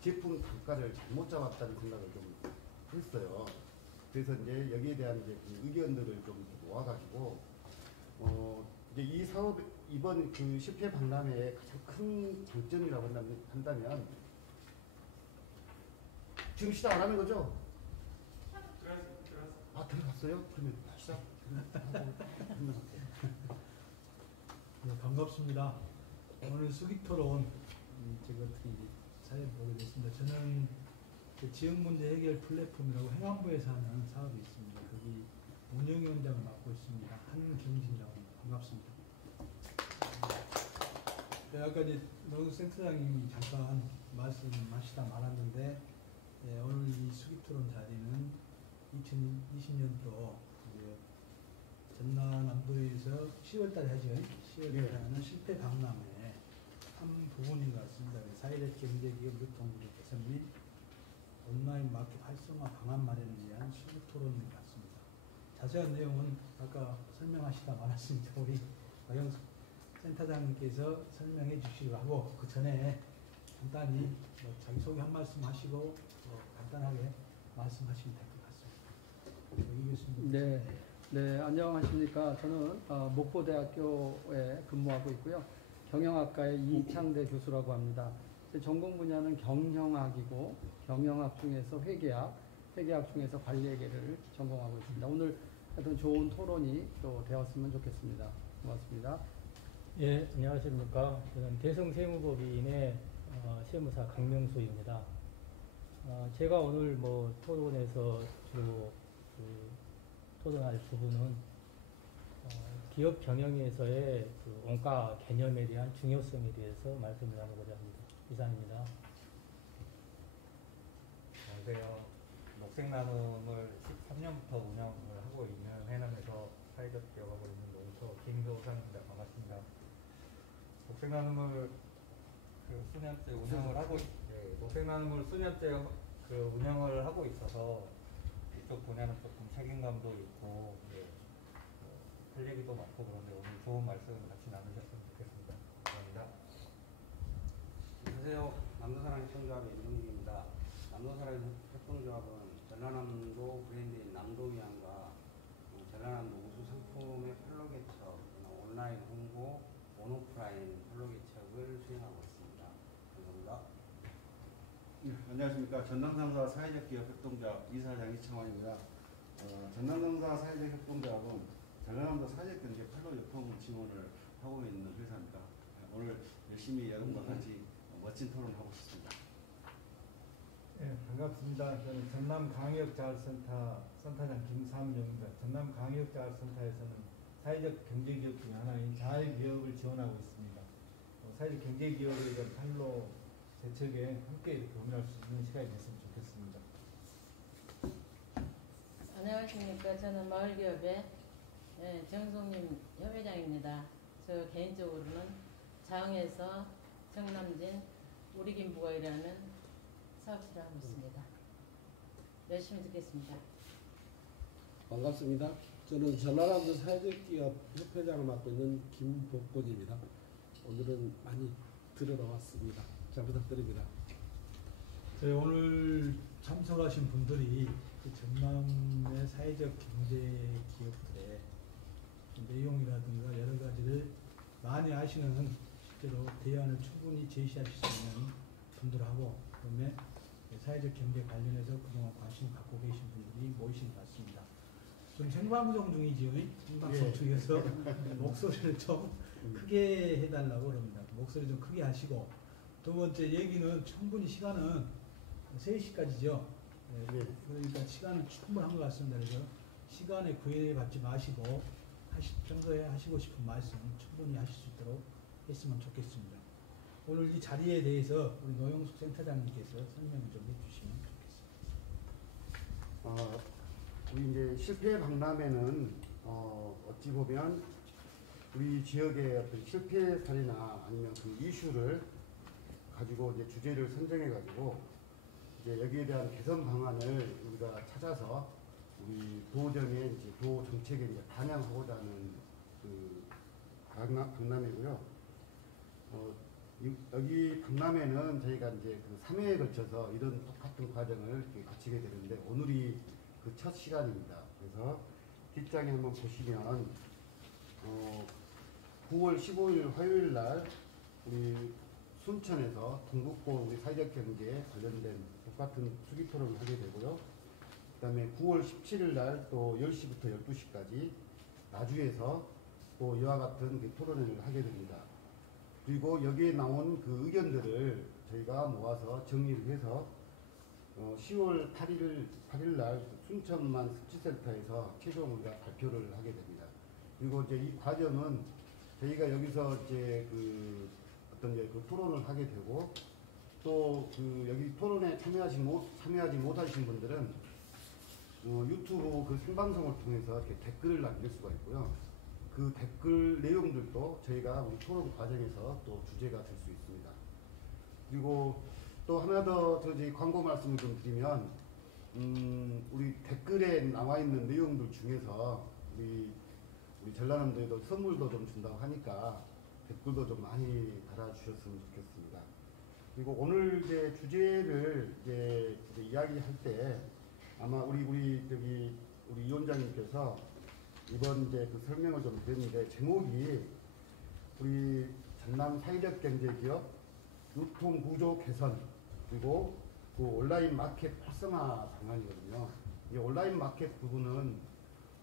제품 단가를 잘못 잡았다는 생각을 좀 했어요. 그래서 이제 여기에 대한 이제 그 의견들을 좀 모아가지고, 이제 이 사업, 이번 그 실패 박람회의 가장 큰 장점이라고 한다면, 지금 시작 안 하는 거죠? 아, 들어갔어요? 그러면 시작. 네, 반갑습니다. 오늘 수기 토론 제가 어떻게 사회를 보게 됐습니다. 저는 지역 문제 해결 플랫폼이라고 행안부에서 하는 사업이 있습니다. 거기 운영위원장을 맡고 있습니다. 한경진이라고 합니다. 반갑습니다. 네, 아까 이제 농수센터장님이 잠깐 말씀하시다 말았는데, 네, 오늘 이 수기 토론 자리는 2020년도 전라남도에서 10월달에 하죠. 10월달에 하는 실패 박람회 한 부분인 것 같습니다. 사회적 경제기업 유통그룹 개선 및 온라인 마켓 활성화 방안 마련을 위한 수기 토론인 것 같습니다. 자세한 내용은 아까 설명하시다 말았습니다. 우리 박영숙 센터장님께서 설명해 주시기로 하고, 그 전에 간단히 자기소개 한 말씀 하시고 간단하게 말씀하시면 될 것 같습니다. 여기 교수님. 네, 안녕하십니까. 저는 목포대학교에 근무하고 있고요. 경영학과의 이창대 교수라고 합니다. 제 전공 분야는 경영학이고, 경영학 중에서 회계학 중에서 관리회계를 전공하고 있습니다. 오늘 하여튼 좋은 토론이 또 되었으면 좋겠습니다. 고맙습니다. 예, 안녕하십니까. 저는 대성세무법인의 세무사 강명수입니다. 제가 오늘 토론에서 주로 토론할 부분은 기업 경영에서의 그 원가 개념에 대한 중요성에 대해서 말씀을 나누고자 합니다. 이상입니다. 안녕하세요. 녹색나눔을 13년부터 운영을 하고 있는 해남에서 사회적 기업하고 있는 농토 김도상입니다. 반갑습니다. 녹색나눔을 수년째 운영을 하고, 녹색나눔을 수년째 운영을 하고 있어서 이쪽 분야는 조금 책임감도 있고, 할 얘기도 많고 그런데 오늘 좋은 말씀 같이 나누셨으면 좋겠습니다. 감사합니다. 안녕하세요. 남도사랑 협동조합의 임동기입니다. 남도사랑 협동조합은 전라남도 브랜드인 남도위안과 전라남도 우수 상품의 판로 개척, 온라인 홍보, 온오프라인 판로 개척을 수행하고 있습니다. 감사합니다. 안녕하십니까. 전남상사 사회적 기업 협동조합 이사장 이창환입니다. 전남상사 사회적 협동조합은 전라남도 사회적 경제 판로 유통 지원을 하고 있는 회사입니다. 오늘 열심히 여러분과 같이 멋진 토론하고 싶습니다. 네, 반갑습니다. 저는 전남광역자활센터 센터장 김삼영입니다. 전남광역자활센터에서는 사회적 경제기업 중 하나인 자활기업을 지원하고 있습니다. 사회적 경제기업에 대한 판로 제척에 함께 이렇게 고민할 수 있는 시간이 됐으면 좋겠습니다. 안녕하십니까. 저는 마을기업의 정송림 협회장입니다. 저 개인적으로는 자흥에서 정남진 우리김부가 일하는 사업실을 하고 있습니다. 열심히 듣겠습니다. 반갑습니다. 저는 전라남도 사회적기업 협회장을 맡고 있는 김복곤입니다. 오늘은 많이 들으러 왔습니다. 잘 부탁드립니다. 저희 오늘 참석하신 분들이 그 전남의 사회적 경제 기업들의 내용이라든가 여러 가지를 많이 아시는, 실제로 대안을 충분히 제시하실 수 있는 분들하고, 그다음에 사회적 경제 관련해서 그동안 관심 갖고 계신 분들이 모이신 것 같습니다. 좀 생방송 중이지요. 생방송 중에서 목소리를 좀 크게 해달라고 그럽니다. 목소리 좀 크게 하시고, 두 번째 얘기는 충분히 시간은 3시까지죠. 그러니까 시간은 충분한 것 같습니다. 그래서 시간에 구애받지 마시고 평소에 하시고 싶은 말씀 충분히 하실 수 있도록 했으면 좋겠습니다. 오늘 이 자리에 대해서 우리 노영숙 센터장님께서 설명을 좀 해주시면 좋겠습니다. 우리 이제 실패 박람회는 어찌 보면 우리 지역의 어떤 실패 사례나 아니면 그 이슈를 가지고 이제 주제를 선정해 가지고 이제 여기에 대한 개선 방안을 우리가 찾아서 우리 도정의 이제 도 정책에 이제 반영하고자 하는 그 박람회고요. 여기 박람회는 저희가 이제 그 3회에 걸쳐서 이런 똑같은 과정을 이렇게 거치게 되는데 오늘이 그 첫 시간입니다. 그래서 뒷장에 한번 보시면 9월 15일 화요일 날 우리 순천에서 동북고 우리 사회적 경제에 관련된 똑같은 수기 토론을 하게 되고요. 그 다음에 9월 17일 날 또 10시부터 12시까지 나주에서 또 이와 같은 그 토론회를 하게 됩니다. 그리고 여기에 나온 그 의견들을 저희가 모아서 정리를 해서 10월 8일 날 순천만 습지센터에서 최종 우리가 발표를 하게 됩니다. 그리고 이제 이 과정은 저희가 여기서 이제 그 어떤 이제 그 토론을 하게 되고 또 그 여기 토론에 참여하지 못하신 분들은 유튜브 그 생방송을 통해서 이렇게 댓글을 남길 수가 있고요. 그 댓글 내용들도 저희가 우리 토론 과정에서 또 주제가 될 수 있습니다. 그리고 또 하나 더 저희 광고 말씀을 좀 드리면 우리 댓글에 나와 있는 내용들 중에서 우리 전라남도에도 선물도 좀 준다고 하니까 댓글도 좀 많이 달아주셨으면 좋겠습니다. 그리고 오늘 이제 주제를 이제 이야기할 때 아마 우리 위원장님께서 이번 이제 그 설명을 좀 드렸는데 제목이 우리 전남 사회적 경제기업 유통구조 개선 그리고 그 온라인 마켓 활성화 방안이거든요. 이 온라인 마켓 부분은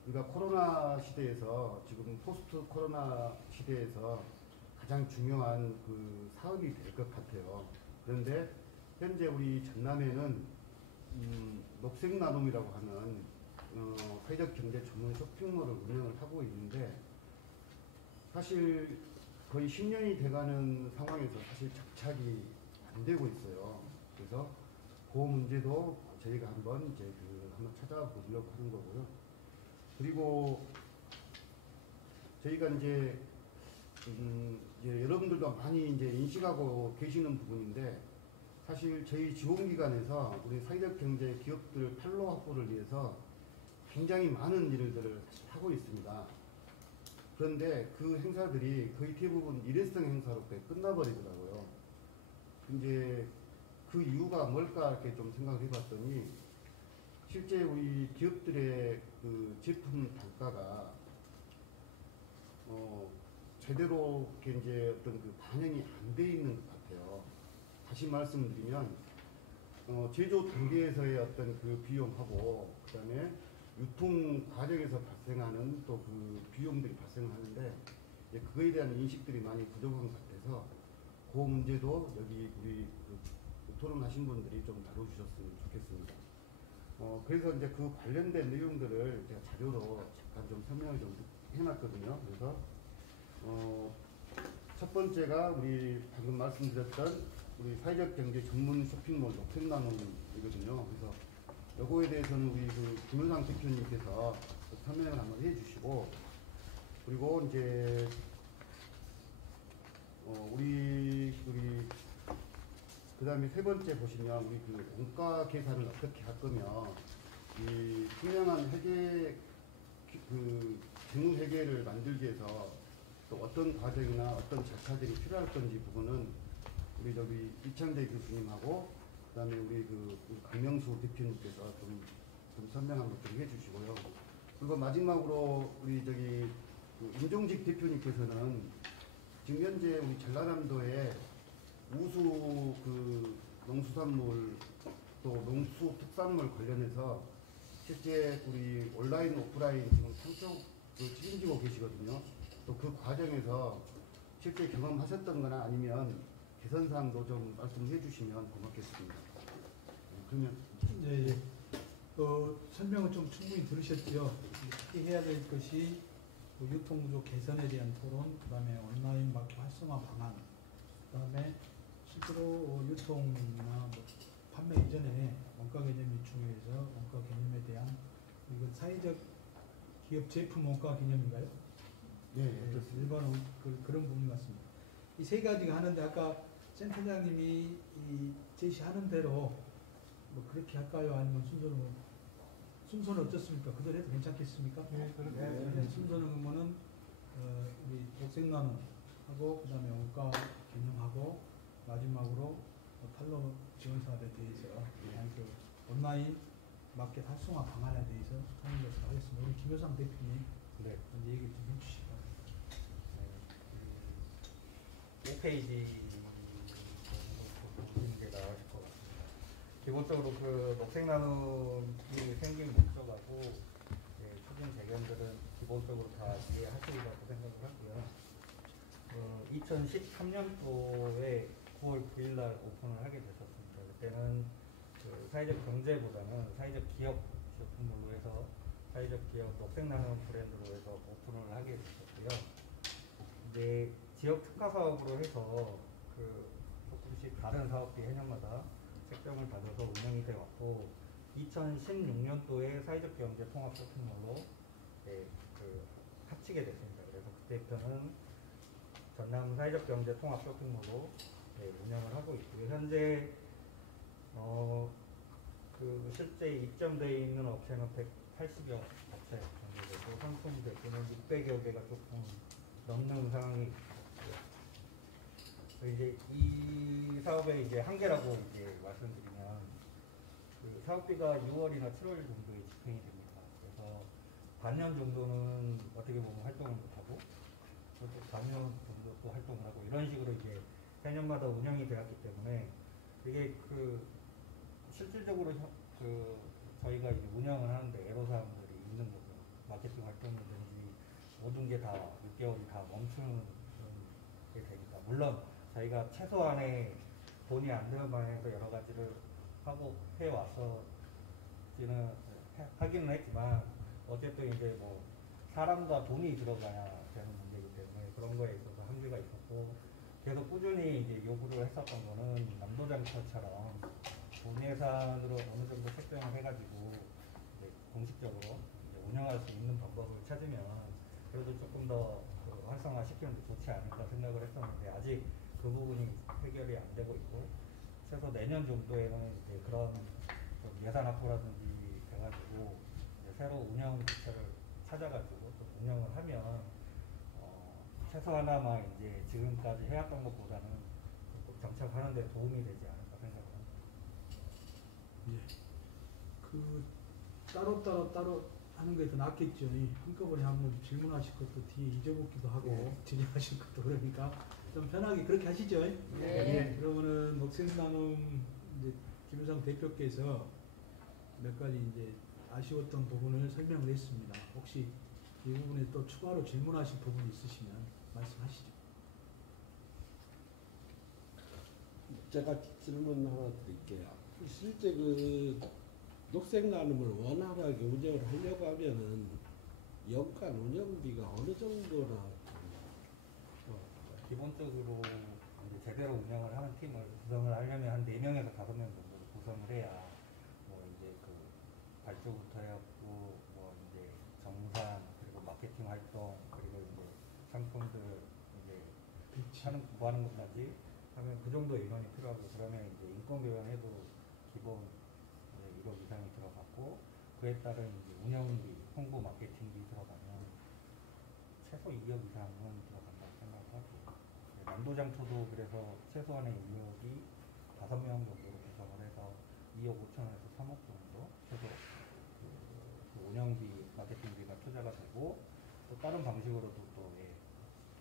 우리가 코로나 시대에서 지금 포스트 코로나 시대에서 가장 중요한 그 사업이 될 것 같아요. 그런데 현재 우리 전남에는 녹색 나눔이라고 하는 사회적 경제 전문 쇼핑몰을 운영을 하고 있는데 사실 거의 10년이 돼가는 상황에서 사실 정착이 안 되고 있어요. 그래서 그 문제도 저희가 한번 찾아보려고 하는 거고요. 그리고 저희가 이제 여러분들도 많이 이제 인식하고 계시는 부분인데 사실 저희 지원기관에서 우리 사회적 경제 기업들 팔로우 확보를 위해서 굉장히 많은 일들을 하고 있습니다. 그런데 그 행사들이 거의 대부분 일회성 행사로 끝나버리더라고요. 이제 그 이유가 뭘까 이렇게 좀 생각을 해봤더니 실제 우리 기업들의 그 제품 단가가 제대로 이제 어떤 그 반영이 안 돼 있는 것 같아요. 다시 말씀드리면 제조 단계에서의 어떤 그 비용하고 그다음에 유통 과정에서 발생하는 또 그 비용들이 발생하는데 그거에 대한 인식들이 많이 부족한 것 같아서 그 문제도 여기 우리 그 토론하신 분들이 좀 다뤄주셨으면 좋겠습니다. 그래서 이제 그 관련된 내용들을 제가 자료로 잠깐 좀 설명을 좀 해놨거든요. 그래서 첫 번째가 우리 방금 말씀드렸던 우리 사회적 경제 전문 쇼핑몰 녹색나눔이거든요. 그래서 요거에 대해서는 우리 그 김효상 대표님께서 설명을 한번 해주시고 그리고 이제 우리 그다음에 세 번째 보시면 우리 그 원가 계산을 어떻게 할 거면 이 투명한 회계 그 재무 회계를 만들기 위해서 또 어떤 과정이나 어떤 절차들이 필요할 건지 부분은 우리 이창대 교수님하고 그다음에 우리 강명수 대표님께서 좀 설명한 것들을 해주시고요. 그리고 마지막으로 우리 임종직 대표님께서는 지금 현재 우리 전라남도에 우수 그 농수산물 또 농수특산물 관련해서 실제 우리 온라인 오프라인 지금 삼쪽 책임지고 계시거든요. 또 그 과정에서 실제 경험하셨던 거나 아니면 개선사항도 좀 말씀해 주시면 고맙겠습니다. 그러면 네, 설명을 좀 충분히 들으셨죠. 특히 해야 될 것이 유통구조 개선에 대한 토론, 그 다음에 온라인 마켓 활성화 방안, 그 다음에 실제로 유통이나 판매 이전에 원가 개념 유충에서 원가 개념에 대한 이건 사회적 기업 제품 원가 개념인가요? 네, 그렇습니다. 일반 그런 부분 같습니다. 이 세 가지가 하는데 아까 센터장님이 제시하는 대로 그렇게 할까요? 아니면 순서는 어떻습니까? 그대로 해도 괜찮겠습니까? 네, 그렇게 순서는 그러면은 우리 녹색나눔 하고 그다음에 원가 개념하고 마지막으로 판로 지원 사업에 대해서 그 온라인 마켓 활성화 방안에 대해서 설명드리도록 하겠습니다. 우리 김효상 대표님 네. 먼저 얘기 좀 해주시기 바랍니다. 5페이지 보시는 게 나으실 것 같습니다. 기본적으로 그 녹색 나눔이 생긴 목적하고 추진 재견들은 기본적으로 다 이해하시리라고 생각을 하고요. 2013년도에 9월 9일 날 오픈을 하게 됐었습니다. 그때는 그 사회적 경제보다는 사회적 기업 제품으로 해서 사회적 기업 녹색 나눔 브랜드로 해서 오픈을 하게 됐었고요. 이제 지역 특화 사업으로 해서 그 조금씩 다른 사업비 해년마다 책정을 받아서 운영이 되어 왔고 2016년도에 사회적 경제 통합 쇼핑몰로 그 합치게 됐습니다. 그래서 그때부터는 전남 사회적 경제 통합 쇼핑몰로 운영을 하고 있고요. 현재 그 실제 입점되어 있는 업체는 180여 업체 정도 되고 상품 대표는 600여 개가 조금 넘는 상황이 있고요. 이제 이 사업의 이제 한계라고 이제 말씀드리면 그 사업비가 6월이나 7월 정도에 집행이 됩니다. 그래서 반년 정도는 어떻게 보면 활동을 못하고 또 반년 정도 또 활동을 하고 이런 식으로 이제 해년마다 운영이 되었기 때문에 이게 그 실질적으로 그 저희가 이제 운영을 하는데 애로사항들이 있는 거죠. 마케팅 활동이든지 모든 게 다 6개월이 다 멈추는 게 되니까 물론 저희가 최소한의 돈이 안 드는 방향에서 여러 가지를 하고 해왔었지는 하기는 했지만 어쨌든 이제 뭐 사람과 돈이 들어가야 되는 문제이기 때문에 그런 거에 있어서 한계가 있었고 계속 꾸준히 이제 요구를 했었던 거는 남도장터처럼 돈 예산으로 어느 정도 책정을 해가지고 이제 공식적으로 이제 운영할 수 있는 방법을 찾으면 그래도 조금 더 활성화 시키는 데 좋지 않을까 생각을 했었는데 아직 그 부분이 해결이 안 되고 있고 최소 내년 정도에는 이제 그런 좀 예산 확보라든지 돼가지고 이제 새로 운영 부처를 찾아가지고 또 운영을 하면 최소하나마 이제 지금까지 해왔던 것보다는 꼭 정착하는 데 도움이 되지 않을까 생각합니다. 예. 그 따로 하는 게 더 낫겠죠. 한꺼번에 한번 질문하실 것도 뒤에 잊어먹기도 하고 질의하실 것도 그러니까 좀 편하게 그렇게 하시죠. 네. 그러면은 녹색나눔 이제 김효상 대표께서 몇 가지 이제 아쉬웠던 부분을 설명을 했습니다. 혹시 이 부분에 또 추가로 질문하실 부분이 있으시면 말씀하시죠. 제가 질문 하나 드릴게요. 실제 그 녹색 나눔을 원활하게 운영을 하려고 하면은 연간 운영비가 어느 정도나 기본적으로 이제 제대로 운영을 하는 팀을 구성을 하려면 한 4명에서 5명 정도 구성을 해야 뭐 이제 그 발주부터 해갖고 뭐 이제 정산 그리고 마케팅 활동 그리고 이제 상품들 이제 구하는 것까지 하면 그 정도 인원이 필요하고 그러면 이제 인건비원에도 기본 1억 이상이 들어갔고 그에 따른 이제 운영비, 홍보 마케팅비 들어가면 최소 2억 이상은 들어간다고 생각하고 남도장터도 그래서 최소한의 인력이 5명 정도로 구성을 해서 2억 5천에서 3억 정도 최소 그 운영비, 마케팅비가 투자가 되고 또 다른 방식으로도 또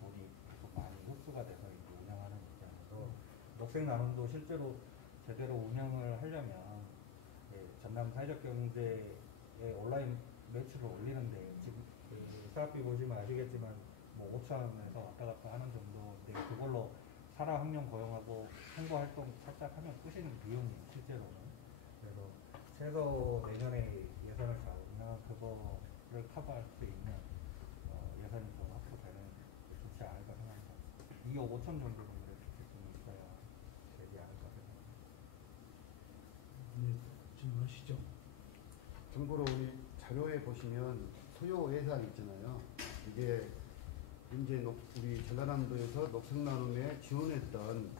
돈이 계속 많이 흡수가 돼서 이제 운영하는 입장에서 녹색 나눔도 실제로 제대로 운영을 하려면 전남 사회적 경제의 온라인 매출을 올리는데 지금 그 사업비 보시면 아시겠지만 뭐 5천에서 왔다 갔다 하는 정도인데 그걸로 사람 한 명 고용하고 홍보 활동 살짝 하면 끝이는 비용이 실제로는 그래서 최소 내년에 예산을 잘 운영한 그거를 커버할 수 있는 예산이 좀 확보되는 게 좋지 않을까 생각합니다. 2억 5천 정도는 그래도 좀 있어야 되지 않을까 생각합니다. 네, 질문하시죠. 참고로 우리 자료에 보시면 소요 예산 있잖아요. 이게 이제 우리 전라남도에서 녹색나눔에 지원했던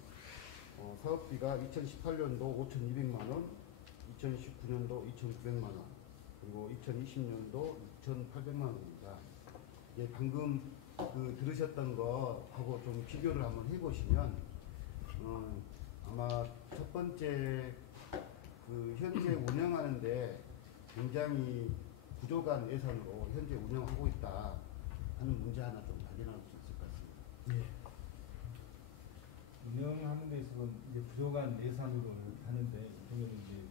사업비가 2018년도 5,200만 원, 2019년도 2,900만 원, 그리고 2020년도 6,800만 원입니다. 예, 방금 그 들으셨던 거하고 좀 비교를 한번 해보시면 아마 첫 번째 그 현재 운영하는데 굉장히 부족한 예산으로 현재 운영하고 있다 하는 문제 하나 좀 발견할 수 있을 것 같습니다. 예. 운영하는 데 있어서 이제 부족한 예산으로 하는데 이 경우는 이제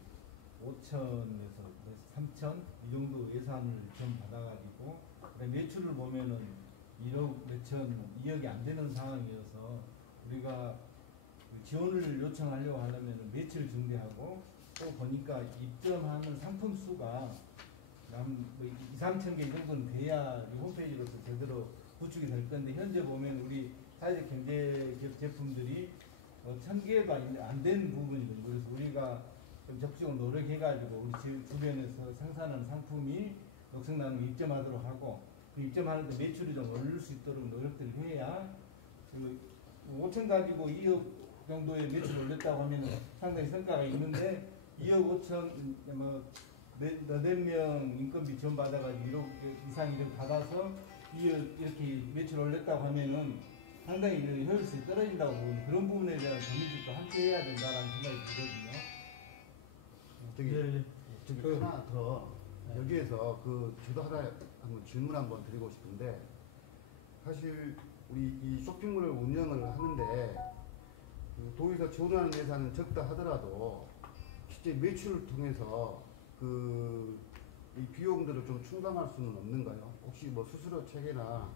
5천에서 3천 이 정도 예산을 좀 받아가지고 매출을 보면은 1억 몇천 2억이 안 되는 상황이어서 우리가 그 지원을 요청하려고 하려면 매출 증대하고 또 보니까 입점하는 상품 수가 뭐 2, 3천 개 정도는 돼야 이 홈페이지로서 제대로 구축이 될 건데 현재 보면 우리 사회적 경제 기업 제품들이 1,000개가 안 된 부분이거든요. 그래서 우리가 좀 적극적으로 노력해가지고 우리 주변에서 생산하는 상품이 녹색나무 입점하도록 하고 그 입점하는데 매출이 좀 오를 수 있도록 노력들을 해야 5천 가지고 2억 정도의 매출을 올렸다고 하면 상당히 성과가 있는데 2억 5천 너댓 명 인건비 지원 받아가지고 1억 이상 이렇게 받아서 2억 이렇게 매출 올렸다고 하면은 상당히 효율성이 떨어진다고 보는 그런 부분에 대한 고민들도 함께 해야 된다라는 생각이 들거든요. 저기 하나 더 여기에서 그 저도 하나 한번 질문 한번 드리고 싶은데 사실 우리 이 쇼핑몰을 운영을 하는데 그 도에서 지원하는 예산은 적다 하더라도 실제 매출을 통해서 그 이 비용들을 좀 충당할 수는 없는가요? 혹시 뭐 수수료 체계나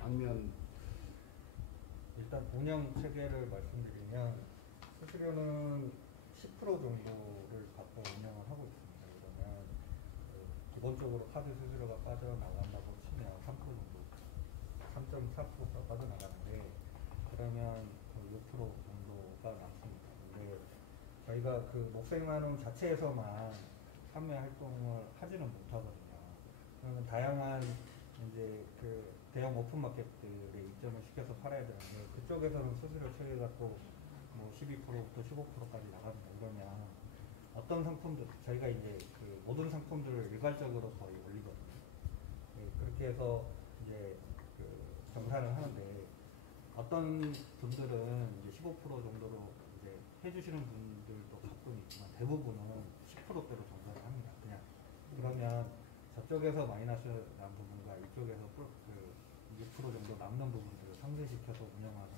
아니면 일단 운영 체계를 말씀드리면 수수료는 10% 정도를 받고 운영을 하고 있습니다. 그러면 기본적으로 카드 수수료가 빠져나간다고 치면 3% 정도, 3.4%가 빠져나가는데 그러면 6% 정도가 남습니다. 근데 저희가 그 녹색나눔 자체에서만 판매 활동을 하지는 못하거든요. 그러면 다양한 이제 그 대형 오픈마켓들에 입점을 시켜서 팔아야 되는데 그쪽에서는 수수료 체계가 또 뭐 12%부터 15%까지 나갑니다. 그러면 어떤 상품들 저희가 이제 그 모든 상품들을 일괄적으로 거의 올리거든요. 네, 그렇게 해서 이제 그 정산을 하는데 어떤 분들은 이제 15% 정도로 이제 해주시는 분들도 가끔 있지만 대부분은 10%대로 정산을 합니다. 그냥 그러면 저쪽에서 마이너스 난 부분과 이쪽에서 그 6% 정도 남는 부분들을 상쇄시켜서 운영하는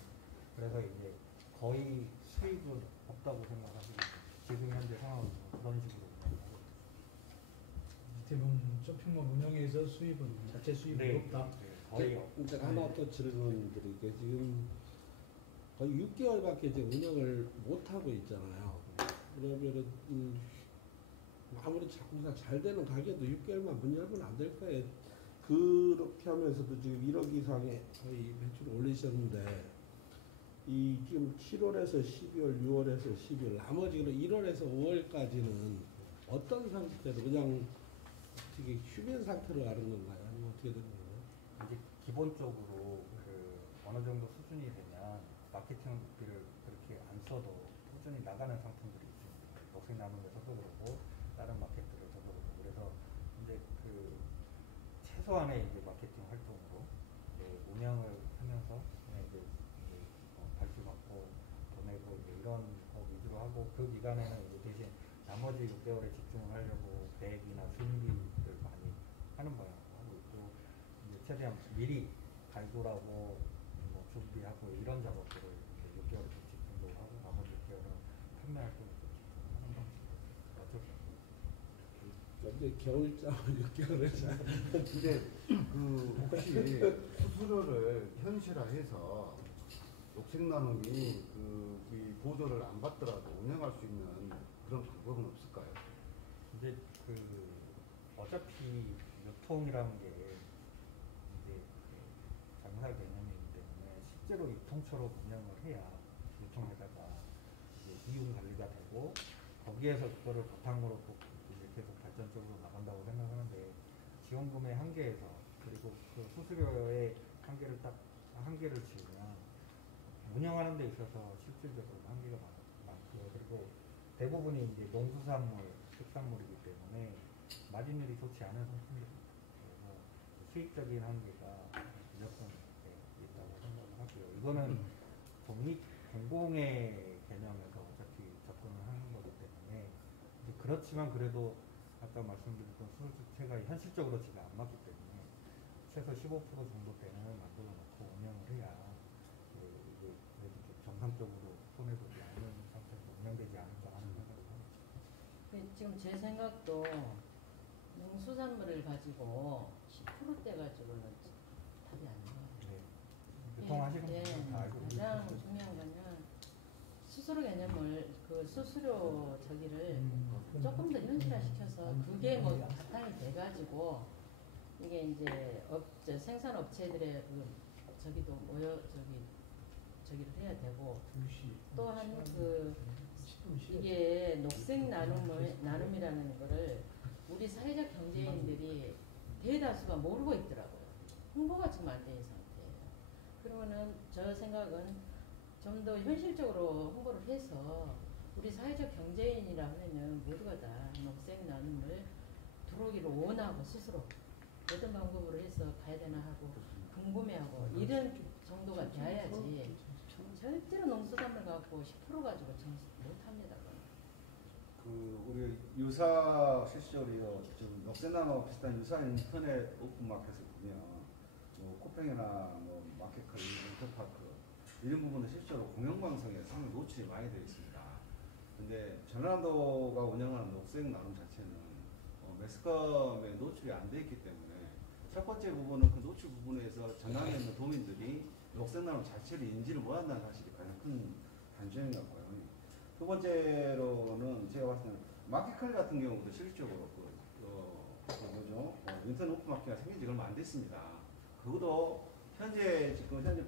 그래서 이제 거의 수익은 없다고 생각하시고 지금 현재 상황은 그런 식으로 운영하고 있습니다. 대부분 쇼핑몰 운영에서 수입은 자체 수입이 없다. 네, 거의 없다. 이제 하나 또 질문 드릴게요. 지금 거의 6개월밖에 이제 운영을 못 하고 있잖아요. 그러면은 아무리 장사 잘 되는 가게도 6개월만 문 열면 안 될 거예요. 그렇게 하면서도 지금 1억 이상의 거의 매출을 올리셨는데 이 지금 7월에서 12월, 6월에서 12월 나머지 1월에서 5월까지는 어떤 상태로 그냥 어떻게 휴면 상태로 가는 건가요? 아니면 어떻게 되는 건가요? 이제 기본적으로 그 어느 정도 수준이 되면 마케팅비를 그렇게 안 써도 꾸준히 나가는 상품들이 있습니다. 녹색나눔에서도 그렇고 다른 마켓들에서도 그렇고 그래서 이제 그 최소한의 이제 마케팅 활동으로 운영을 하면서 그냥 이제 발주 받고 보내고 이제 이런 거 위주로 하고 그 기간에는 이제 대신 나머지 6개월에 집중을 하려고 계획이나 준비를 많이 하는 모양으로 하고 있고 이제 최대한 미리 발굴하고 뭐 준비하고 이런 작업들을 6개월에 좀 집중적으로 하고 나머지 6개월은 판매 활동에 좀 집중하는 방식으로 어쩔 수 없어요. 이제 겨울잠을 6개월을 자. 근데 그 혹시 수수료를 현실화해서 녹색나눔이 이 보조를 안 받더라도 운영할 수 있는 그런 방법은 없을까요? 이제 그 어차피 유통이라는 게 이제 장사 개념이기 때문에 실제로 유통처럼 운영을 해야 유통회사가 이제 이윤 관리가 되고 거기에서 그거를 바탕으로 또 이제 계속 발전적으로 나간다고 생각하는데 지원금의 한계에서 그리고 그 수수료의 한계를 딱 한계를 지으면 운영하는 데 있어서 실질적으로 한계가 많고요. 그리고 대부분이 이제 농수산물, 특산물이기 때문에 마진율이 좋지 않은 상품입니다. 그래서 수익적인 한계가 무조건 있다고 생각을 하고요. 이거는 공공의 개념에서 어차피 접근을 하는 거기 때문에 이제 그렇지만 그래도 아까 말씀드렸던 수수료체가 현실적으로 지금 안 맞기 때문에 최소 15% 정도 대는 만들어 놓고 운영을 해야 이게 그래도 좀 정상적으로 손해보지 않는 상태에서 운영되지 않을까 하는 생각을 합니다. 지금 제 생각도 농수산물을 가지고 10%대 가지고는 답이 안 나와요. 네. 유통하시는 분들은 다 알고 가장 계시죠. 중요한 거는 수수료 개념을 그 수수료 저기를 조금 더 현실화시켜서 그게 뭐 바탕이 돼가지고 이게 이제 생산업체들의 그 저기도 저기를 해야 되고 또한 그 이게 녹색 나눔이라는 거를 우리 사회적 경제인들이 대다수가 모르고 있더라고요. 홍보가 지금 안 된 상태예요. 그러면은 저 생각은 좀 더 현실적으로 홍보를 해서 우리 사회적 경제인이라 하면은 모두가 다 녹색 나눔을 들어오기를 원하고 스스로 어떤 방법으로 해서 가야 되나 하고 궁금해하고 이런 정도가 돼야지 절대로 농수산물 갖고 10% 가지고 못합니다. 우리 유사 실시적으로 좀 녹색나무 비슷한 유사 인터넷 오픈마켓을 보면 코팽이나 마켓컬, 인터파크 이런 부분은 실제로 공영방송에 상당히 노출이 많이 되어 있습니다. 근데 전라도가 운영하는 녹색나눔 자체는 매스컴에 노출이 안 되어 있기 때문에 첫 번째 부분은 그 노출 부분에서 전남에 있는 도민들이 녹색나눔 자체를 인지를 못한다는 사실이 가장 큰 단점인 것 같고요. 두 번째로는 제가 봤을 때는 마켓컬 같은 경우도 실질적으로 인터넷 오픈마켓가 생긴 지 얼마 안 됐습니다. 그것도 현재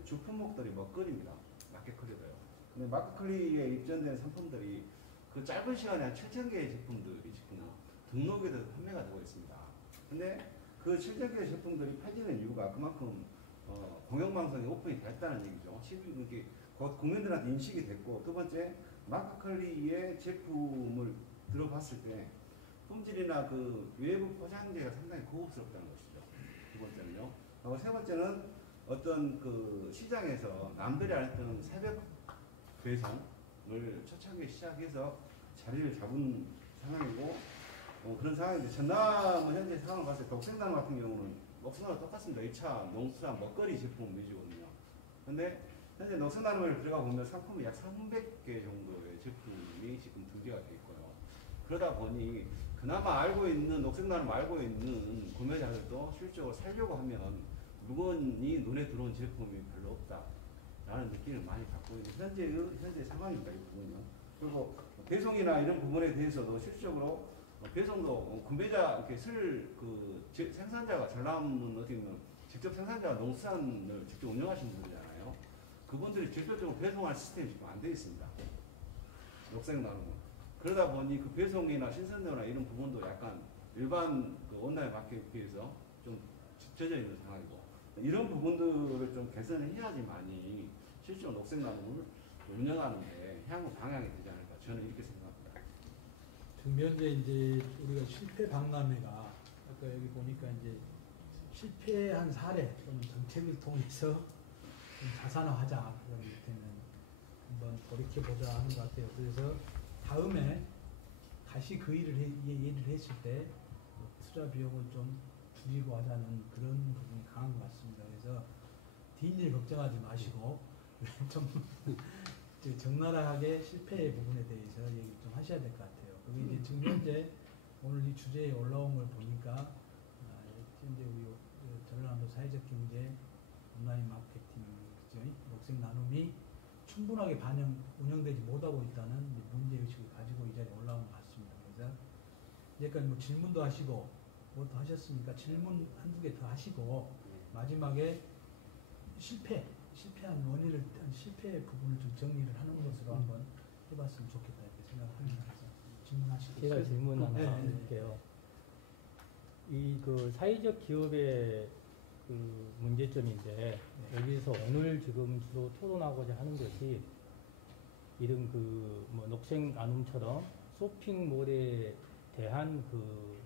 주 품목들이 먹거리입니다. 마켓컬리도요. 근데 마켓컬리에 입점된 상품들이 그 짧은 시간에 한 7,000개의 제품들이 지금 등록에 대해서 판매가 되고 있습니다. 근데 그 7,000개의 제품들이 펴지는 이유가 그만큼 공영방송이 오픈이 됐다는 얘기죠. 이게 국민들한테 인식이 됐고, 두 번째 마켓컬리의 제품을 들어봤을 때 품질이나 그 외부 포장재가 상당히 고급스럽다는 것이죠. 두 번째는요. 그리고 세 번째는 어떤 그 시장에서 남들이 안 했던 새벽 배송을 초창기에 시작해서 자리를 잡은 상황이고, 그런 상황인데 전남은 현재 상황을 봤을 때 녹색나무 같은 경우는 녹색나무랑 똑같습니다. 1차 농수산 먹거리 제품 위주거든요. 근데 현재 녹색나무를 들어가 보면 상품이 약 300개 정도의 제품이 지금 등재가 되어 있고요. 그러다 보니 그나마 알고 있는 녹색나무 알고 있는 구매자들도 실질적으로 살려고 하면 물건이 눈에 들어온 제품이 별로 없다라는 느낌을 많이 갖고 있는 현재 상황입니다. 이 부분은. 그리고 배송이나 이런 부분에 대해서도 실질적으로 배송도 구매자 이렇게 생산자가 전남은 어떻게 보면 직접 생산자가 농수산을 직접 운영하시는 분이잖아요. 그분들이 직접적으로 배송할 시스템이 지금 안 되어 있습니다. 녹색나무는. 그러다 보니 그 배송이나 신선도나 이런 부분도 약간 일반 그 온라인 마켓에 비해서 좀 젖어 있는 상황이고, 이런 부분들을 좀 개선을 해야지만이 실제로 녹색나무를 운영하는데 향후 방향이 되지 않을까 저는 이렇게 생각합니다. 지금 현재 이제 우리가 실패 박람회가 아까 여기 보니까 이제 실패한 사례 또는 정책을 통해서 좀 자산화하자 그런 밑에는 한번 돌이켜보자 하는 것 같아요. 그래서 다음에 다시 그 일을 했을 때 투자 비용을 좀 줄이고 하자는 그런 부분이 강한 것 같습니다. 그래서 뒷일 걱정하지 마시고 좀 적나라하게 실패의 부분에 대해서 얘기 좀 하셔야 될 것 같아요. 그게 이제 지금 현재 오늘 이 주제에 올라온 걸 보니까 현재 우리 전라도 사회적 경제 온라인 마케팅 녹색 나눔이 충분하게 운영되지 못하고 있다는 문제의식을 가지고 이 자리에 올라온 것 같습니다. 그래서 이제까지 뭐 질문도 하시고 뭐 더 하셨으니까 질문 한두 개 더 하시고 마지막에 실패한 원인을, 실패의 부분을 좀 정리를 하는 것으로 한번 해봤으면 좋겠다 이렇게 생각합니다. 질문하시고. 제가 질문 하나 네. 드릴게요. 이 그 사회적 기업의 그 문제점인데 여기서 오늘 지금 주로 토론하고자 하는 것이 이런 그 뭐 녹색 나눔처럼 쇼핑몰에 대한 그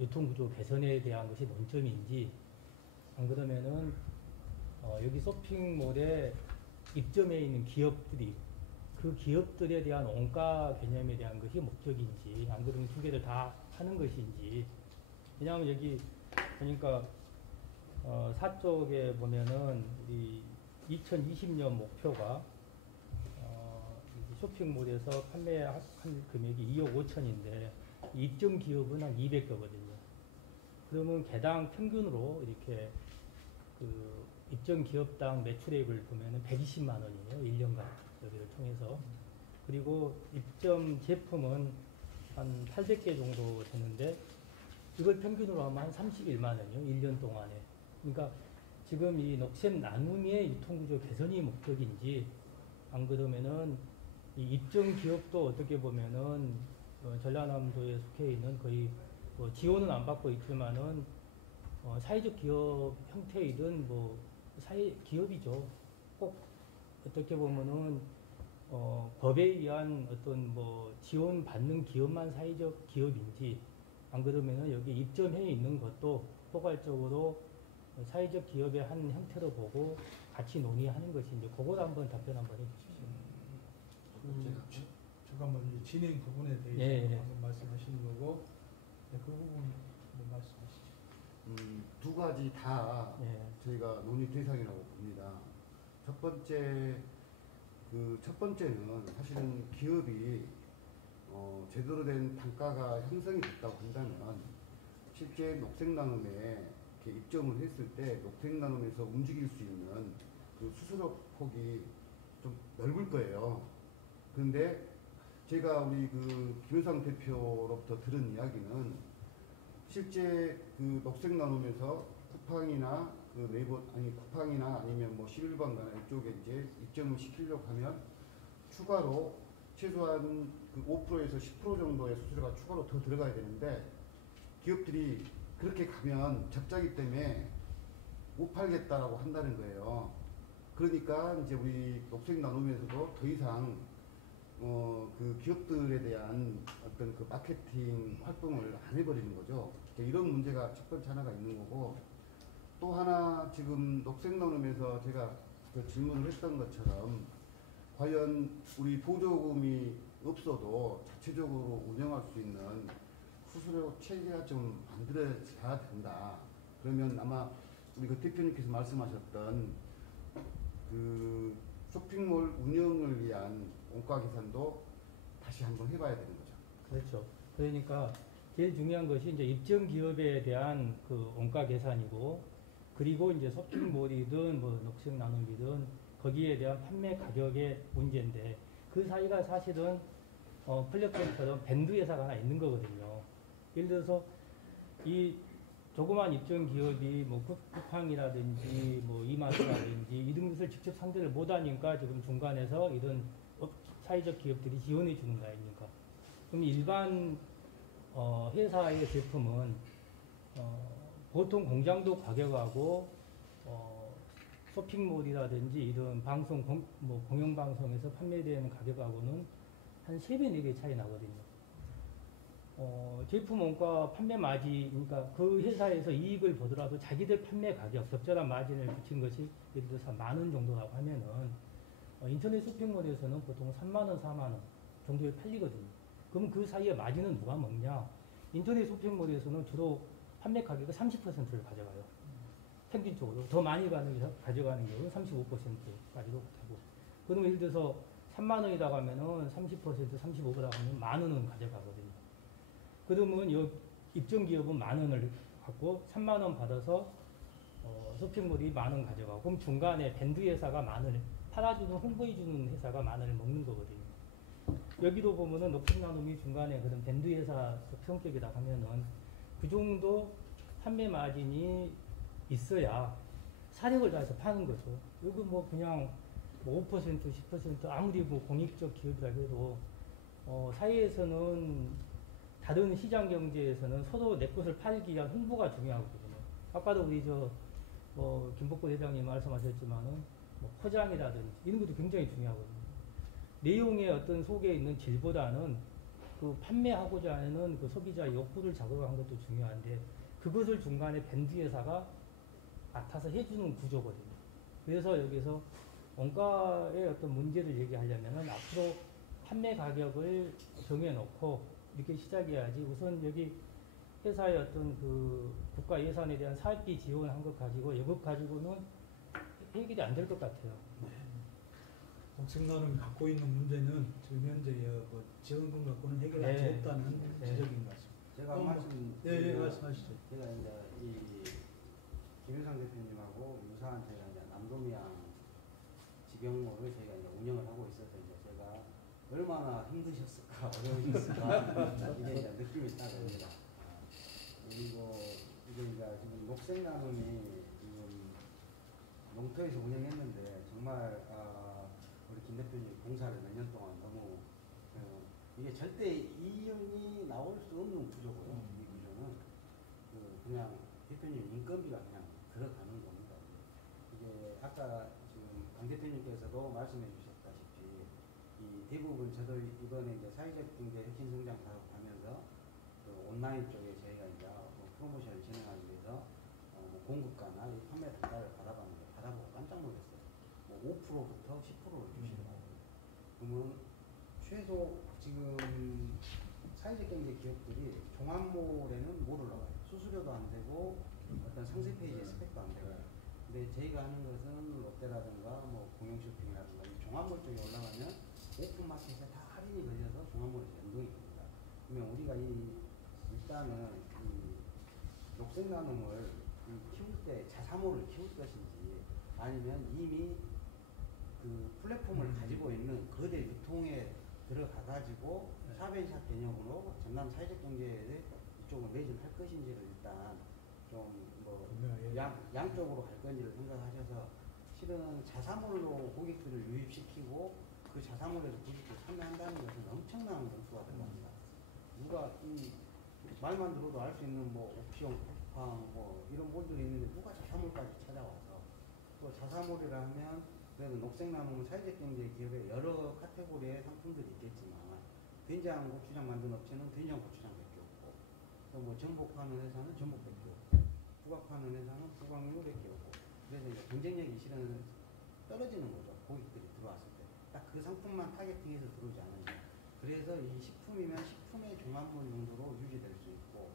유통구조 개선에 대한 것이 논점인지, 안 그러면은 여기 쇼핑몰에 입점해 있는 기업들이 그 기업들에 대한 원가 개념에 대한 것이 목적인지 안 그러면 두 개를 다 하는 것인지. 왜냐하면 여기 보니까 4쪽에 보면은 이 2020년 목표가 쇼핑몰에서 판매한 금액이 2억 5천인데 입점 기업은 한 200개거든요. 그러면 개당 평균으로 이렇게 그 입점 기업당 매출액을 보면은 120만 원이에요. 1년간 여기를 통해서. 그리고 입점 제품은 한 800개 정도 되는데 이걸 평균으로 하면 한 31만 원이요. 1년 동안에. 그러니까 지금 이 녹색 나눔의 유통구조 개선이 목적인지 안 그러면은 이 입점 기업도 어떻게 보면은 전라남도에 속해 있는 거의 뭐 지원은 안 받고 있지만은 사회적 기업 형태이든 뭐 사회 기업이죠. 꼭 어떻게 보면은 법에 의한 어떤 뭐 지원 받는 기업만 사회적 기업인지 안 그러면은 여기 입점해 있는 것도 포괄적으로 사회적 기업의 한 형태로 보고 같이 논의하는 것인지 그걸 한번 답변 한번 해주십시오. 잠깐만 이 진행 부분에 대해서 예, 예. 한번 말씀하시는 거고 네, 그 부분 한번 말씀하시죠. 두 가지 다 예. 저희가 논의 대상이라고 봅니다. 첫 번째는 사실은 기업이 제대로 된 단가가 형성이 됐다고 한다면 실제 녹색나눔에 이렇게 입점을 했을 때 녹색나눔에서 움직일 수 있는 그 수수료 폭이 좀 넓을 거예요. 그런데 제가 우리 그 김효상 대표로부터 들은 이야기는 실제 그 녹색나눔에서 쿠팡이나 그 네이버 쿠팡이나 아니면 뭐 11번가나 이쪽에 이제 입점을 시키려고 하면 추가로 최소한 그 5%에서 10% 정도의 수수료가 추가로 더 들어가야 되는데 기업들이 그렇게 가면 적자기 때문에 못 팔겠다라고 한다는 거예요. 그러니까 이제 우리 녹색 나눔에서도 더 이상 그 기업들에 대한 어떤 그 마케팅 활동을 안 해버리는 거죠. 이런 문제가 첫 번째 하나가 있는 거고, 또 하나 지금 녹색 나눔에서 제가 그 질문을 했던 것처럼 과연 우리 보조금이 없어도 자체적으로 운영할 수 있는 수수료 체계가 좀 만들어져야 된다. 그러면 아마 우리 그 대표님께서 말씀하셨던 그 쇼핑몰 운영을 위한 원가 계산도 다시 한번 해봐야 되는 거죠. 그렇죠. 그러니까 제일 중요한 것이 이제 입점 기업에 대한 그 원가 계산이고, 그리고 이제 쇼핑몰이든 뭐 녹색 나눔이든 거기에 대한 판매 가격의 문제인데, 그 사이가 사실은 플랫폼처럼 밴드 회사가 하나 있는 거거든요. 예를 들어서 이 조그만 입점 기업이 뭐 쿠팡이라든지 뭐 이마트라든지 이런 것을 직접 상대를 못 하니까 지금 중간에서 이런 사회적 기업들이 지원해 주는 거 아닙니까? 그럼 일반 회사의 제품은 보통 공장도 가격하고 쇼핑몰이라든지 이런 방송 공영방송에서 판매되는 가격하고는 한 3배, 4배 차이 나거든요. 제품 원가 판매 마진, 그러니까 그 회사에서 이익을 보더라도 자기들 판매 가격, 적절한 마진을 붙인 것이 예를 들어서 10,000원 정도라고 하면은 인터넷 쇼핑몰에서는 보통 30,000원, 40,000원 정도에 팔리거든요. 그럼 그 사이에 마진은 누가 먹냐? 인터넷 쇼핑몰에서는 주로 판매 가격의 30%를 가져가요. 평균적으로. 더 많이 가져가는 경우는 35%까지도 되고. 그러면 예를 들어서 30,000원이라고 하면은 30%, 35%라고 하면 10,000원은 가져가거든요. 그러면 입점 기업은 10,000원을 갖고 30,000원 받아서 쇼핑몰이 10,000원 가져가고, 그럼 중간에 밴드 회사가 10,000원을 팔아주는, 홍보해주는 회사가 10,000원을 먹는 거거든요. 여기도 보면은 녹색 나눔이 중간에 그런 밴드 회사 성격이다 하면은 그 정도 판매 마진이 있어야 사력을 다해서 파는 거죠. 이거 뭐 그냥 뭐 5%, 10% 아무리 뭐 공익적 기업이라 해도 사회에서는, 다른 시장 경제에서는 서로 내 것을 팔기 위한 홍보가 중요하거든요. 아까도 우리 김복구 회장님 말씀하셨지만은 뭐 포장이라든지 이런 것도 굉장히 중요하거든요. 내용의 어떤 속에 있는 질보다는 그 판매하고자 하는 그 소비자의 욕구를 자극한 것도 중요한데, 그것을 중간에 밴드 회사가 맡아서 해주는 구조거든요. 그래서 여기서 원가의 어떤 문제를 얘기하려면은 앞으로 판매 가격을 정해놓고 이렇게 시작해야지 우선 여기 회사의 어떤 그 국가 예산에 대한 사업비 지원한 것 가지고 이것 가지고는 해결이 안 될 것 같아요. 녹색나눔이 갖고 있는 문제는 지금 현재 뭐 지원금 갖고는 해결할 수 네. 없다는 네. 지적인 것 같습니다. 제가 뭐, 말씀 예, 말씀하시죠. 제가 이제 이 김유상 대표님하고 유사한 제가 이제 남도미양 직영몰을 저희가 이제 운영을 하고 있어서 이제 제가 얼마나 힘드셨을까 어려우셨을까 이게 이제 느낌이 딱 옵니다. 그리고 이게 이제 지금 녹색나눔이 지금 농토에서 운영했는데 정말 우리 김 대표님 봉사를 몇 년 동안 너무 이게 절대 이윤이 나올 수 없는 구조고요. 이 구조는 그냥 대표님 인건비가 그냥 들어가는 겁니다. 이게 아까 지금 강 대표님께서도 말씀해 주셨다시피 이 대부분 저도 이번에 이제 사회적 경제 혁신 성장 사업 하면서 온라인 쪽에 저희가 이제 프로모션을 진행하기 위해서 공급가나 이 판매 단가를 받아봤는데 받아보고 깜짝 놀랐어요. 뭐 5%부터 10%를 주시더라고요. 그러면 최소 지금 사회적 경제 기업들이 종합몰에는 못 올라가요. 수수료도 안 되고 어떤 상세 페이지의 스펙도 안 되고. 근데 저희가 하는 것은 롯데라든가 뭐 공영쇼핑이라든가 이 종합몰 쪽에 올라가면 오픈마켓에 다 할인이 걸려서 종합몰에서 연동이 됩니다. 그러면 우리가 일단은 이 녹색나눔을 키울 때 자사몰을 키울 것인지 아니면 이미 그 플랫폼을 가지고 있는 거대 유통에 들어가가지고 샵앤샵 개념으로 전남 사회적 경제에 이쪽을 매진할 것인지를 일단 좀 뭐 양쪽으로 갈 건지를 생각하셔서 실은 자사몰로 고객들을 유입시키고 그 자사몰에서 고객들이 판매한다는 것은 엄청난 공수가 들어갑니다. 누가 이 말만 들어도 알 수 있는 뭐 옵션, 쿠팡 뭐 이런 몰들이 있는데 누가 자사몰까지 찾아와서 또 자사몰이라 하면 그래도 녹색나눔은 사회적 경제 기업의 여러 카테고리의 상품들이 있겠지만 된장 고추장 만든 업체는 된장 고추장밖에 없고 또 뭐 전복 파는 회사는 전복밖에 없고 부각 파는 회사는 부각류밖에 없고 그래서 이제 경쟁력이 실은 떨어지는 거죠. 고객들이 들어왔을 때 딱 그 상품만 타겟팅해서 들어오지 않으면 그래서 이 식품이면 식품의 종합몰 용도로 유지될 수 있고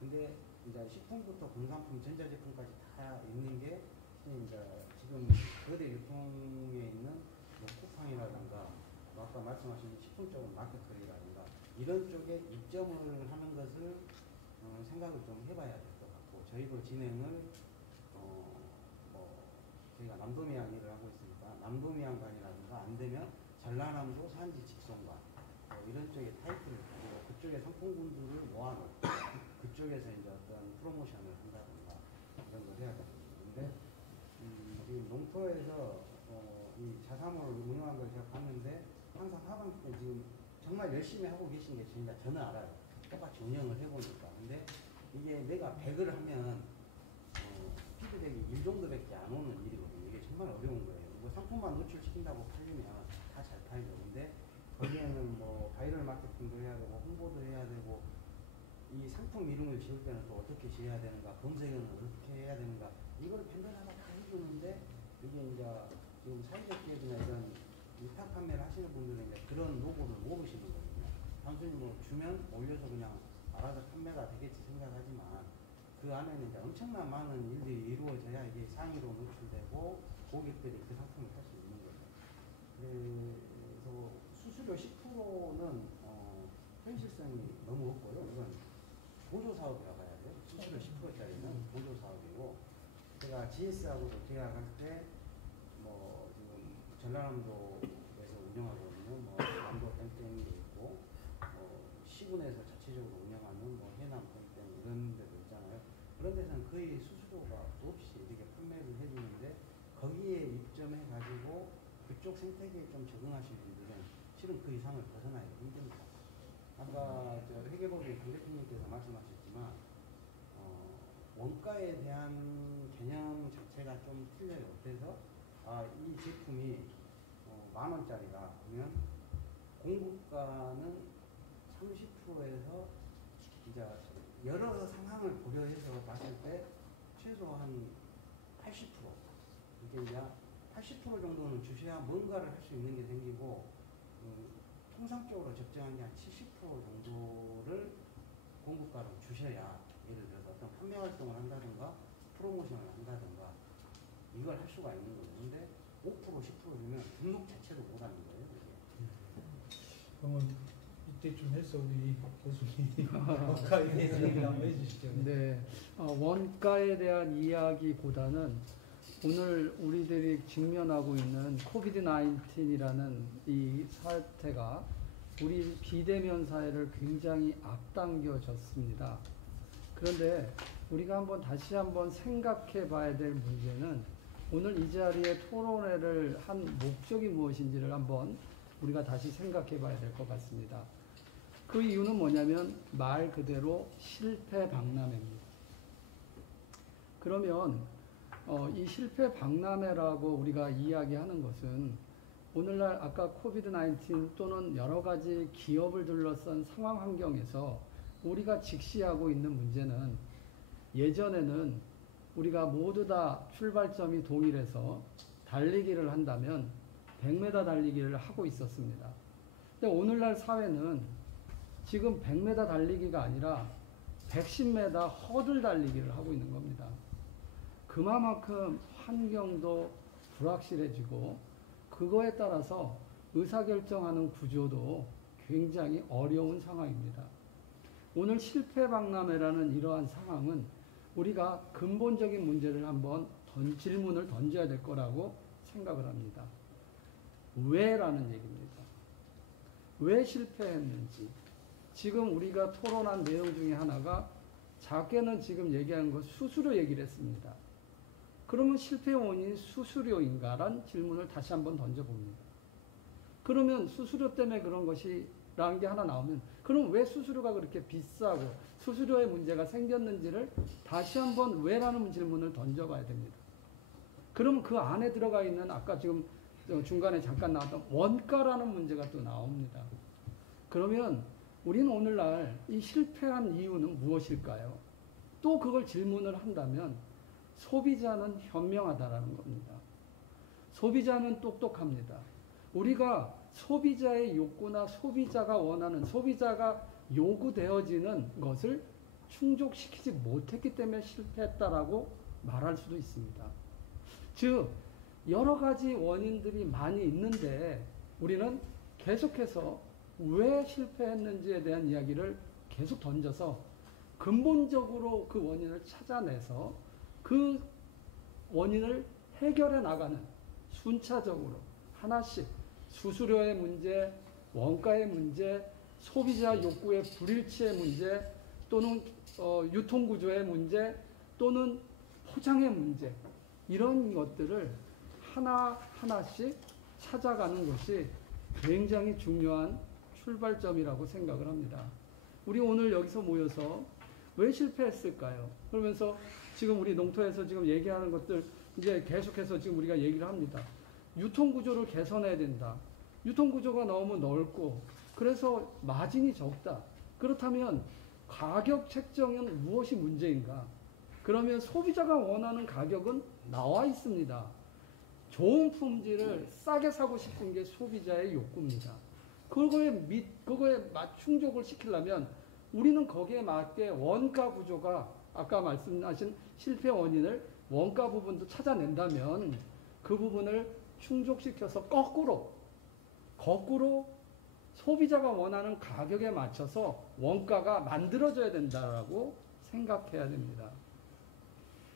근데 이제 식품부터 공산품, 전자제품까지 다 있는 게 이제 지금 거대 유통에 있는 뭐 쿠팡이라든가 뭐 아까 말씀하신 식품 쪽은 마켓컬리라든가 이런 쪽에 입점을 하는 것을 생각을 좀 해봐야 될 것 같고 저희도 진행을 뭐 저희가 남도미양 일을 하고 있으니까 남도미양관이라든가 안 되면 전라남도 산지 직송관 이런 쪽에 타이틀을 가지고 그쪽에 상품군들을 모아놓고 그쪽에서 이제 어떤 프로모션을 한다든가 이런 걸 해야 되거든요. 근데 지금 농토에서 이 자사몰을 운영한 걸 제가 봤는데 항상 하반기 때 지금 정말 열심히 하고 계신 게 저는 알아요. 똑같이 운영을 해보니까. 근데 이게 내가 100을 하면 피드백이 1 정도밖에 안 오는 일이거든요. 이게 정말 어려운 거예요. 뭐 상품만 노출시킨다고 팔리면 다 잘 팔죠. 근데 거기에는 뭐 바이럴 마케팅도 해야 되고 홍보도 해야 되고 이 상품 이름을 지을 때는 또 어떻게 지어야 되는가 검색은 어떻게 해야 되는가 이걸 밴드하나 다 해주는데 이게 이제 지금 사회적 기업이나 이런 위탁 판매를 하시는 분들은 이제 그런 노고를 모르시는 거거든요. 단순히 뭐 주면 올려서 그냥 알아서 판매가 되겠지 생각하지만 그 안에는 이제 엄청난 많은 일들이 이루어져야 이게 상위로 노출되고 고객들이 그 상품을 살 수 있는 거죠. 그래서 수수료 10%는 현실성이 너무 없고요. 이건 보조사업이라고 해야 돼요. 수수료 10%짜리는 보조사업이고 제가 GS하고도 계약할 때 뭐 지금 전라남도에서 운영하고 있는 뭐 남도 땡땡도 있고 시군에서 자체적으로 운영하는 뭐 해남 땡땡 이런 데도 있잖아요. 그런 데서는 거의 수수료가 없이 이렇게 판매를 해주는데 거기에 입점해 가지고 그쪽 생태계에 좀 적응하시는 분들은 실은 그 이상을 벗어나기 힘듭니다. 아까 회계법인 강 대표님께서 말씀하셨지만 원가에 대한 개념 자체가 좀 틀려요. 그래서 이 제품이 10,000원짜리다 그러면 공급가는 30%에서 이제 여러 상황을 고려해서 봤을 때 최소한 80% 이게 이제 80% 정도는 주셔야 뭔가를 할 수 있는 게 생기고 통상적으로 적정한 게 한 70% 정도를 공급가로 주셔야 예를 들어서 어떤 판매 활동을 한다든가 프로모션을 한다든가 이걸 할 수가 있는 거예요. 근데 5% 10%면 등록 자체도 못 하는 거예요. 그러면 이때쯤 해서 우리 교수님 원가에 대해서 얘기 한번 해주시죠. 네, 원가에 대한 이야기보다는 오늘 우리들이 직면하고 있는 코비드-19이라는 이 사태가 우리 비대면 사회를 굉장히 앞당겨졌습니다. 그런데 우리가 다시 한번 생각해 봐야 될 문제는 오늘 이 자리에 토론회를 한 목적이 무엇인지를 한번 우리가 다시 생각해 봐야 될 것 같습니다. 그 이유는 뭐냐면 말 그대로 실패 박람회입니다. 그러면 이 실패 박람회라고 우리가 이야기하는 것은 오늘날 아까 코비드-19 또는 여러 가지 기업을 둘러싼 상황 환경에서 우리가 직시하고 있는 문제는 예전에는 우리가 모두 다 출발점이 동일해서 달리기를 한다면 100m 달리기를 하고 있었습니다. 근데 오늘날 사회는 지금 100m 달리기가 아니라 110m 허들 달리기를 하고 있는 겁니다. 그만큼 환경도 불확실해지고 그거에 따라서 의사결정하는 구조도 굉장히 어려운 상황입니다. 오늘 실패박람회라는 이러한 상황은 우리가 근본적인 문제를 한번 질문을 던져야 될 거라고 생각을 합니다. 왜라는 얘기입니다. 왜 실패했는지. 지금 우리가 토론한 내용 중에 하나가 작게는 지금 얘기한 거 수수료 얘기를 했습니다. 그러면 실패 원인이 수수료인가라는 질문을 다시 한번 던져봅니다. 그러면 수수료 때문에 그런 것이라는 게 하나 나오면 그럼 왜 수수료가 그렇게 비싸고 수수료의 문제가 생겼는지를 다시 한번 왜라는 질문을 던져봐야 됩니다. 그럼 그 안에 들어가 있는 아까 지금 중간에 잠깐 나왔던 원가라는 문제가 또 나옵니다. 그러면 우리는 오늘날 이 실패한 이유는 무엇일까요? 또 그걸 질문을 한다면 소비자는 현명하다라는 겁니다. 소비자는 똑똑합니다. 우리가 소비자의 욕구나 소비자가 원하는 소비자가 요구되어지는 것을 충족시키지 못했기 때문에 실패했다라고 말할 수도 있습니다. 즉 여러 가지 원인들이 많이 있는데 우리는 계속해서 왜 실패했는지에 대한 이야기를 계속 던져서 근본적으로 그 원인을 찾아내서 그 원인을 해결해 나가는 순차적으로 하나씩 수수료의 문제, 원가의 문제, 소비자 욕구의 불일치의 문제 또는 유통구조의 문제 또는 포장의 문제 이런 것들을 하나하나씩 찾아가는 것이 굉장히 중요한 출발점이라고 생각을 합니다. 우리 오늘 여기서 모여서 왜 실패했을까요? 그러면서 지금 우리 농토에서 지금 얘기하는 것들 이제 계속해서 지금 우리가 얘기를 합니다. 유통구조를 개선해야 된다. 유통구조가 너무 넓고 그래서 마진이 적다. 그렇다면 가격 책정은 무엇이 문제인가? 그러면 소비자가 원하는 가격은 나와 있습니다. 좋은 품질을 싸게 사고 싶은 게 소비자의 욕구입니다. 그거에 충족을 시키려면 우리는 거기에 맞게 원가 구조가 아까 말씀하신 실패 원인을 원가 부분도 찾아낸다면 그 부분을 충족시켜서 거꾸로 소비자가 원하는 가격에 맞춰서 원가가 만들어져야 된다라고 생각해야 됩니다.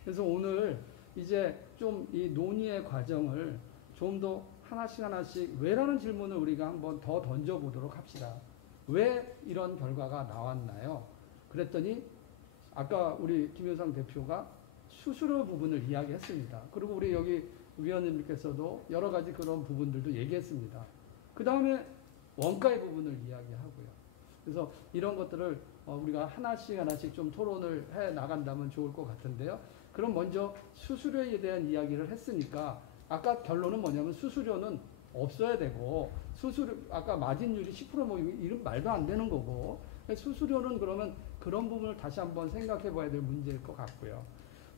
그래서 오늘 이제 좀 이 논의의 과정을 좀 더 하나씩 왜라는 질문을 우리가 한번 더 던져보도록 합시다. 왜 이런 결과가 나왔나요? 그랬더니 아까 우리 김효상 대표가 수수료 부분을 이야기했습니다. 그리고 우리 여기 위원님께서도 여러 가지 그런 부분들도 얘기했습니다. 그 다음에 원가의 부분을 이야기하고요. 그래서 이런 것들을 우리가 하나씩 좀 토론을 해 나간다면 좋을 것 같은데요. 그럼 먼저 수수료에 대한 이야기를 했으니까 아까 결론은 뭐냐면 수수료는 없어야 되고 수수료 아까 마진율이 10% 뭐 이런 말도 안 되는 거고 수수료는 그러면 그런 부분을 다시 한번 생각해 봐야 될 문제일 것 같고요.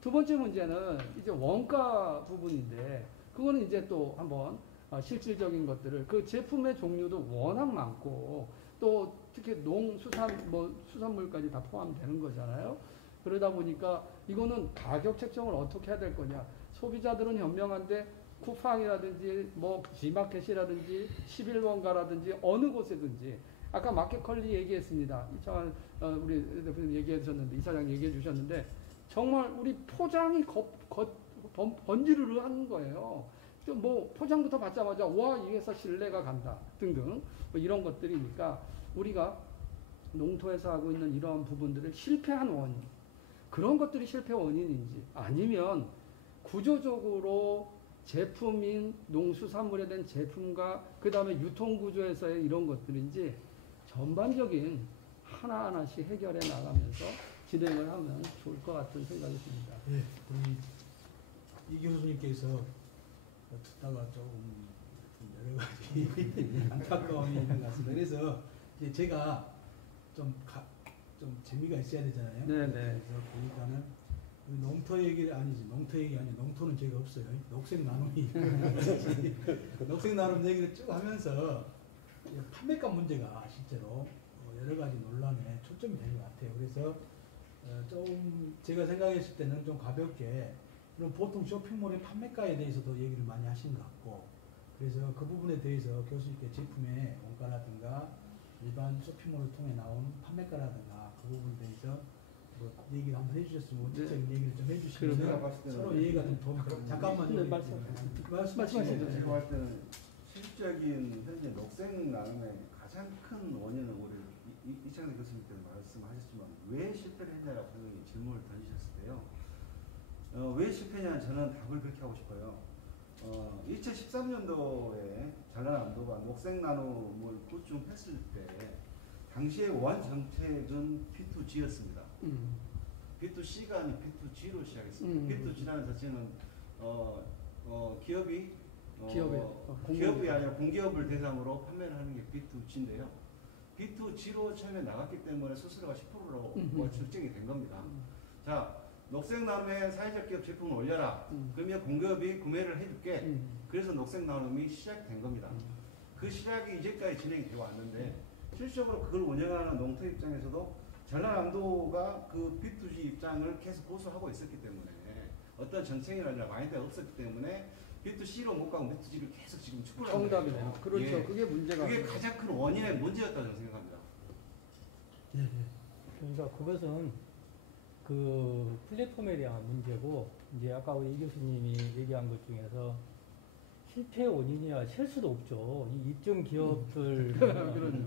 두 번째 문제는 이제 원가 부분인데 그거는 이제 또 한번 실질적인 것들을 그 제품의 종류도 워낙 많고 또 특히 수산물까지 다 포함되는 거잖아요. 그러다 보니까 이거는 가격 책정을 어떻게 해야 될 거냐. 소비자들은 현명한데 쿠팡이라든지 뭐 G마켓이라든지 11원가라든지 어느 곳에든지 아까 마켓컬리 얘기했습니다. 이창환 우리 대표님 얘기해 주셨는데 이사장 얘기해 주셨는데 정말 우리 포장이 번지르르 하는 거예요. 뭐 포장부터 받자마자 와 이 회사 신뢰가 간다 등등 뭐 이런 것들이니까 우리가 농토에서 하고 있는 이러한 부분들을 실패한 원인 그런 것들이 실패 원인인지 아니면 구조적으로 제품인 농수산물에 대한 제품과 그 다음에 유통구조에서의 이런 것들인지 전반적인 하나하나씩 해결해 나가면서 진행을 하면 좋을 것 같은 생각이 듭니다. 예, 우리 이 교수님께서 듣다가 좀 여러 가지 안타까움이 있는 것 같습니다. 그래서 이제 제가 좀 재미가 있어야 되잖아요. 네네. 그래서 보니까는 농토 얘기 아니지, 농토 얘기 아니야. 농토는 제가 없어요. 녹색 나눔이 녹색 나눔 얘기를 쭉 하면서 판매가 문제가 실제로 여러 가지 논란에 초점이 되는 것 같아요. 그래서 좀 제가 생각했을 때는 좀 가볍게 그럼 보통 쇼핑몰의 판매가에 대해서도 얘기를 많이 하신 것 같고 그래서 그 부분에 대해서 교수님께 제품의 원가라든가 일반 쇼핑몰을 통해 나온 판매가라든가 그 부분에 대해서 뭐 얘기를 한번 해주셨으면 원칙적인 얘기를 좀 해주시면 서로 얘기가 좀 도움이 잠깐만요. 네, 말씀하시죠. 제가 봤을 때는 실질적인 현재 녹색 나눔의 가장 큰 원인은 우리 이창대 교수님께서 말씀하셨지만 왜 실패를 했냐라고 분명히 질문을 던지셨을 때요. 왜 실패냐 저는 답을 그렇게 하고 싶어요. 2013년도에 전라남도가 녹색 나눔을 구축했을 때 당시의 원 정책은 P2G였습니다. P2C가 아닌 P2G로 시작했습니다. P2G라는 자체는 기업이 아니라 공기업을 대상으로 판매를 하는 게 P2G인데요. P2G로 처음에 나갔기 때문에 수수료가 10%로 측정이 된 겁니다. 자, 녹색 나눔의 사회적 기업 제품을 올려라. 그러면 공기업이 구매를 해줄게. 그래서 녹색 나눔이 시작된 겁니다. 그 시작이 이제까지 진행이 되어 왔는데 실질적으로 그걸 운영하는 농토 입장에서도 전라남도가 그 B2G 입장을 계속 고수하고 있었기 때문에 어떤 정책이나 마인드가 없었기 때문에 B2C로 못 가고 B2G를 계속 지금 추구를 하는 거죠. 정답이네요. 그렇죠. 예. 그게 문제가. 그게 가장 큰 원인의 문제였다고 저는 생각합니다. 예. 그러니까 그것은 그 플랫폼에 대한 문제고 이제 아까 우리 이 교수님이 얘기한 것 중에서 실패 원인이야 셀 수도 없죠. 이 입점 기업들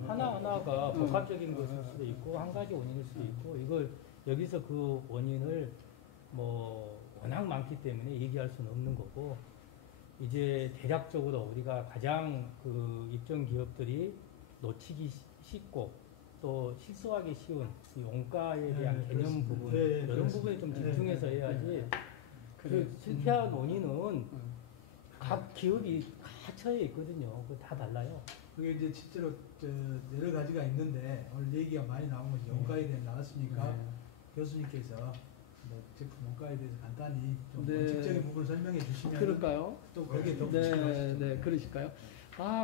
하나하나가 복합적인 것일 수도 있고 한 가지 원인일 수도 있고 이걸 여기서 그 원인을 뭐 워낙 많기 때문에 얘기할 수는 없는 거고 이제 대략적으로 우리가 가장 그 입점 기업들이 놓치기 쉽고 또 실수하기 쉬운 이 원가에 대한 개념 부분 이런 부분에 좀 집중해서 해야지 그 실패한 원인은 각 기업이 갇혀에 있거든요. 그거 다 달라요. 그게 이제 실제로 여러 가지가 있는데 오늘 얘기가 많이 나온 거죠. 원가에 대해 나왔으니까 교수님께서 뭐 제품 원가에 대해서 간단히 좀 원칙적인 부분을 설명해 주시면 그럴까요? 또 거기에 더 네, 그러실까요?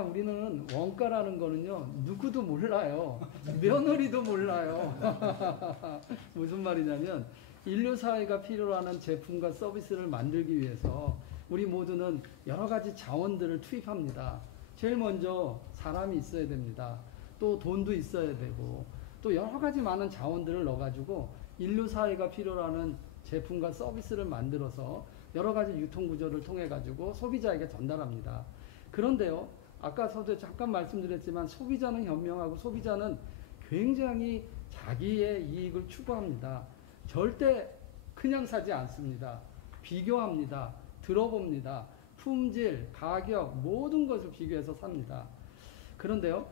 우리는 원가라는 거는요, 누구도 몰라요. 며느리도 몰라요. 무슨 말이냐면, 인류사회가 필요로 하는 제품과 서비스를 만들기 위해서 우리 모두는 여러 가지 자원들을 투입합니다. 제일 먼저 사람이 있어야 됩니다. 또 돈도 있어야 되고, 또 여러 가지 많은 자원들을 넣어가지고 인류사회가 필요로 하는 제품과 서비스를 만들어서 여러 가지 유통구조를 통해가지고 소비자에게 전달합니다. 그런데요, 아까 저도 잠깐 말씀드렸지만 소비자는 현명하고 소비자는 굉장히 자기의 이익을 추구합니다. 절대 그냥 사지 않습니다. 비교합니다. 들어봅니다. 품질, 가격, 모든 것을 비교해서 삽니다. 그런데요,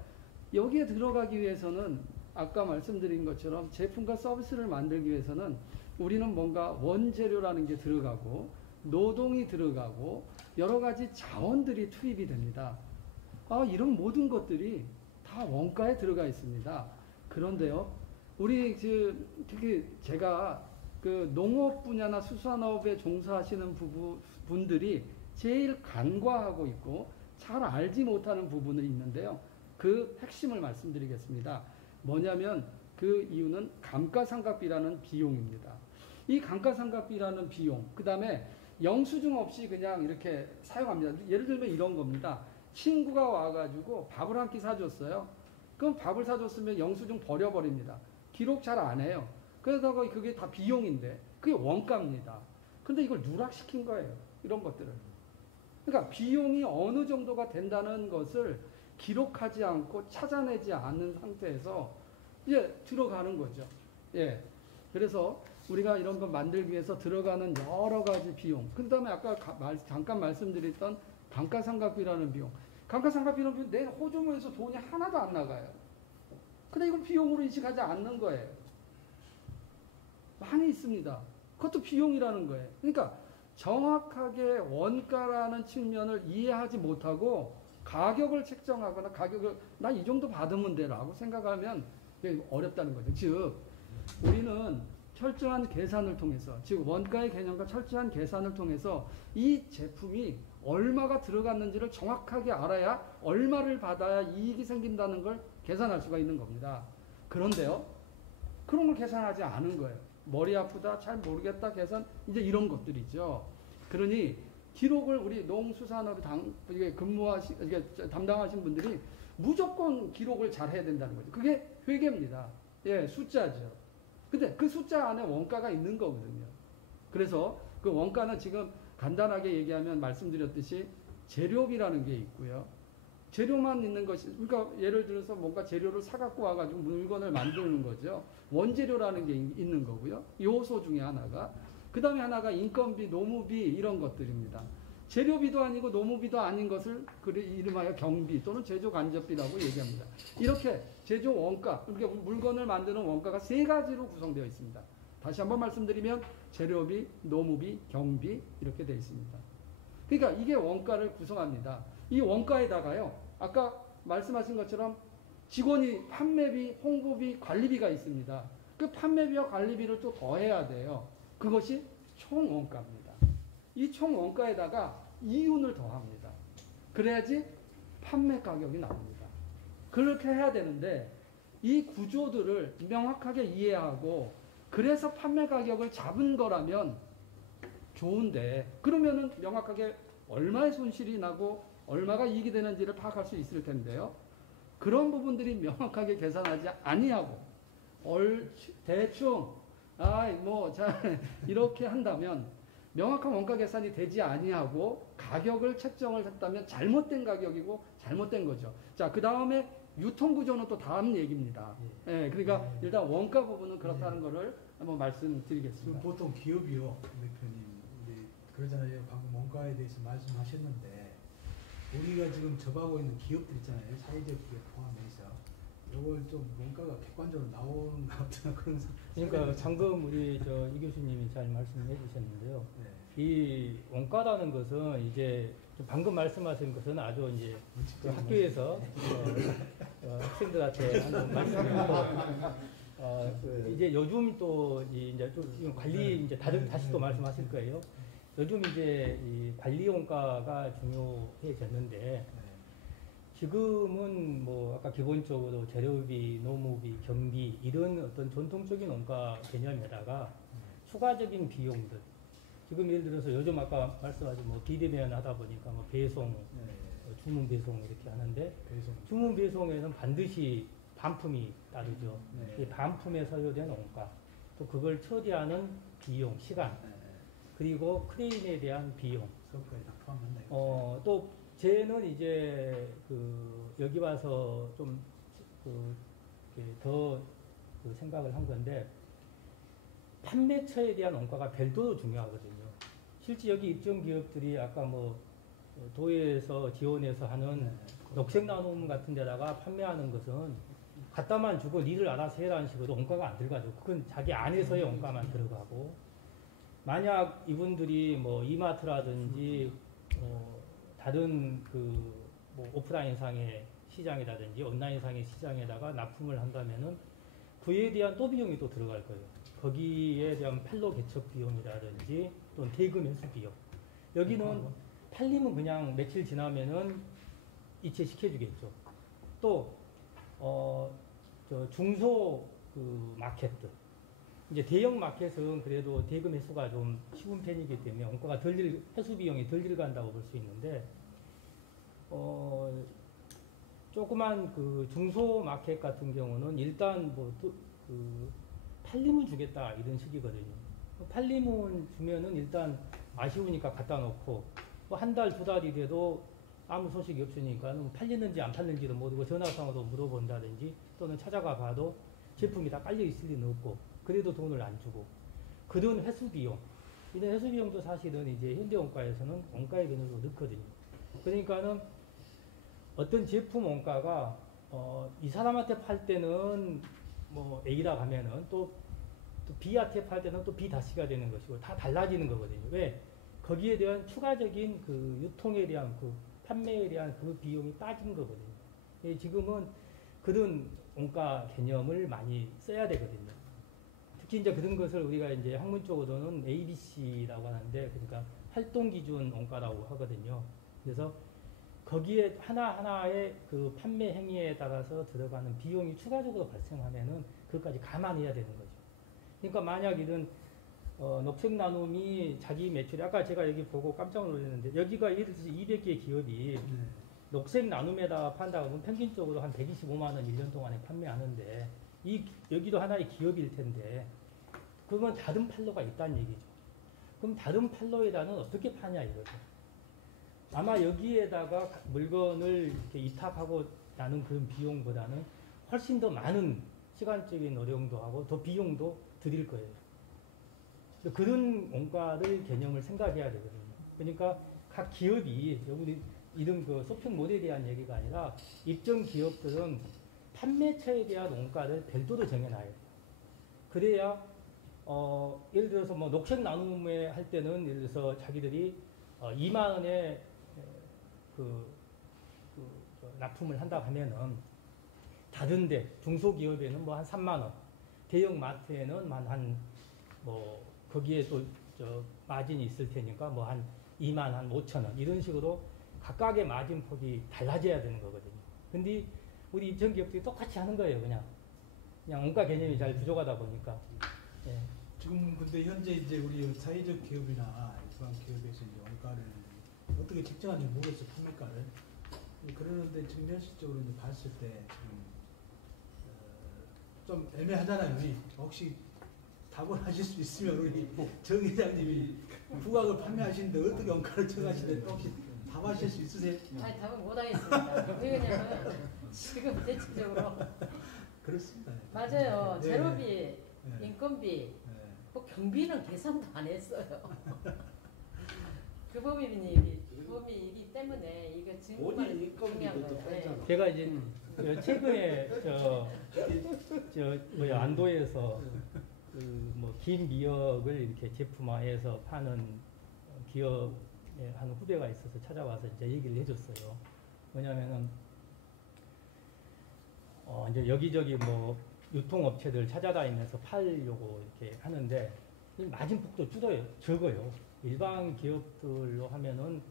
여기에 들어가기 위해서는 아까 말씀드린 것처럼 제품과 서비스를 만들기 위해서는 우리는 뭔가 원재료라는 게 들어가고 노동이 들어가고 여러 가지 자원들이 투입이 됩니다. 이런 모든 것들이 다 원가에 들어가 있습니다. 그런데요, 우리 특히 제가 그 농업 분야나 수산업에 종사하시는 분들이 제일 간과하고 있고 잘 알지 못하는 부분이 있는데요. 그 핵심을 말씀드리겠습니다. 뭐냐면 그 이유는 감가상각비라는 비용입니다. 이 감가상각비라는 비용, 그 다음에 영수증 없이 그냥 이렇게 사용합니다. 예를 들면 이런 겁니다. 친구가 와가지고 밥을 한 끼 사줬어요. 그럼 밥을 사줬으면 영수증 버려버립니다. 기록 잘 안 해요. 그러다가 그게 다 비용인데 그게 원가입니다. 근데 이걸 누락시킨 거예요. 이런 것들을. 그러니까 비용이 어느 정도가 된다는 것을 기록하지 않고 찾아내지 않는 상태에서 이제 들어가는 거죠. 예. 그래서 우리가 이런 거 만들기 위해서 들어가는 여러 가지 비용. 그 다음에 아까 잠깐 말씀드렸던 감가상각비라는 비용. 감가상각비라는 비용 내 호주머니에서 돈이 하나도 안 나가요. 근데 이걸 비용으로 인식하지 않는 거예요. 많이 있습니다. 그것도 비용이라는 거예요. 그러니까 정확하게 원가라는 측면을 이해하지 못하고 가격을 책정하거나 가격을 나 이 정도 받으면 돼라고 생각하면 어렵다는 거죠. 즉 우리는 철저한 계산을 통해서, 즉 원가의 개념과 철저한 계산을 통해서 이 제품이 얼마가 들어갔는지를 정확하게 알아야 얼마를 받아야 이익이 생긴다는 걸 계산할 수가 있는 겁니다. 그런데요, 그런 걸 계산하지 않은 거예요. 머리 아프다, 잘 모르겠다 계산, 이제 이런 것들이죠. 그러니 기록을 우리 농수산업에 담당하신 분들이 무조건 기록을 잘 해야 된다는 거죠. 그게 회계입니다. 예, 숫자죠. 근데 그 숫자 안에 원가가 있는 거거든요. 그래서 그 원가는 지금 간단하게 얘기하면 말씀드렸듯이 재료비라는 게 있고요. 재료만 있는 것이, 그러니까 예를 들어서 뭔가 재료를 사갖고 와가지고 물건을 만드는 거죠. 원재료라는 게 있는 거고요. 요소 중에 하나가. 그 다음에 하나가 인건비, 노무비 이런 것들입니다. 재료비도 아니고 노무비도 아닌 것을 이름하여 경비 또는 제조간접비라고 얘기합니다. 이렇게 제조 원가, 그러니까 물건을 만드는 원가가 세 가지로 구성되어 있습니다. 다시 한번 말씀드리면 재료비, 노무비, 경비 이렇게 되어 있습니다. 그러니까 이게 원가를 구성합니다. 이 원가에다가요, 아까 말씀하신 것처럼 직원이 판매비, 홍보비, 관리비가 있습니다. 그 판매비와 관리비를 또 더해야 돼요. 그것이 총원가입니다. 이 총원가에다가 이윤을 더합니다. 그래야지 판매 가격이 나옵니다. 그렇게 해야 되는데 이 구조들을 명확하게 이해하고 그래서 판매 가격을 잡은 거라면 좋은데, 그러면은 명확하게 얼마의 손실이 나고 얼마가 이익이 되는지를 파악할 수 있을 텐데요. 그런 부분들이 명확하게 계산하지 아니하고 대충 이렇게 한다면 명확한 원가 계산이 되지 아니하고 가격을 책정을 했다면 잘못된 가격이고 잘못된 거죠. 자, 그 다음에 유통구조는 또 다음 얘기입니다. 예, 그러니까 일단 원가 부분은 그렇다는 거를 한번 말씀드리겠습니다. 보통 기업이요, 대표님, 그러잖아요. 방금 원가에 대해서 말씀하셨는데 우리가 지금 접하고 있는 기업들 있잖아요. 사회적 기업 포함해서 이걸 좀 원가가 객관적으로 나오는 것 같은 그런. 그러니까 방금 우리 이 교수님이 잘 말씀해 주셨는데요. 네. 이 원가라는 것은 이제 방금 말씀하신 것은 아주 이제 그 학교에서 학생들한테 하는 말씀이고, 이제 요즘 또 이제 좀 관리 이제 다시 또 말씀하실 거예요. 요즘 이제 이 관리 원가가 중요해졌는데, 지금은 뭐 아까 기본적으로 재료비, 노무비, 경비 이런 어떤 전통적인 원가 개념에다가 추가적인 비용들, 지금 예를 들어서 요즘 아까 말씀하신 뭐 비대면 하다 보니까 뭐 배송, 주문 배송 이렇게 하는데, 주문 배송에는 반드시 반품이 따르죠. 이 반품에 사유된 원가, 또 그걸 처리하는 비용, 시간, 그리고 클레임에 대한 비용. 그것까지 다 포함한다. 또 쟤는 이제 여기 와서 좀 더 생각을 한 건데, 판매처에 대한 원가가 별도로 중요하거든요. 실제 여기 입점 기업들이 아까 뭐 도에서 지원해서 하는 녹색 나눔 같은 데다가 판매하는 것은 갖다만 주고 니를 알아서 해라는 식으로 원가가 안 들어가죠. 그건 자기 안에서의 원가만 들어가고, 만약 이분들이 뭐 이마트라든지 다른 뭐 오프라인상의 시장이라든지 온라인상의 시장에다가 납품을 한다면은 그에 대한 또 비용이 또 들어갈 거예요. 거기에 대한 판로 개척 비용이라든지 또는 대금 회수 비용. 여기는 팔리면 그냥 며칠 지나면은 이체시켜주겠죠. 또 저 중소 그 마켓들, 이제 대형 마켓은 그래도 대금 회수가 좀 쉬운 편이기 때문에 원가가 회수 비용이 덜 들어간다고 볼 수 있는데, 조그만 그 중소 마켓 같은 경우는 일단 팔리면 주겠다 이런 식이거든요. 팔리면 주면은 일단 아쉬우니까 갖다 놓고, 뭐 한 달, 두 달이 돼도 아무 소식이 없으니까 팔리는지 안 팔리는지도 모르고 전화상으로 물어본다든지 또는 찾아가 봐도 제품이 다 깔려 있을 리는 없고, 그래도 돈을 안 주고, 그런 회수 비용, 이런 회수 비용도 사실은 이제 현대원가에서는 원가의 개념으로 넣거든요. 그러니까는 어떤 제품 원가가 이 사람한테 팔 때는 뭐 A라고 하면은 또 B한테 팔 때는 또 B 다시가 되는 것이고 다 달라지는 거거든요. 왜? 거기에 대한 추가적인 그 유통에 대한 그 판매에 대한 그 비용이 빠진 거거든요. 예, 지금은 그런 원가 개념을 많이 써야 되거든요. 특히 이제 그런 것을 우리가 이제 학문 쪽으로는 ABC라고 하는데, 그러니까 활동 기준 원가라고 하거든요. 그래서 거기에 하나하나의 그 판매 행위에 따라서 들어가는 비용이 추가적으로 발생하면은 그것까지 감안해야 되는 거죠. 그러니까 만약 이런 녹색 나눔이 자기 매출이, 아까 제가 여기 보고 깜짝 놀랐는데, 여기가 예를 들어서 200개 기업이 녹색 나눔에다가 판다고 하면 평균적으로 한 125만 원 1년 동안에 판매하는데, 여기도 하나의 기업일 텐데, 그건 다른 판로가 있다는 얘기죠. 그럼 다른 판로에다는 어떻게 파냐 이거죠. 아마 여기에다가 물건을 이렇게 이탁하고 나는 그런 비용보다는 훨씬 더 많은 시간적인 노력도 하고 더 비용도 들일 거예요. 그런 원가를 개념을 생각해야 되거든요. 그러니까 각 기업이, 여기 이런 그 쇼핑몰에 대한 얘기가 아니라 입점 기업들은 판매처에 대한 원가를 별도로 정해놔야 돼요. 그래야 예를 들어서 뭐 녹색 나눔에 할 때는 예를 들어서 자기들이 2만 원에 납품을 한다고 하면은, 다른데 중소기업에는 뭐 한 3만 원, 대형 마트에는 뭐 거기에 또 마진이 있을 테니까 뭐 한 2만 한 5천 원 이런 식으로 각각의 마진 폭이 달라져야 되는 거거든요. 근데 우리 입점 기업들이 똑같이 하는 거예요. 그냥 원가 개념이 잘 부족하다 보니까. 예. 지금 근데 현재 이제 우리 사회적 기업이나 일반 기업에서 이제 원가를 어떻게 책정하는지 모르겠어요, 판매가를. 그러는데 지금 현실적으로 이제 봤을 때 지금 좀 애매하잖아요. 혹시 답을 하실 수 있으면 우리 정 회장님이 부각을 판매하시는데 어떻게 원가를 정하시는데 혹시 답하실 수 있으세요? 아니, 답은 못 하겠습니다. 왜냐면 지금 대체적으로 그렇습니다. 맞아요. 네. 재료비, 네. 인건비, 네. 뭐 경비는 계산도 안 했어요. 그 법이기 때문에 이거 정말 본인 인건비도 중요한 또 거예요. 뺐잖아. 제가 이제 최근에 안도에서 뭐 긴 미역을 이렇게 제품화해서 파는 기업의 한 후배가 있어서 찾아와서 이제 얘기를 해줬어요. 뭐냐면은 이제 여기저기 뭐 유통업체들 찾아다니면서 팔려고 이렇게 하는데 이 마진폭도 적어요. 일반 기업들로 하면은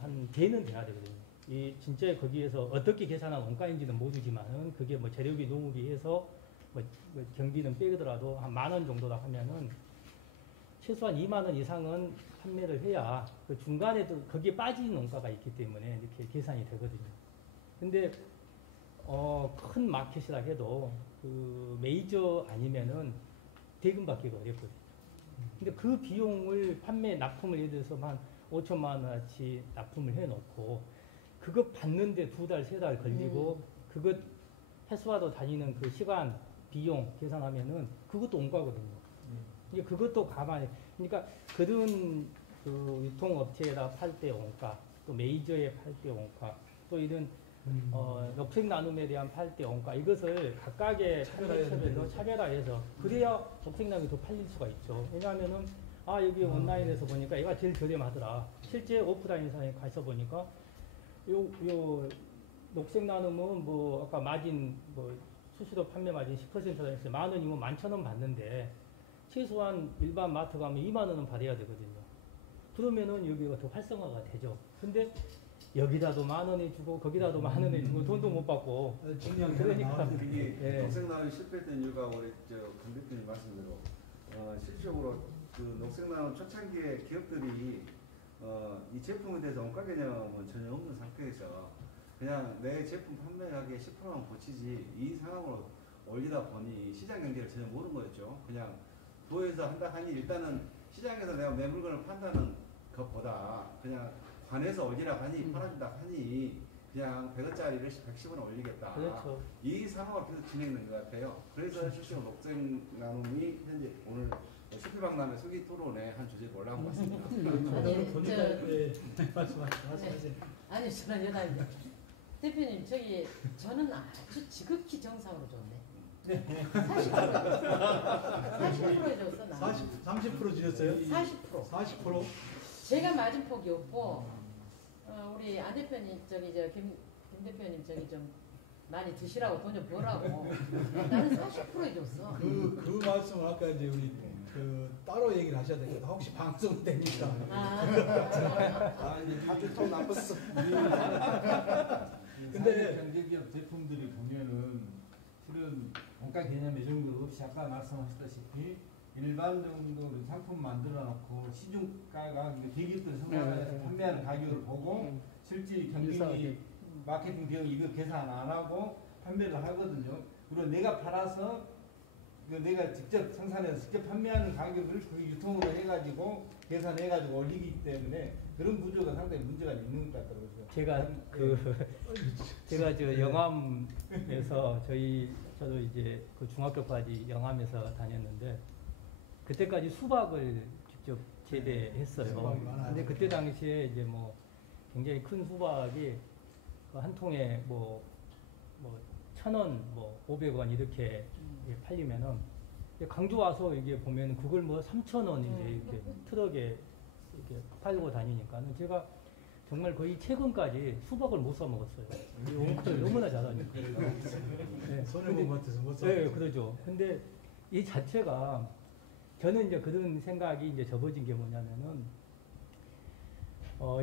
한 배는 돼야 되거든요. 이 진짜 거기에서 어떻게 계산한 원가인지는 모르지만은 그게 뭐 재료비, 노무비 해서 뭐 경비는 빼더라도 한 10,000원 정도다 하면은 최소한 2만 원 이상은 판매를 해야 그 중간에도 거기에 빠지는 원가가 있기 때문에 이렇게 계산이 되거든요. 근데 큰 마켓이라 해도 그 메이저 아니면은 대금 받기가 어렵거든요. 근데 그 비용을 납품을 예를 들어서 한 5천만 원어치 납품을 해놓고 그거 받는데 2달, 3달 걸리고 그것 회수하러 다니는 그 시간, 비용 계산하면은 그것도 원가거든요. 이게 그것도 가만히, 그러니까 그런 그 유통업체에다 팔 때 원가, 또 메이저에 팔 때 원가, 또 이런 녹색 나눔에 대한 팔 때 원가, 이것을 각각의 판매처별로 차별화해서 그래야 녹색 나눔이 더 팔릴 수가 있죠. 왜냐하면은 여기 온라인에서 보니까 얘가 제일 저렴하더라. 실제 오프라인상에 가서 보니까 요 녹색 나눔은 뭐 아까 마진 뭐 수수료 판매 마진 10%라 했어요. 10,000원이면 11,000원 받는데 최소한 일반 마트 가면 2만 원은 받아야 되거든요. 그러면은 여기가 더 활성화가 되죠. 근데 여기다도 10,000원에 주고 거기다도 10,000원에 주고 돈도 못 받고 중요한 그러니까 이게 예. 녹색나눔이 실패했던 이유가 우리 강 대표님 말씀대로 실질적으로 그 녹색나눔 초창기에 기업들이 이 제품에 대해서 원가 개념은 전혀 없는 상태에서 그냥 내 제품 판매 가격에 10%만 고치지 이 상황으로 올리다 보니 시장 경제를 전혀 모르는 거였죠. 그냥 도에서 한다 하니 일단은 시장에서 내가 내 물건을 판다는 것보다 그냥 관에서 올리라 하니 팔아준다 하니 그냥 100원짜리를 110원 올리겠다. 그렇죠. 이 상황을 계속 진행되는 것 같아요. 그래서 실제로 녹색 나눔이 현재 오늘 실패박람회 소기 토론의 한 주제가 올라온 것 같습니다. 오늘 보니까 말씀하세요. 아니 저는 여담입니다. 대표님 저는 아주 지극히 정상으로 줬네. 40% 줬어 나. 30% 주셨어요? 40%. 40%? 제가 맞은 폭이 없고 우리 안 대표님 김 대표님 좀 많이 드시라고 돈 좀 벌라고 나는 40% 줬어. 그 말씀을 아까 이제 우리 따로 얘기를 하셔야 되겠다. 혹시 방송 되니까. 이제 다들 또 나빴어. 근데 경제기업 제품들이 보면은 실은 원가 개념 이 정도 없이 아까 말씀하셨다시피 일반적으로 상품 만들어 놓고 시중가가 대기업들 생산해서 판매하는 가격을 보고 실제 경쟁이 마케팅 비용 이거 계산 안 하고 판매를 하거든요. 그리고 내가 팔아서 내가 직접 생산해서 직접 판매하는 가격을 그 유통으로 해가지고 계산해가지고 올리기 때문에 그런 구조가 상당히 문제가 있는 것 같더라고요. 제가 저 영암에서 저도 이제 그 중학교까지 영암에서 다녔는데 그때까지 수박을 직접 재배했어요. 근데 그때 당시에 이제 뭐 굉장히 큰 수박이 한 통에 뭐 1,000원, 500원 이렇게 팔리면은 강주 와서 이게 보면 그걸 3,000원 이제 이렇게 트럭에 이렇게 팔고 다니니까는 제가 정말 거의 최근까지 수박을 못 사 먹었어요. 이 원가를 너무나 잘하니까. 네, 손해 본 것 같아서 못 사. 네, 그러죠. 근데 이 자체가 저는 이제 그런 생각이 이제 접어진 게 뭐냐면은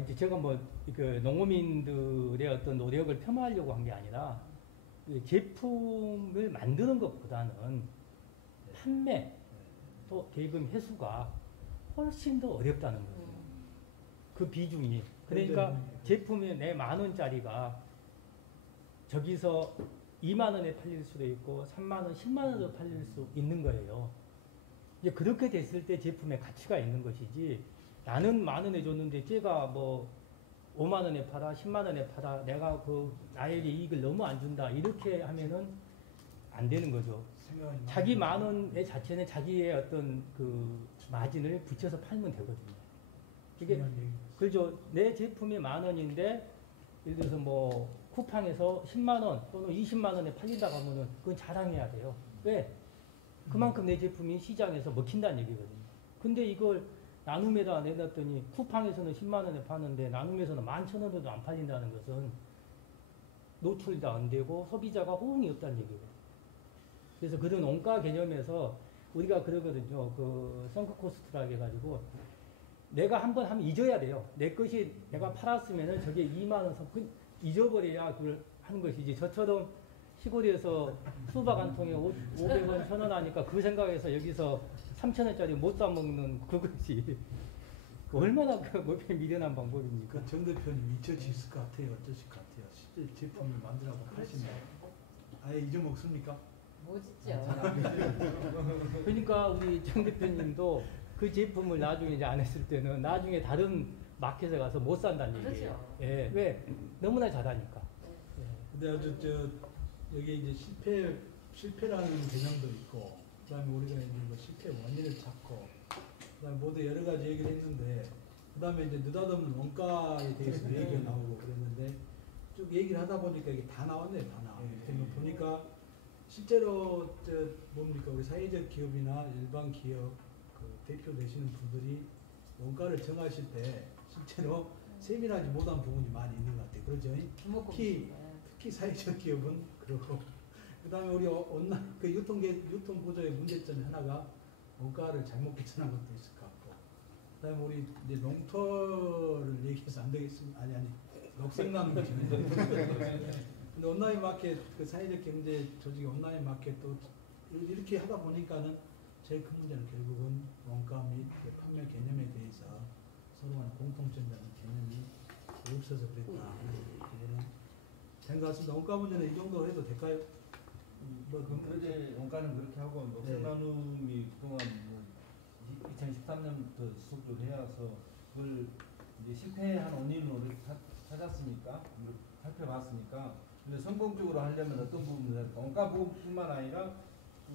이제 제가 그 농어민들의 어떤 노력을 폄하하려고 한 게 아니라 그 제품을 만드는 것보다는 판매 또 대금 회수가 훨씬 더 어렵다는 거예요. 그 비중이. 그러니까 제품이 내 10,000원짜리가 저기서 20,000원에 팔릴 수도 있고 30,000원, 100,000원으로 팔릴 수 있는 거예요. 이제 그렇게 됐을 때 제품의 가치가 있는 것이지 나는 10,000원에 줬는데 쟤가 50,000원에 팔아, 100,000원에 팔아, 내가 나에게 이익을 너무 안 준다 이렇게 하면은 안 되는 거죠. 자기 10,000원의 자체는 자기의 어떤 그 마진을 붙여서 팔면 되거든요. 이게 그렇죠. 내 제품이 10,000원인데 예를 들어서 쿠팡에서 100,000원 또는 200,000원에 팔린다고 하면은 그건 자랑해야 돼요. 왜? 그만큼 내 제품이 시장에서 먹힌다는 얘기거든요. 근데 이걸 나눔에다 내놨더니 쿠팡에서는 100,000원에 파는데 나눔에서는 11,000원에도 안 팔린다는 것은 노출도 안 되고 소비자가 호응이 없다는 얘기거든요. 그래서 그런 원가 개념에서 우리가 그러거든요. 그 선크 코스트라고 해가지고 내가 한번 하면 잊어야 돼요. 내 것이 내가 팔았으면은 저게 20,000원 선크 잊어버려야 그걸 하는 것이지. 저처럼 시골에서 수박 한 통에 500원, 1,000원 하니까 그 생각에서 여기서 3,000원짜리 못 사 먹는 그것이 얼마나 미련한 방법입니까? 정 대표님 잊혀지실 것 같아요. 어떠실 것 같아요? 실제 제품을 만들라고 하시면 아예 잊어먹습니까? 못 잊죠. 그러니까 우리 정 대표님도 그 제품을 나중에 이제 안 했을 때는 나중에 다른 마켓에 가서 못 산다는 얘기예요. 그렇죠. 예, 왜? 너무나 잘하니까. 예. 근데 아주 여기 이제 실패라는 개념도 있고, 그다음에 우리가 이제 실패 원인을 찾고, 그다음에 모두 여러 가지 얘기를 했는데, 그다음에 이제 느닷없는 원가에 대해서 얘기가 나오고 그랬는데 쭉 얘기를 하다 보니까 이게 다 나왔네요, 다 나와. 보니까 실제로 뭡니까 우리 사회적 기업이나 일반 기업 그 대표 되시는 분들이 원가를 정하실 때 실제로 세밀하지 못한 부분이 많이 있는 것 같아요. 그렇죠? 특히 사회적 기업은 그렇고, 그다음에 우리 온라인 그 유통 구조의 문제점 하나가 원가를 잘못 계산한 것도 있을 것 같고, 그다음에 우리 이제 농토를 얘기해서 안 되겠습니다. 아니 녹색나무 지금. 근데 온라인 마켓 그 사회적 경제 조직의 온라인 마켓도 이렇게 하다 보니까는 제일 큰 문제는 결국은 원가 및 그 판매 개념에 대해서 서로 간에 공통점이라는 개념이 없어서 그랬다. 그거는 된 것 같습니다. 원가 문제는 이 정도 해도 될까요? 그럼 어제 원가는 그렇게 하고 녹색나눔이 그동안 뭐 2013년부터 지속적으로 해와서 그걸 이제 실패한 원인을 우리 찾았으니까 살펴봤으니까 근데 성공적으로 하려면 어떤 부분을 원가 부분뿐만 아니라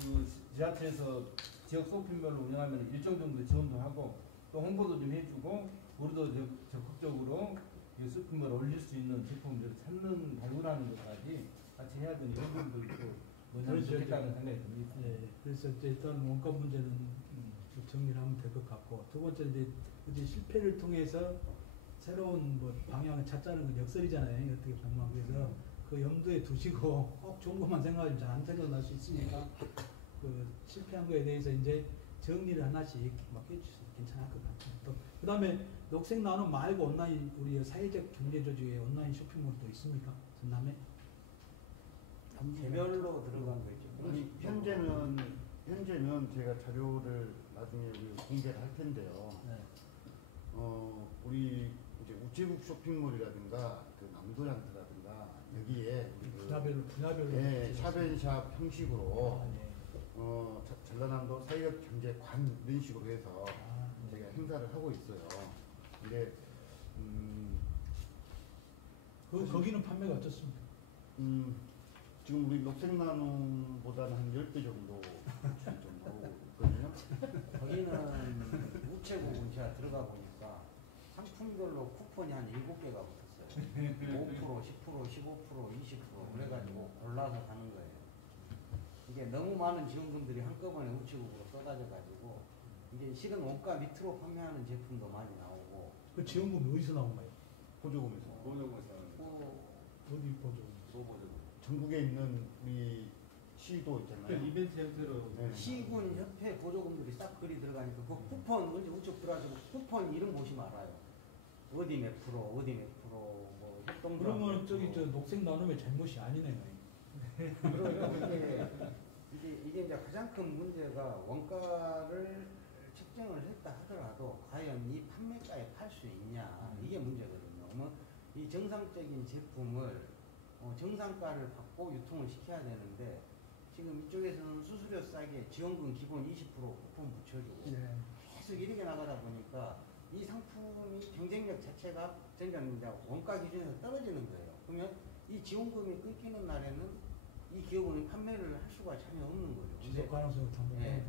그 지자체에서 지역 쇼핑몰을 운영하면 일정 정도 지원도 하고 또 홍보도 좀 해주고 우리도 적극적으로 이 쇼핑몰을 올릴 수 있는 제품들을 찾는 발굴하는 것까지 같이 해야 되는 이런 부분들도 먼저 좋겠다는 생각이 듭니다. 네, 그래서 이제 일단 원가 문제는 정리를 하면 될 것 같고 두 번째 이제 실패를 통해서 새로운 뭐 방향을 찾자는 건 역설이잖아요. 어떻게 보면 그래서 그 염두에 두시고 꼭 좋은 것만 생각하면 잘 안 생각날 수 있으니까 그 실패한 거에 대해서 이제 정리를 하나씩 막 해주셔도 괜찮을 것 같아요. 또 그다음에 녹색 나눔 말고 온라인 우리 사회적 경제 조직에 온라인 쇼핑몰도 있습니까? 전남에? 개별로 들어간 거 있죠. 아니, 현재는 제가 자료를 나중에 우리 공개를 할 텐데요. 네. 우리 이제 우체국 쇼핑몰이라든가 그 남도량트라든가 여기에 우리 그 분야별로 네, 샵앤샵 형식으로 네. 전라남도 사회적 경제관 이런 식으로 해서 네. 제가 행사를 하고 있어요. 근데 거기는 판매가 어떻습니까? 지금 우리 녹색나눔보다는 한 10배 정도 매출이 좀 나오고 있거든요. 거기는 우체국은 제가 들어가 보니까 상품별로 쿠폰이 한 7개가 붙었어요. 5%, 10%, 15%, 20% 그래가지고 골라서 가는 거예요. 이게 너무 많은 지원금들이 한꺼번에 우체국으로 쏟아져가지고 이게 실은 원가 밑으로 판매하는 제품도 많이 나오고. 그 지원금이 어디서 나온가요? 보조금에서. 어디 보조금? 전국에 있는 우리 시도 있잖아요. 이벤트 형태로 네. 시군 협회 보조금들이 싹 글이 들어가니까 그 쿠폰 먼저 우측 들어가지고 쿠폰 이름 보시면 알아요. 어디 몇 프로, 어디 몇 프로, 뭐 협동조합 그러면 몇 저기 프로. 저 녹색 나눔의 잘못이 아니네요. 그러니까 이게 이제 가장 큰 문제가 원가를 책정을 했다 하더라도 과연 이 판매가에 팔 수 있냐 이게 문제거든요. 그러면 이 정상적인 제품을 정상가를 받고 유통을 시켜야 되는데 지금 이쪽에서는 수수료 싸게 지원금 기본 20% 쿠폰 붙여주고 네. 계속 이렇게 나가다 보니까 이 상품이 경쟁력 자체가 점점 이제 원가 기준에서 떨어지는 거예요. 그러면 이 지원금이 끊기는 날에는 이 기업은 판매를 할 수가 전혀 없는 거죠. 지속 가능성이 네.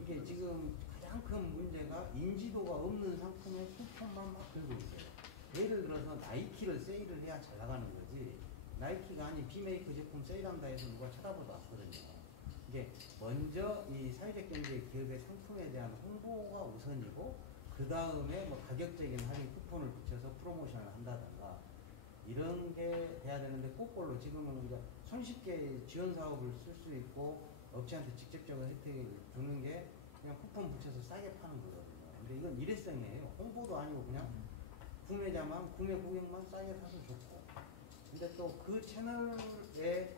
이게 지금 가장 큰 문제가 인지도가 없는 상품의 쿠폰만 막 들고 있어요. 예를 들어서 나이키를 세일을 해야 잘 나가는 거지 나이키가 아닌 비메이크 제품 세일한다 해서 누가 쳐다보도 않거든요. 이게 먼저 이 사회적 경제 기업의 상품에 대한 홍보가 우선이고 그 다음에 뭐 가격적인 할인 쿠폰을 붙여서 프로모션을 한다든가 이런 게 돼야 되는데 거꾸로 지금은 이제 손쉽게 지원 사업을 쓸 수 있고 업체한테 직접적인 혜택을 주는 게 그냥 쿠폰 붙여서 싸게 파는 거거든요. 근데 이건 일회성이에요. 홍보도 아니고 그냥 구매자만 구매 고객만 싸게 사서 좋고. 근데 또 그 채널에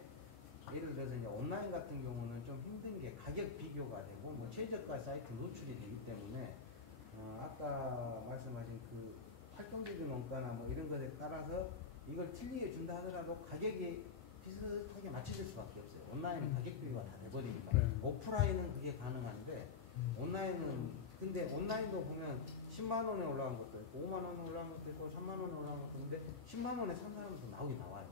예를 들어서 이제 온라인 같은 경우는 좀 힘든 게 가격 비교가 되고 뭐 최저가 사이트 노출이 되기 때문에 아까 말씀하신 그 활동적인 원가나 뭐 이런 것에 따라서 이걸 틀리게 준다 하더라도 가격이 비슷하게 맞춰질 수밖에 없어요. 온라인은 가격 비교가 다 돼버리니까. 오프라인은 그게 가능한데 온라인은 근데 온라인도 보면 10만 원에 올라간 것도 있고 5만 원에 올라간 것도 있고 3만 원에 올라간 것도 있는데 10만 원에 산 사람도 나오긴 나와요.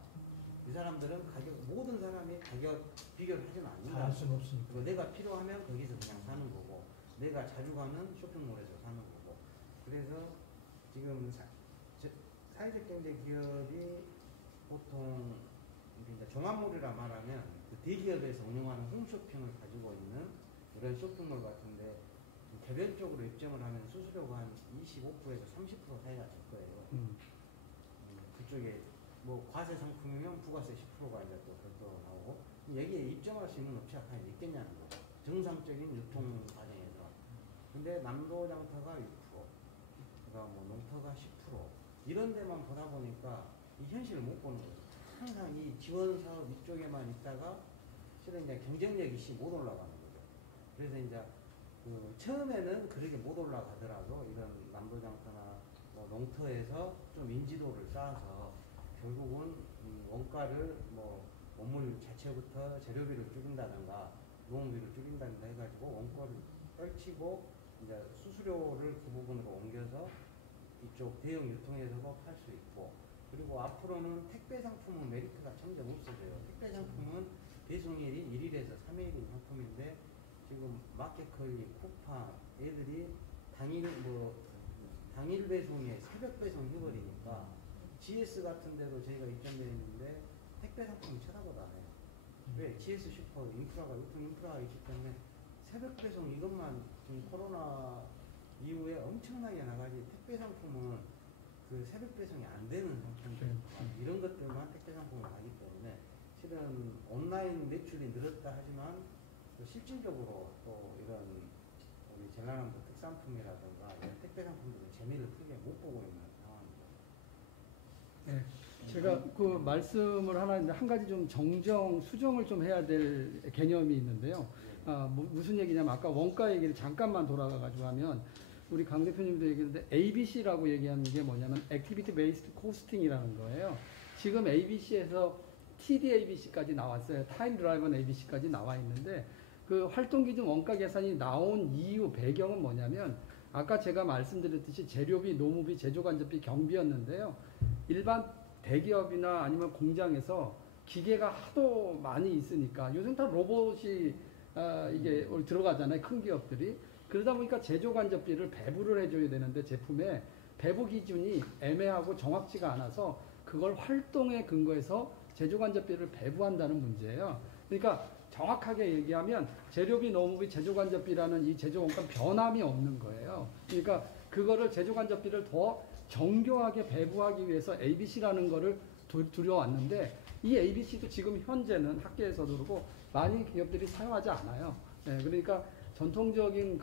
이 사람들은 가격 모든 사람이 가격 비교를 하지는 않는다. 다 할 수는 없으니까. 그리고 내가 필요하면 거기서 그냥 사는 거고 내가 자주 가는 쇼핑몰에서 사는 거고 그래서 지금 사회적 경제 기업이 보통 이제 종합몰이라 말하면 그 대기업에서 운영하는 홈쇼핑을 가지고 있는 이런 쇼핑몰 같은데 개별적으로 입점을 하면 수수료가 한 25%에서 30% 사이가 될 거예요. 그쪽에 뭐 과세 상품이면 부가세 10%가 이제 또 별도로 나오고 여기에 입점할 수 있는 업체가 과연 있겠냐는 거죠. 정상적인 유통 과정에서. 근데 남도장터가 6%, 뭐 농터가 10% 이런 데만 보다 보니까 이 현실을 못 보는 거예요. 항상 이 지원 사업 이쪽에만 있다가 실은 이제 경쟁력이 못 올라가는 거죠. 그래서 이제 그 처음에는 그렇게 못 올라가더라도 이런 남도장터나 뭐 농터에서 좀 인지도를 쌓아서 결국은 원가를 뭐 원물 자체부터 재료비를 줄인다든가 노무비를 줄인다든가 해가지고 원가를 떨치고 이제 수수료를 그 부분으로 옮겨서 이쪽 대형 유통에서도 팔 수 있고, 그리고 앞으로는 택배 상품은 메리트가 점점 없어져요. 택배 상품은 배송일이 1일에서 3일인 상품인데 지금 마켓컬리, 쿠팡 애들이 당일 배송에 새벽 배송 해버리니까 GS 같은 데도 저희가 입점되어 있는데 택배 상품은 쳐다보도 안 해요. 왜? GS 슈퍼 인프라가 유통 인프라가 있기 때문에 새벽 배송 이것만 지금 코로나 이후에 엄청나게 나가지 택배 상품은 그 새벽 배송이 안 되는 상품들 이런 것들만 택배 상품을 하기 때문에 실은 온라인 매출이 늘었다 하지만 또 실질적으로 또 이런 우리 전라남도 특산품이라든가 이런 택배 상품들은 재미를 크게 못 보고 있는 상황입니다. 네, 제가 그 말씀을 한 가지 좀 수정을 좀 해야 될 개념이 있는데요. 무슨 얘기냐면 아까 원가 얘기를 잠깐만 돌아가가지고 하면 우리 강 대표님도 얘기했는데 ABC라고 얘기하는 게 뭐냐면 Activity Based Costing이라는 거예요. 지금 ABC에서 TDABC까지 나왔어요. Time Driven ABC까지 나와 있는데 그 활동기준 원가 계산이 나온 이유 배경은 뭐냐면 아까 제가 말씀드렸듯이 재료비, 노무비, 제조간접비, 경비였는데요. 일반 대기업이나 아니면 공장에서 기계가 하도 많이 있으니까 요즘 다 로봇이 이게 들어가잖아요. 큰 기업들이. 그러다 보니까 제조간접비를 배부를 해줘야 되는데 제품에 배부 기준이 애매하고 정확치가 않아서 그걸 활동에 근거해서 제조간접비를 배부한다는 문제예요. 그러니까 정확하게 얘기하면 재료비, 노무비, 제조간접비라는 이 제조원가 변함이 없는 거예요. 그러니까 그거를 제조간접비를 더 정교하게 배부하기 위해서 ABC라는 거를 들여왔는데 이 ABC도 지금 현재는 학계에서도 그렇고 많은 기업들이 사용하지 않아요. 네, 그러니까 전통적인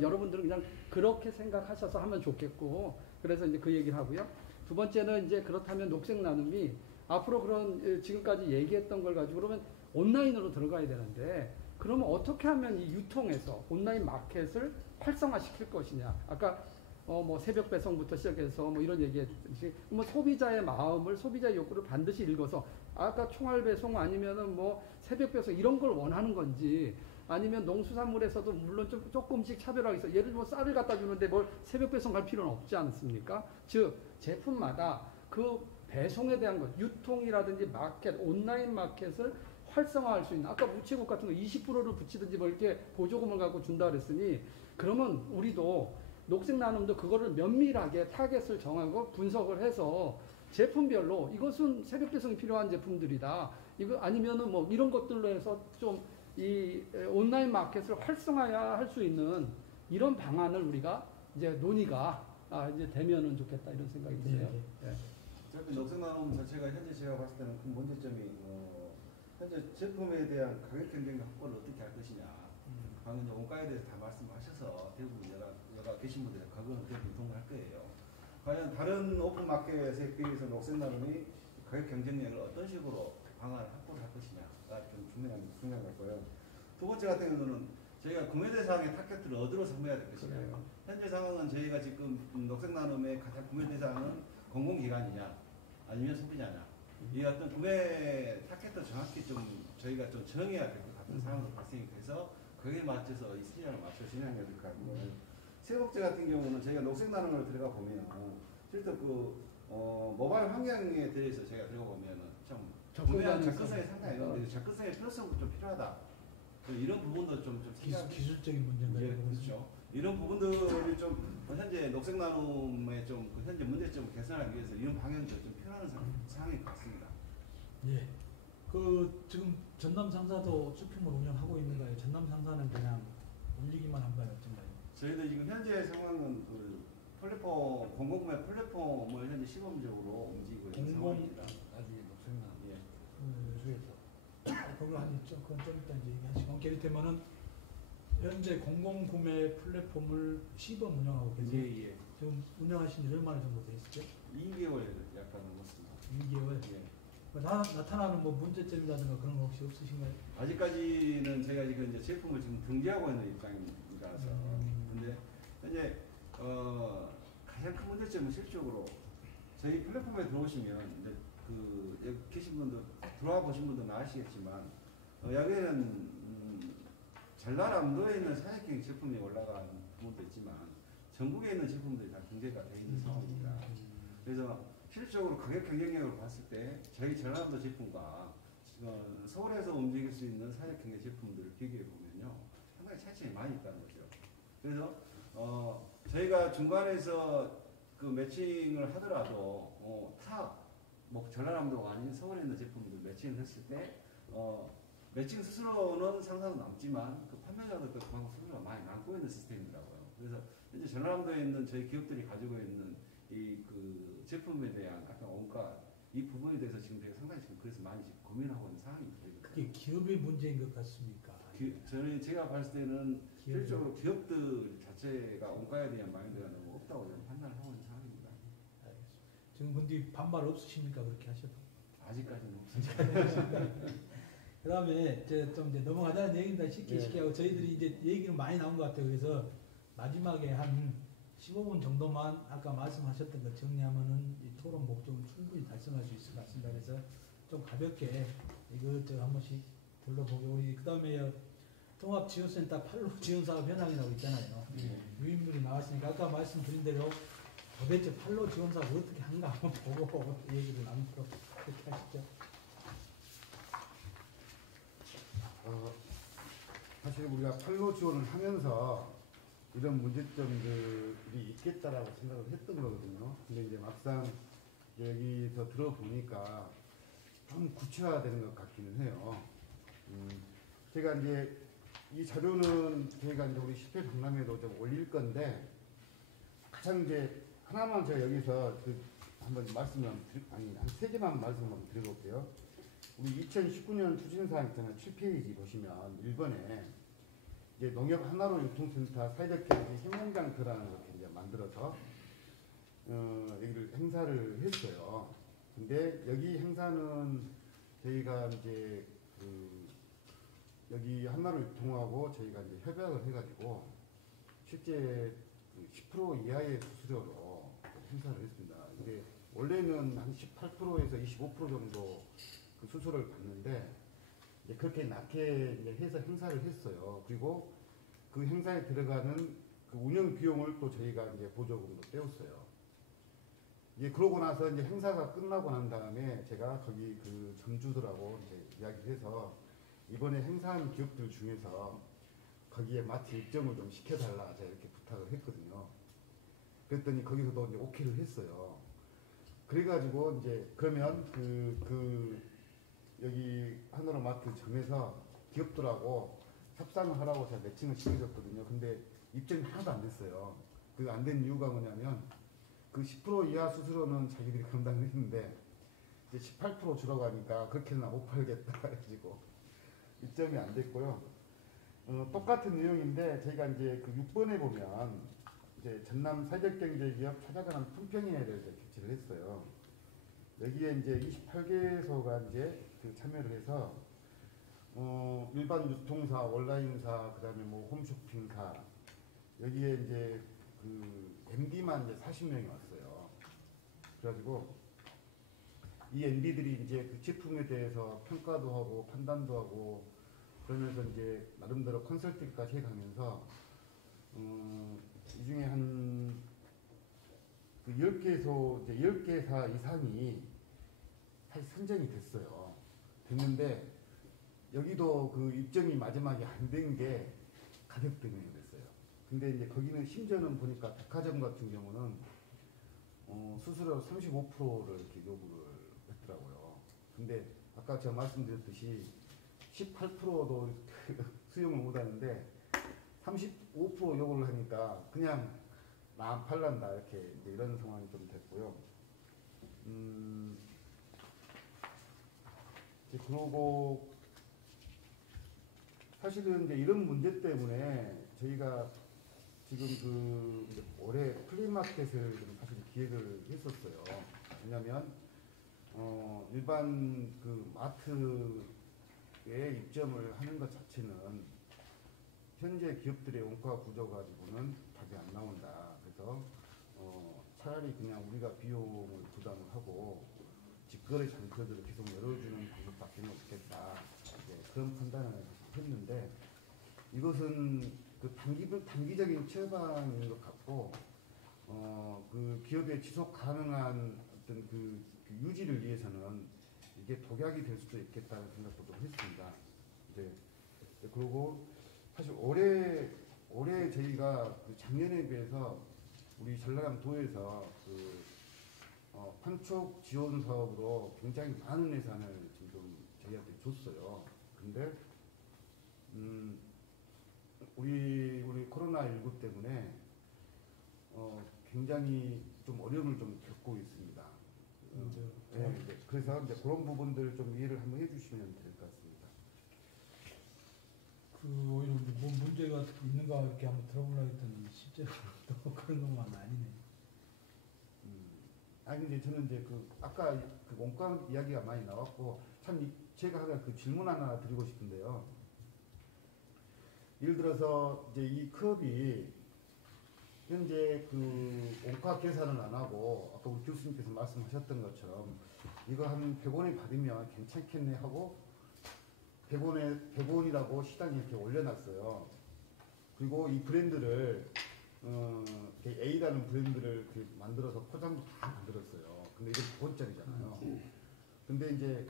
여러분들은 그냥 그렇게 생각하셔서 하면 좋겠고 그래서 이제 그 얘기를 하고요. 두 번째는 이제 그렇다면 녹색 나눔이 앞으로 그런 지금까지 얘기했던 걸 가지고 그러면 온라인으로 들어가야 되는데 그러면 어떻게 하면 이 유통에서 온라인 마켓을 활성화시킬 것이냐. 아까 뭐 새벽 배송부터 시작해서 뭐 이런 얘기했듯이 뭐 소비자의 마음을 소비자의 욕구를 반드시 읽어서 아까 총알 배송 아니면은 뭐 새벽 배송 이런 걸 원하는 건지 아니면 농수산물에서도 물론 좀 조금씩 차별화가 있어. 예를 들면 쌀을 갖다 주는데 뭘 새벽 배송 갈 필요는 없지 않습니까? 즉 제품마다 그 배송에 대한 것, 유통이라든지 마켓, 온라인 마켓을 활성화할 수 있는 아까 우체국 같은 거 20%를 붙이든지 뭐 이렇게 보조금을 갖고 준다 그랬으니 그러면 우리도 녹색 나눔도 그거를 면밀하게 타겟을 정하고 분석을 해서 제품별로 이것은 새벽 배송이 필요한 제품들이다. 이거 아니면은 뭐 이런 것들로 해서 좀 이 온라인 마켓을 활성화할 수 있는 이런 방안을 우리가 이제 논의가 이제 되면은 좋겠다 이런 생각이 드네요. 네. 어차피 녹색 나눔 자체가 현재 제가 봤을 때는 큰 문제점이 현재 제품에 대한 가격 경쟁 확보를 어떻게 할 것이냐. 방금 원가에 대해서 다 말씀하셔서 대부분 여가 계신 분들이 그건 어떻게 유통을 할 거예요. 과연 다른 오픈 마켓에 비해서 녹색 나눔이 가격 경쟁력을 어떤 식으로 방안을 확보를 할 것이냐가 좀 중요한 거고요. 두 번째 같은 경우는 저희가 구매 대상의 타겟을 어디로 삼아야 될 것이냐. 현재 상황은 저희가 지금 녹색 나눔의 가장 구매 대상은 공공기관이냐 아니면 소비자냐. 이 어떤 구매 타겟도 정확히 좀 저희가 좀 정해야 될 것 같은 상황도 발생이 돼서 거기에 맞춰서 이 시장을 맞춰 진행해야 될 것 같고요. 세 번째 같은 경우는 저희가 녹색 나눔을 들어가 보면 실제 모바일 환경에 대해서 저희가 들어가 보면 참 구매한 접근성이 상당히 있는데 접근성의 필요성도 좀 필요하다. 이런 부분도 좀 기술적인 문제인가요? 예, 그렇죠. 이런 부분들이 좀 현재 녹색 나눔의 좀 현재 문제점을 개선하기 위해서 이런 방향도 좀 필요한 상황인 것 같습니다. 예. 지금 전남 상사도 쇼핑몰 운영하고 있는가요? 전남 상사는 그냥 올리기만 한가요? 어떤가요? 저희도 지금 현재 상황은 플랫폼 공공구매 플랫폼을 현재 시범적으로 움직이고 있는 상황입니다. 나중에 녹색 나눔. 요소에서 그걸 안 했죠. 그건 좀 이따 이제 얘기하시고 이를테면은 현재 공공구매 플랫폼을 시범 운영하고 계세요. 예. 지금 운영하신 지 얼마나 정도 되시죠? 2개월 약간 넘었습니다. 2개월. 예. 나타나는 뭐 문제점이라든가 그런 거 혹시 없으신가요? 아직까지는 저희가 지금 이제 제품을 지금 등재하고 있는 입장이라서 근데 현재 가장 큰 문제점은 실질적으로 저희 플랫폼에 들어오시면 이제 그 여기 계신 분들 들어와 보신 분들은 아시겠지만 여기에는 전라남도에 있는 사장님 제품이 올라간 부분도 있지만 전국에 있는 제품들이 다 등재가 되어 있는 상황입니다. 그래서 실질적으로 가격 경쟁력을 봤을 때 저희 전라남도 제품과 지금 서울에서 움직일 수 있는 사회 경제 제품들을 비교해 보면요 상당히 차이점이 많이 있다는 거죠. 그래서 저희가 중간에서 그 매칭을 하더라도 뭐 전라남도가 아닌 서울에 있는 제품들 매칭을 했을 때 매칭 수수료는 상상은 남지만 그 판매자들도 그만큼 수수료가 많이 남고 있는 시스템이더라고요. 그래서 현재 전라남도에 있는 저희 기업들이 가지고 있는 이 그 제품에 대한 약간 원가 이 부분에 대해서 지금 저희가 상당히 지금 그래서 많이 지금 고민하고 있는 상황입니다. 그게 기업의 문제인 것 같습니까? 저는 제가 봤을 때는 실질적으로 기업들 자체가 원가에 대한 마인드가 너무 없다고 저는 판단을 하고 있는 상황입니다. 알겠습니다. 지금 근데 반발 없으십니까? 그렇게 하셔도? 아직까지는 없습니다. 그 다음에 좀 이제 넘어가자는 얘기입니다. 쉽게 하고 저희들이 이제 얘기는 많이 나온 것 같아요. 그래서 마지막에 한 15분 정도만 아까 말씀하셨던 거 정리하면은 이 토론 목적은 충분히 달성할 수 있을 것 같습니다. 그래서 좀 가볍게 이것저것 한 번씩 둘러보고 우리 그 다음에 통합지원센터 팔로 지원사업 현황이라고 있잖아요. 유인물이 나왔으니까 아까 말씀드린 대로 도대체 팔로 지원사업 어떻게 한가 한번 보고 얘기를 나누도록 그렇게 하시죠. 사실 우리가 팔로 지원을 하면서 이런 문제점들이 있겠다라고 생각을 했던 거거든요. 근데 이제 막상 여기서 들어보니까 좀 구체화되는 것 같기는 해요. 제가 이제 이 자료는 저희가 이제 우리 10회 박람회도 좀 올릴 건데 가장 이제 하나만 제가 여기서 한번 말씀을 한 3개만 말씀 한번 드려볼게요. 우리 2019년 추진사항 있잖아요. 7페이지 보시면 1번에 이제 농협 하나로 유통센터 사회적 경제 힘공장 들어가는 걸 이제 만들어서 여기를 행사를 했어요. 근데 여기 행사는 저희가 이제 여기 하나로 유통하고 저희가 이제 협약을 해가지고 실제 10% 이하의 수수료로 행사를 했습니다. 근데 원래는 한 18%에서 25% 정도 그 수수료를 받는데 이제 그렇게 낮게 이제 해서 행사를 했어요. 그리고 그 행사에 들어가는 그 운영 비용을 또 저희가 이제 보조금도 떼었어요. 이제 그러고 나서 이제 행사가 끝나고 난 다음에 제가 거기 그 점주들하고 이제 이야기를 해서 이번에 행사한 기업들 중에서 거기에 마트 입점을 좀 시켜달라 제가 이렇게 부탁을 했거든요. 그랬더니 거기서도 이제 오케이를 했어요. 그래가지고 이제 그러면 여기 하나로마트 점에서 기업들하고 협상을 하라고 제가 매칭을 시켜줬거든요. 근데 입점이 하나도 안 됐어요. 그 안 된 이유가 뭐냐면 그 10% 이하 수수료는 자기들이 감당을 했는데 이제 18% 주라고 하니까 그렇게는 못 팔겠다 해가지고 입점이 안 됐고요. 똑같은 내용인데 저희가 이제 그 6번에 보면 이제 전남 사회적경제기업 찾아가는 품평회를 이제 개최를 했어요. 여기에 이제 28개소가 이제 그 참여를 해서 일반 유통사, 온라인사, 그다음에 뭐 홈쇼핑사 여기에 이제 그 MD만 이제 40명이 왔어요. 그래가지고 이 MD들이 이제 그 제품에 대해서 평가도 하고 판단도 하고 그러면서 이제 나름대로 컨설팅까지 해가면서 이 중에 한 그 10개소 이제 10개사 이상이 사실 선정이 됐어요. 됐는데 여기도 그 입점이 마지막에 안 된 게 가격 때문에 그랬어요. 근데 이제 거기는 심지어는 보니까 백화점 같은 경우는 수수료 35%를 이렇게 요구를 했더라고요. 근데 아까 제가 말씀드렸듯이 18%도 수용을 못 하는데 35% 요구를 하니까 그냥 나 안 팔란다 이렇게 이제 이런 상황이 좀 됐고요. 이제 그러고 사실은 이제 이런 문제 때문에 저희가 지금 그 올해 플리마켓을 좀 사실 기획을 했었어요. 왜냐하면 일반 그 마트에 입점을 하는 것 자체는 현재 기업들의 원가 구조 가지고는 답이 안 나온다. 그래서 차라리 그냥 우리가 비용을 부담을 하고 직거래 장터들을 계속 열어주는 방법밖에 없겠다. 이제 그런 판단을 했는데 이것은 그 단기적인 처방인 것 같고 그 기업의 지속 가능한 어떤 그 유지를 위해서는 이게 독약이 될 수도 있겠다는 생각도 좀 했습니다. 이제 그리고 사실 올해 저희가 그 작년에 비해서 우리 전라남 도에서 그 판촉 지원 사업으로 굉장히 많은 예산을 지금 저희한테 줬어요. 근데 우리 코로나19 때문에 굉장히 좀 어려움을 좀 겪고 있습니다. 네, 그래서 이제 그런 부분들 좀 이해를 한번 해주시면 될 것 같습니다. 그 오히려 뭐 문제가 있는가 이렇게 한번 들어보려고 했더니 실제로 또 그런 것만 아니네. 아니 근데 저는 이제 그 아까 그 원가 이야기가 많이 나왔고 참 제가 하나 그 질문 하나 드리고 싶은데요. 예를 들어서 이제 이 컵이 현재 그 원가 계산을 안 하고 아까 우리 교수님께서 말씀하셨던 것처럼 이거 한 100원에 받으면 괜찮겠네 하고 100원이라고 시장에 이렇게 올려놨어요. 그리고 이 브랜드를 A라는 브랜드를 이렇게 만들어서 포장도 다 만들었어요. 근데 이게 100원짜리잖아요. 근데 이제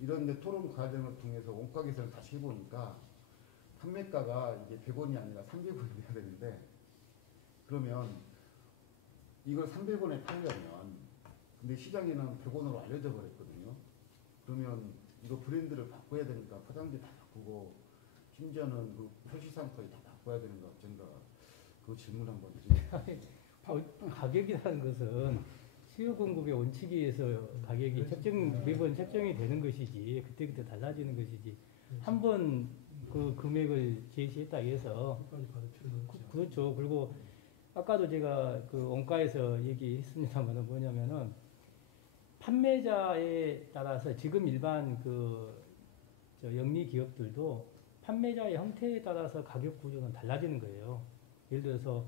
이런 이제 토론 과정을 통해서 원가 계산을 다시 해보니까 판매가가 이게 100원이 아니라 300원이 돼야 되는데 그러면 이걸 300원에 팔려면 근데 시장에는 100원으로 알려져 버렸거든요. 그러면 이거 브랜드를 바꿔야 되니까 포장지 다 바꾸고 심지어는 그 표시상까지 다 바꿔야 되는 거 어쩐가 그 질문 한번 드리겠습니다. 가격이라는 것은 수요 공급의 원칙에 의해서 가격이 매번 책정이 되는 것이지 그때그때 달라지는 것이지 한 번 그 금액을 제시했다 해서 그렇죠. 그리고 아까도 제가 그 원가에서 얘기했습니다만은 뭐냐면은 판매자에 따라서 지금 일반 영리 기업들도 판매자의 형태에 따라서 가격 구조는 달라지는 거예요. 예를 들어서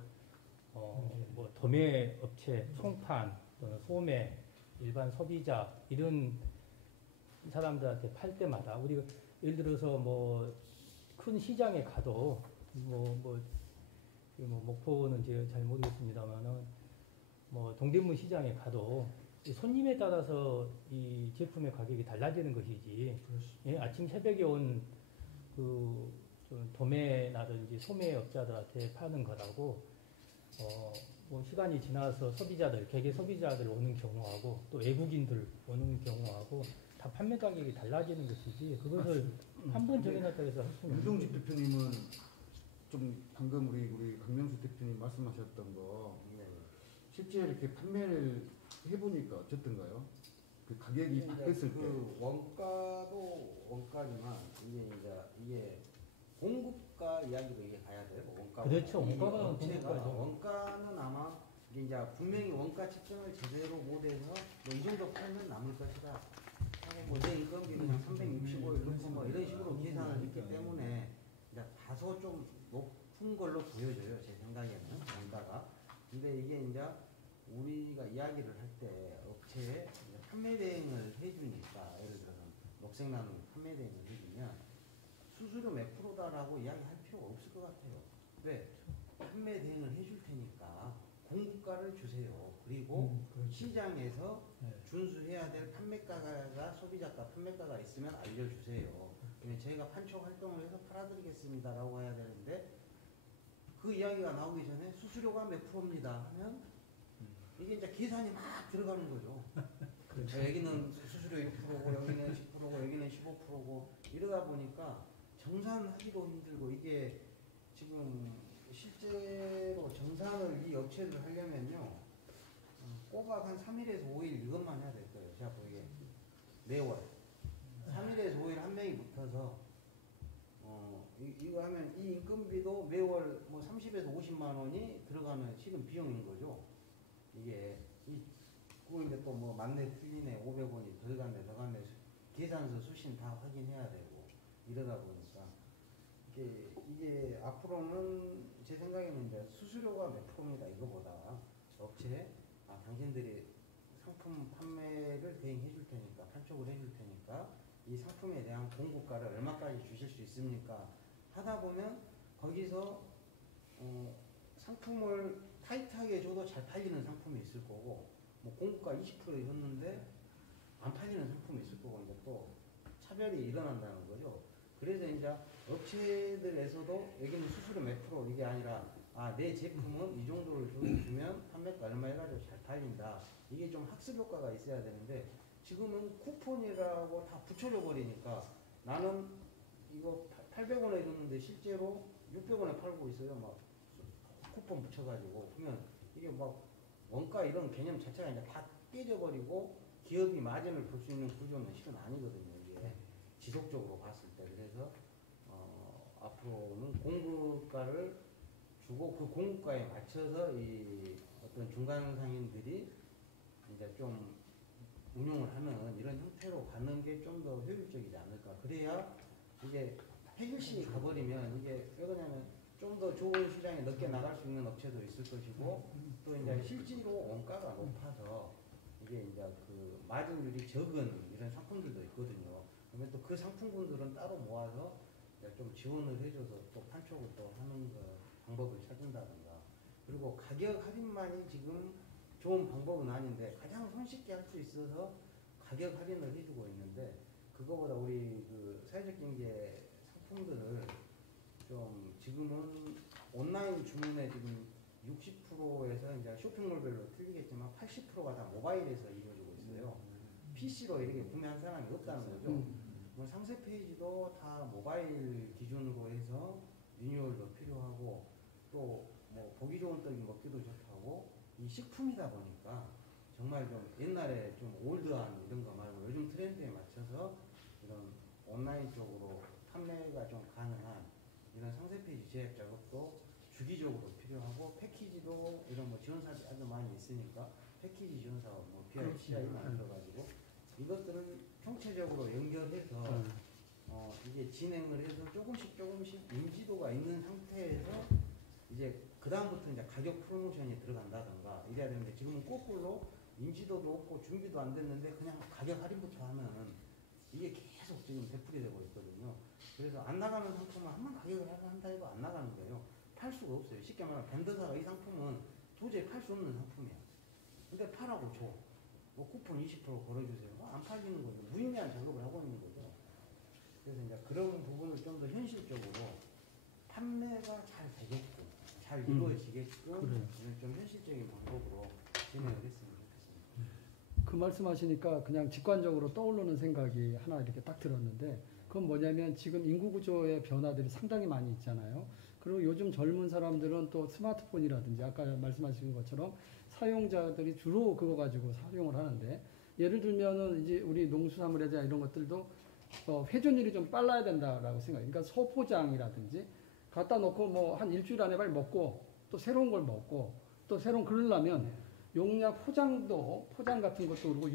뭐 도매 업체, 송판, 또는 소매, 일반 소비자 이런 사람들한테 팔 때마다 우리가 예를 들어서 뭐 큰 시장에 가도 목포는 제가 잘 모르겠습니다만은 뭐 동대문 시장에 가도 이 손님에 따라서 이 제품의 가격이 달라지는 것이지. 예, 아침 새벽에 온 그 도매나든지 소매업자들한테 파는 거라고 뭐 시간이 지나서 소비자들, 개개 소비자들 오는 경우하고 또 외국인들 오는 경우하고 다 판매 가격이 달라지는 것이지 그것을 한 번 정해놨다 해서 할 수는 유동식 대표님은 좀 방금 우리 강명수 대표님 말씀하셨던 거 실제 이렇게 판매를 해보니까 어쨌던가요? 그 가격이 바뀌었을 때 그 원가도 원가지만 이게 공급가 이야기도 이게 가야 돼요. 원가. 그렇죠. 원가가 원가는 아마 이게 이제 분명히 원가 측정을 제대로 못해서 뭐 이 정도 팔면 남을 것이다. 뭐 내 인건비 그냥 365일 넣고 뭐 이런 식으로 계산을 했기 때문에 이제 다소 좀 높은 걸로 보여져요. 제 생각에는 원가가. 근데 이게 이제 우리가 이야기를 할 때 업체에 판매 대행을 해주니까 예를 들어서 녹색나눔 판매 대행을 해주면 수수료 몇 프로다라고 이야기할 필요가 없을 것 같아요. 왜? 판매 대행을 해줄 테니까 공급가를 주세요. 그리고 시장에서 준수해야 될 판매가가 소비자가 판매가가 있으면 알려주세요. 저희가 판촉 활동을 해서 팔아드리겠습니다라고 해야 되는데 그 이야기가 나오기 전에 수수료가 몇 프로입니다 하면 이게 이제 계산이 막 들어가는 거죠. 그렇죠. 여기는 수수료 6%고 여기는 10%고 여기는 15%고 이러다 보니까 정산하기도 힘들고 이게 지금 실제로 정산을 이 업체를 하려면요 꼬박 한 3일에서 5일 이것만 해야 될 거예요. 제가 보기에 매월 3일에서 5일 한 명이 붙어서 이거 하면 이 인건비도 매월 뭐 30에서 50만 원이 들어가는 실은 비용인 거죠. 이게 그걸 이제 또 뭐 맞네 틀리네 500원이 들어갔네 계산서 수신 다 확인해야 되고 이러다 보니까 이게 앞으로는 제 생각에는 이제 수수료가 몇 프로입니다. 이거보다 업체 당신들이 상품 판매를 대행해 줄 테니까 판촉을 해 줄 테니까 이 상품에 대한 공급가를 얼마까지 주실 수 있습니까? 하다 보면 거기서 상품을 타이트하게 줘도 잘 팔리는 상품이 있을 거고 뭐 공급가 20%에 줬는데 안 팔리는 상품이 있을 거고 이제 또 차별이 일어난다는 거죠. 그래서 이제 업체들에서도 여기는 수수료 몇 프로 이게 아니라 내 제품은 이 정도를 주면 판매가 얼마 해가지고 잘 팔린다. 이게 좀 학습 효과가 있어야 되는데 지금은 쿠폰이라고 다 붙여줘 버리니까 나는 이거 800원에 줬는데 실제로 600원에 팔고 있어요. 막 쿠폰 붙여가지고 그러면 이게 막 원가 이런 개념 자체가 이제 다 깨져버리고 기업이 마진을 볼 수 있는 구조는 실은 아니거든요. 이게 지속적으로 봤을 때. 그래서 앞으로는 공급가를 주고 그 공급가에 맞춰서 이 어떤 중간 상인들이 이제 좀 운용을 하면 이런 형태로 가는 게 좀 더 효율적이지 않을까. 그래야 이게 해결시 가버리면 이게 왜 그러냐면 좀 더 좋은 시장에 넓게 나갈 수 있는 업체도 있을 것이고 또 이제 실제로 원가가 높아서 이게 이제 그 마진율이 적은 이런 상품들도 있거든요. 그러면 또 그 상품군들은 따로 모아서 좀 지원을 해줘서 또 판촉을 또 하는 방법을 찾는다든가. 그리고 가격 할인만이 지금 좋은 방법은 아닌데 가장 손쉽게 할 수 있어서 가격 할인을 해주고 있는데 그거보다 우리 그 사회적 경제 상품들을 좀 지금은 온라인 주문에 지금 60%에서 이제 쇼핑몰별로 틀리겠지만 80%가 다 모바일에서 이루어지고 있어요. PC로 이렇게 구매한 사람이 없다는 거죠. 뭐 상세 페이지도 다 모바일 기준으로 해서 리뉴얼도 필요하고 또 뭐 보기 좋은 떡이 먹기도 좋다고 이 식품이다 보니까 정말 좀 옛날에 좀 올드한 이런 거 말고 요즘 트렌드에 맞춰서 이런 온라인 쪽으로 판매가 좀 가능한 이런 상세 페이지 제작 작업도 주기적으로 필요하고 패키지도 이런 뭐 지원사들이 아주 많이 있으니까 패키지 지원사 뭐 BRCI 만들어가지고 이것들을 총체적으로 연결해서 이게 진행을 해서 조금씩 인지도가 있는 상태에서 이제 그 다음부터 이제 가격 프로모션이 들어간다든가 이래야 되는데 지금은 거꾸로 인지도도 없고 준비도 안 됐는데 그냥 가격 할인부터 하면 이게 계속 지금 되풀이되고 있거든요. 그래서 안 나가는 상품은 한번 가격을 한다 해도 안 나가는 거예요. 팔 수가 없어요. 쉽게 말하면 밴드사가 이 상품은 도저히 팔 수 없는 상품이야. 근데 팔라고 줘. 뭐 쿠폰 20% 걸어주세요. 안 팔리는 거죠. 무의미한 작업을 하고 있는 거죠. 그래서 이제 그런 부분을 좀 더 현실적으로 판매가 잘 되게끔, 잘 이루어지게끔 좀 현실적인 방법으로 진행을 했으면 좋겠습니다. 그 말씀하시니까 그냥 직관적으로 떠오르는 생각이 하나 이렇게 딱 들었는데 그건 뭐냐면 지금 인구 구조의 변화들이 상당히 많이 있잖아요. 그리고 요즘 젊은 사람들은 또 스마트폰이라든지 아까 말씀하신 것처럼 사용자들이 주로 그거 가지고 사용을 하는데 예를 들면은 이제 우리 농수산물이나 이런 것들도 회전율이 좀 빨라야 된다라고 생각해요. 그러니까 소포장이라든지 갖다 놓고 뭐 한 일주일 안에 빨리 먹고 또 새로운 걸 먹고 또 새로운 그러려면 용량 포장 같은 것도 그렇고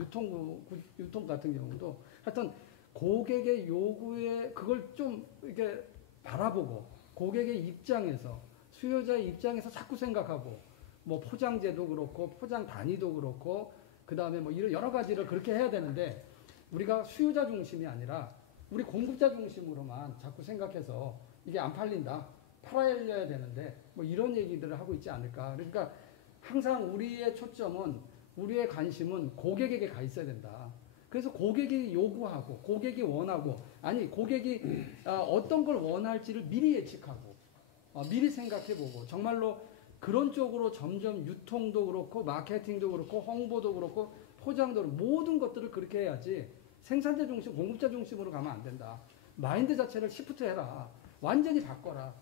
유통 같은 경우도 하여튼 고객의 요구에 그걸 좀 이렇게 바라보고 고객의 입장에서 수요자의 입장에서 자꾸 생각하고 뭐 포장재도 그렇고 포장 단위도 그렇고 그 다음에 뭐 이런 여러 가지를 그렇게 해야 되는데 우리가 수요자 중심이 아니라 우리 공급자 중심으로만 자꾸 생각해서 이게 안 팔린다 팔아야 되는데 뭐 이런 얘기들을 하고 있지 않을까. 그러니까 항상 우리의 초점은 우리의 관심은 고객에게 가 있어야 된다. 그래서 고객이 요구하고 고객이 원하고 아니 고객이 어떤 걸 원할지를 미리 예측하고 미리 생각해보고 정말로 그런 쪽으로 점점 유통도 그렇고 마케팅도 그렇고 홍보도 그렇고 포장도 그렇고 모든 것들을 그렇게 해야지 생산자 중심 공급자 중심으로 가면 안 된다. 마인드 자체를 시프트 해라. 완전히 바꿔라.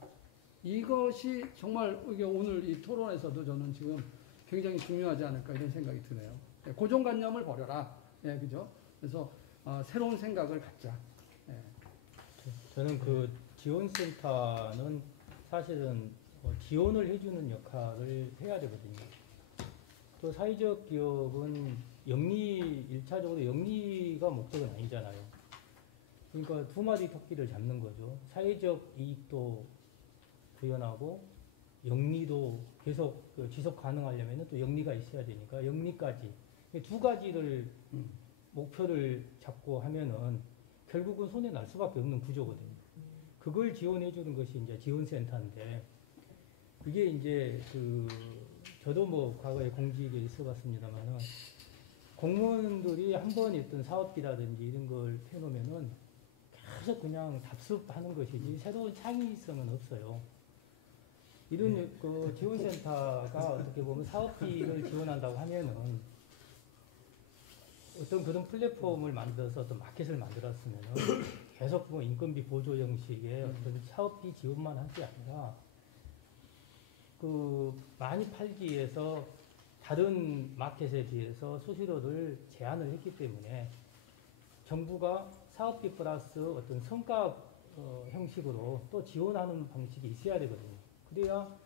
이것이 정말 오늘 이 토론에서도 저는 지금 굉장히 중요하지 않을까 이런 생각이 드네요. 고정관념을 버려라. 예, 그죠? 그래서 새로운 생각을 갖자. 예. 저는 그 지원센터는 사실은 지원을 해주는 역할을 해야 되거든요. 또 사회적 기업은 일차적으로 영리가 목적은 아니잖아요. 그러니까 두 마리 토끼를 잡는 거죠. 사회적 이익도 구현하고 영리도 계속 지속 가능하려면 또 영리가 있어야 되니까 영리까지 두 가지를 목표를 잡고 하면은 결국은 손에 날 수밖에 없는 구조거든요. 그걸 지원해 주는 것이 이제 지원센터인데 그게 이제 저도 뭐 과거에 공직에 있어봤습니다만은 공무원들이 한 번 어떤 사업비라든지 이런 걸 해놓으면은 계속 그냥 답습하는 것이지 새로운 창의성은 없어요. 이런 그 지원센터가 어떻게 보면 사업비를 지원한다고 하면은 어떤 그런 플랫폼을 만들어서 어떤 마켓을 만들었으면은 계속 뭐 인건비 보조 형식의 어떤 사업비 지원만 할 게 아니라 많이 팔기 위해서 다른 마켓에 비해서 수수료를 제한을 했기 때문에 정부가 사업비 플러스 어떤 성과 형식으로 또 지원하는 방식이 있어야 되거든요. 그래야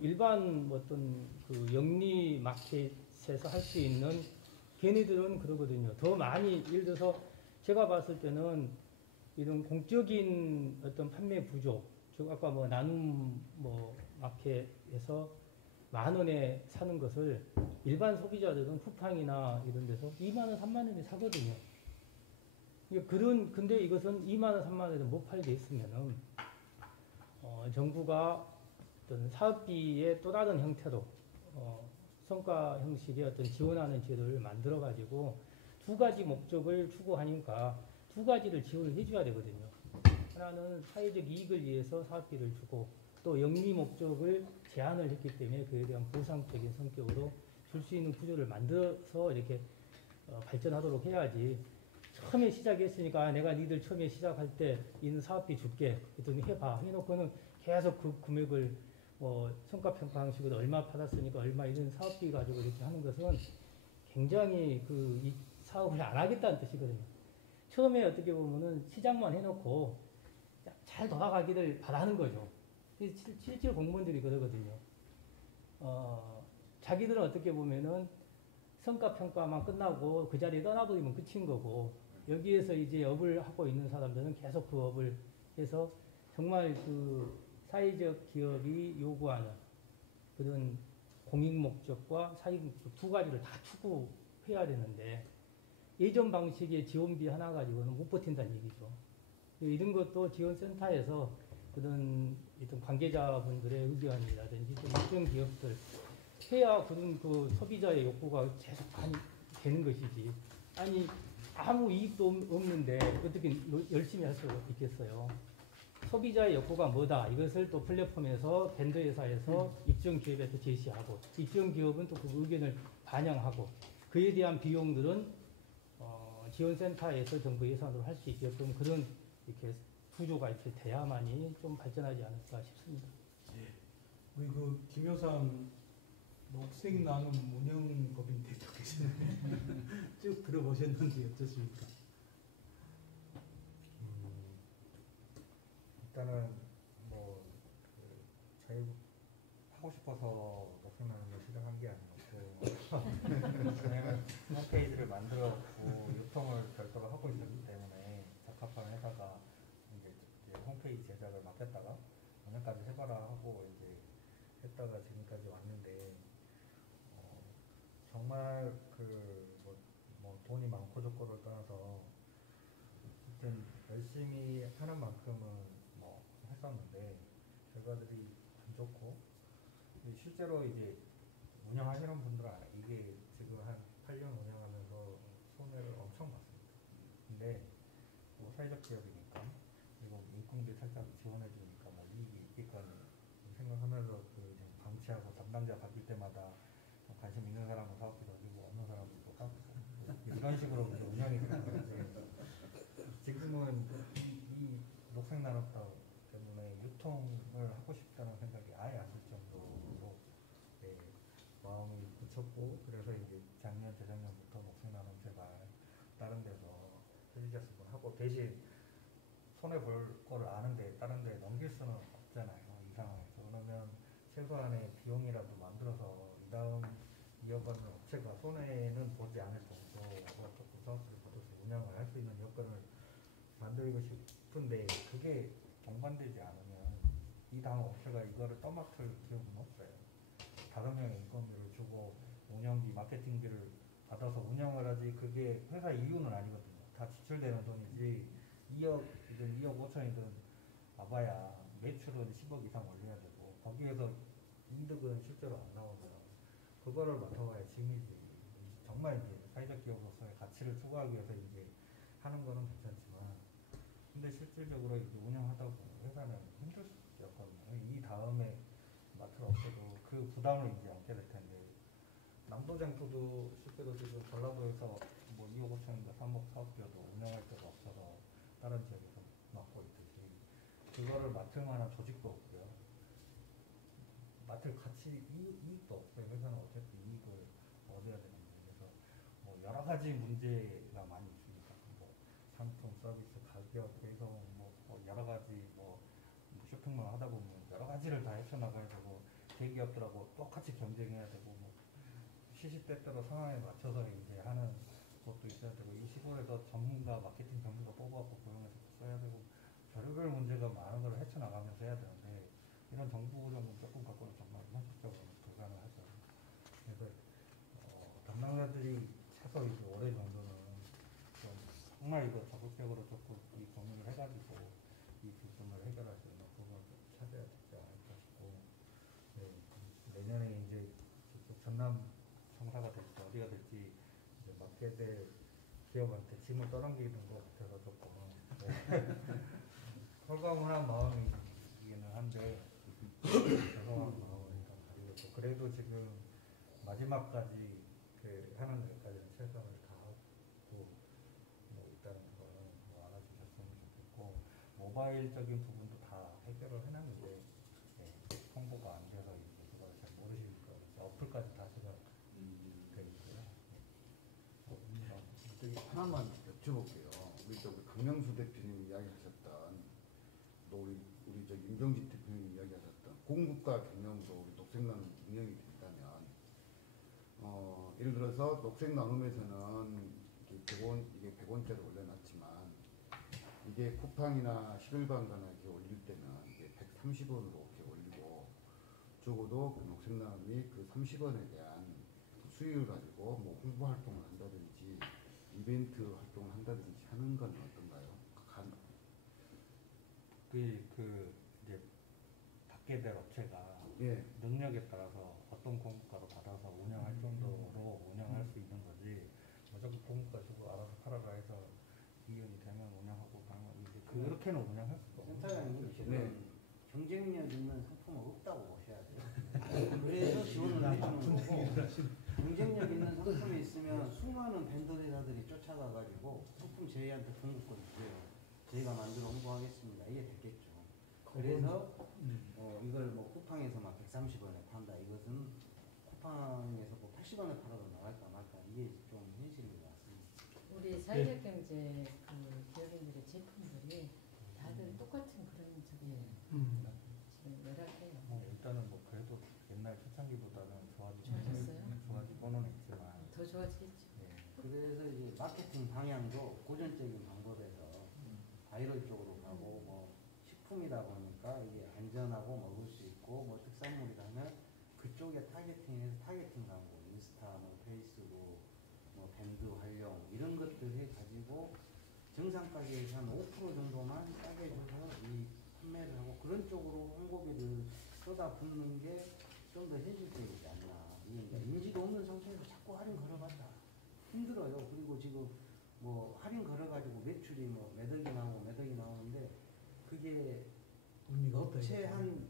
일반 어떤 영리 마켓에서 할 수 있는 걔네들은 그러거든요. 더 많이 예를 들어서 제가 봤을 때는 이런 공적인 어떤 판매 구조, 즉 아까 뭐 나눔 마켓에서 10,000원에 사는 것을 일반 소비자들은 쿠팡이나 이런 데서 20,000원, 30,000원에 사거든요. 근데 이것은 20,000원, 30,000원에 못 팔게 했으면은 정부가 어떤 사업비의 또 다른 형태로 성과 형식의 어떤 지원하는 제도를 만들어 가지고 두 가지 목적을 추구하니까 두 가지를 지원을 해줘야 되거든요. 하나는 사회적 이익을 위해서 사업비를 주고 또 영리 목적을 제한을 했기 때문에 그에 대한 보상적인 성격으로 줄 수 있는 구조를 만들어서 이렇게 발전하도록 해야지. 처음에 시작했으니까 내가 니들 처음에 시작할 때 있는 사업비 줄게 그랬더니 해봐 해놓고는 계속 그 금액을 성과평가 방식으로 얼마 받았으니까 얼마 이런 사업비 가지고 이렇게 하는 것은 굉장히 이 사업을 안 하겠다는 뜻이거든요. 처음에 어떻게 보면은 시작만 해놓고 잘 돌아가기를 바라는 거죠. 실질 공무원들이 그러거든요. 자기들은 어떻게 보면은 성과평가만 끝나고 그 자리에 떠나버리면 끝인 거고 여기에서 이제 업을 하고 있는 사람들은 계속 그 업을 해서 정말 사회적 기업이 요구하는 그런 공익 목적과 사익 목적 두 가지를 다 추구해야 되는데 예전 방식의 지원비 하나 가지고는 못 버틴다는 얘기죠. 이런 것도 지원센터에서 그런 관계자분들의 의견이라든지 또 일정 기업들 해야 그런 소비자의 욕구가 계속 많이 되는 것이지. 아니 아무 이익도 없는데 어떻게 열심히 할 수 있겠어요. 소비자의 욕구가 뭐다. 이것을 또 플랫폼에서 밴드 회사에서 입증 기업에서 제시하고 입증 기업은 또 그 의견을 반영하고 그에 대한 비용들은 지원센터에서 정부 예산으로 할 수 있게끔 그런 이렇게 구조가 이렇게 돼야만이 좀 발전하지 않을까 싶습니다. 우리 김효상 녹색 나눔 운영법인 대표께서는 쭉 들어보셨는지 어떻습니까? 일단은 저희 하고 싶어서 녹색나눔을 시작한 게 아니었고 저희는 홈페이지를 만들었고 유통을 별도로 하고 있었기 때문에 적합한 회사가 이제 홈페이지 제작을 맡겼다가 5년까지 해봐라 하고 이제 했다가 지금까지 왔는데 정말 돈이 많고 적고를 떠나서 하여튼 열심히 하는 만큼은 했었는데 결과들이 안 좋고 실제로 이제 운영하시는 분들은 이게 지금 한 8년 운영하면서 손해를 엄청 봤습니다. 근데 사회적 기업이니까 그리고 인건비 살짝 지원해 주니까 이익이 있겠거니 생각하면서 방치하고 담당자 바뀔 때마다 관심 있는 사람은 사업비 더 주고 없는 사람은 또 사업비 이런 식으로 운영이 되는 건데 지금은 이 녹색나눔 때문에 유통을 하고 싶다는 생각이 아예 안 들 정도로 마음이 굳혔고 그래서 이제 작년 재작년부터 녹색나눔 제발 다른 데서 해주셨으면 하고 대신 손해 볼 거를 아는데 다른 데 넘길 수는 없잖아요. 이 상황에서. 그러면 최소한의 비용이라도 만들어서 이 다음 이어가는 업체가 손해는 보지 않을 정도로 조금 사업을 벌어서 운영을 할 수 있는 여건을 만들고 싶은데 그게 동반되지 않으면 이 다음 업체가 이거를 떠맡을 기업은 없어요. 다른 명의 인건비를 주고 운영비, 마케팅비를 받아서 운영을 하지 그게 회사 이유는 아니거든요. 다 지출되는 돈이지 2억이든 2억 5천이든 와봐야 매출은 10억 이상 올려야 되고 거기에서 이득은 실제로 안 나오면 그거를 맡아봐야 짐이지. 정말 이제 사회적 기업으로서의 가치를 추구하기 위해서 이제 하는 거는 괜찮지만 근데 실질적으로 이제 운영하다 보면 회사는 힘들 수밖에 없거든요. 이 다음에 맡을 업체도 그 부담을 이제 안게 될 텐데 남도쟁토도 실제로 지금 전라도에서 뭐 2억 5천인가 3억 사업비여도 운영할 데가 없어서 다른 지역에서 맡고 있듯이 그거를 맡을 만한 조직도 없고요. 맡을 가치 이익도 없어요. 회사는 어차피 이익을 얻어야 되는데 그래서 뭐 여러 가지 문제가 많이 있습니다. 뭐 상품, 서비스, 가격, 배송, 뭐 여러 가지 뭐 쇼핑몰 하다 보면 여러 가지를 다 헤쳐나가야 되고 대기업들하고 똑같이 경쟁해야 되고 뭐 시시때때로 상황에 맞춰서 이제 하는 것도 있어야 되고 이 시골에서 전문가, 마케팅 전문가 뽑아갖고 고용해서 써야 되고 별의별 문제가 많은 걸 헤쳐나가면서 해야 되는데 이런 정부적인 조금 갖고는 정말 현실적으로 불가능하죠. 그래서 담당자들이 최소 이제 올해 정도는 좀 정말 이거 적극적으로 조금 이 고민을 해가지고 이 부분을 해결할 수 있는 부분을 좀 찾아야 되지 않을까 싶고 네, 내년에 이제 전남 청사가 될지 어디가 될지 이제 맡게 될 기업한테 짐을 떠넘기는 것 같아서 조금 홀가분한 마음이기는 한데 죄송한 마음을 일단 가지고 있고 그래도 지금 마지막까지 그 하는 데까지는 최선을 다하고 뭐 있다는 거는 뭐 알아주셨으면 좋겠고 모바일적인 부분도 다 해결을 해놨는데 네, 홍보가 안 돼서 이제 그걸 잘 모르시니까 어플까지 다 제가 돼 있고요. 저기 하나만 여쭤볼게요. 우리 저 강명수 대표님 이야기하셨던 또 우리 저 임경진 대표님 이야기하셨던 공급과 경영도 우리 녹색나눔 운영이 된다면 예를 들어서 녹색나눔에서는 이게 100원짜리 올려놨지만 이게 쿠팡이나 11번가나 이렇게 올릴 때는 이게 130원으로 이렇게 올리고 적어도 그 녹색나눔이 그 30원에 대한 수익을 가지고 뭐 홍보 활동을 한다든지 이벤트 활동을 한다든지 하는 건 어떤가요? 그 이제 받게 될 업체가 예. 능력에 따라서 어떤 공급가로 받아서 운영할 정도로 운영할 수 있는 거지 무조건 공급가 주고 알아서 팔아라 해서 이익이 되면 운영하고 가면 이제 그렇게는 운영할 수가 없는 센터장님 거죠. 지금 경쟁력 있는 상품은 없다고 보셔야 돼요. 그래서 지원을 해주는 거고 경쟁력 있는 상품이 있으면 수많은 벤더리사들이 쫓아가가지고 상품 저희한테 공급권 주세요. 저희가 만들어 홍보하겠습니다. 이게 됐겠죠. 그래서 이걸 뭐 쿠팡에서 막 130원에 판다. 이것은 쿠팡에서 뭐 80원에 팔아도 나갈까 말까. 이게 좀 현실인 것 같습니다. 우리 사회적 경제 그 기업인들의 제품들이 다들 똑같은 그런 저기 지금 열악해요. 일단은 뭐 그래도 옛날 초창기보다는 좋아졌어요? 좋아지고는 있지만 더 좋아지겠죠. 예. 그래서 이제 마케팅 방향도 고전적인 방법에서 바이럴 쪽으로 가고 뭐 식품이다 보니까 이게 안전하고 먹을 수 있고 뭐 특산물이다 하면 그쪽에 타겟팅해서 타겟팅 광고, 인스타, 뭐 페이스북, 뭐 밴드 활용 이런 것들 해가지고 정상 가격에서 한 5% 정도만 싸게 줘서 이 판매를 하고 그런 쪽으로 홍보비를 쏟아붓는 게 좀 더 현실적이지 않나. 이게 인지도 없는 상태에서 자꾸 할인 걸어봤다. 힘들어요. 그리고 지금 뭐 할인 걸어가지고 매출이 뭐 매덕이 나오는데 그게 업체 한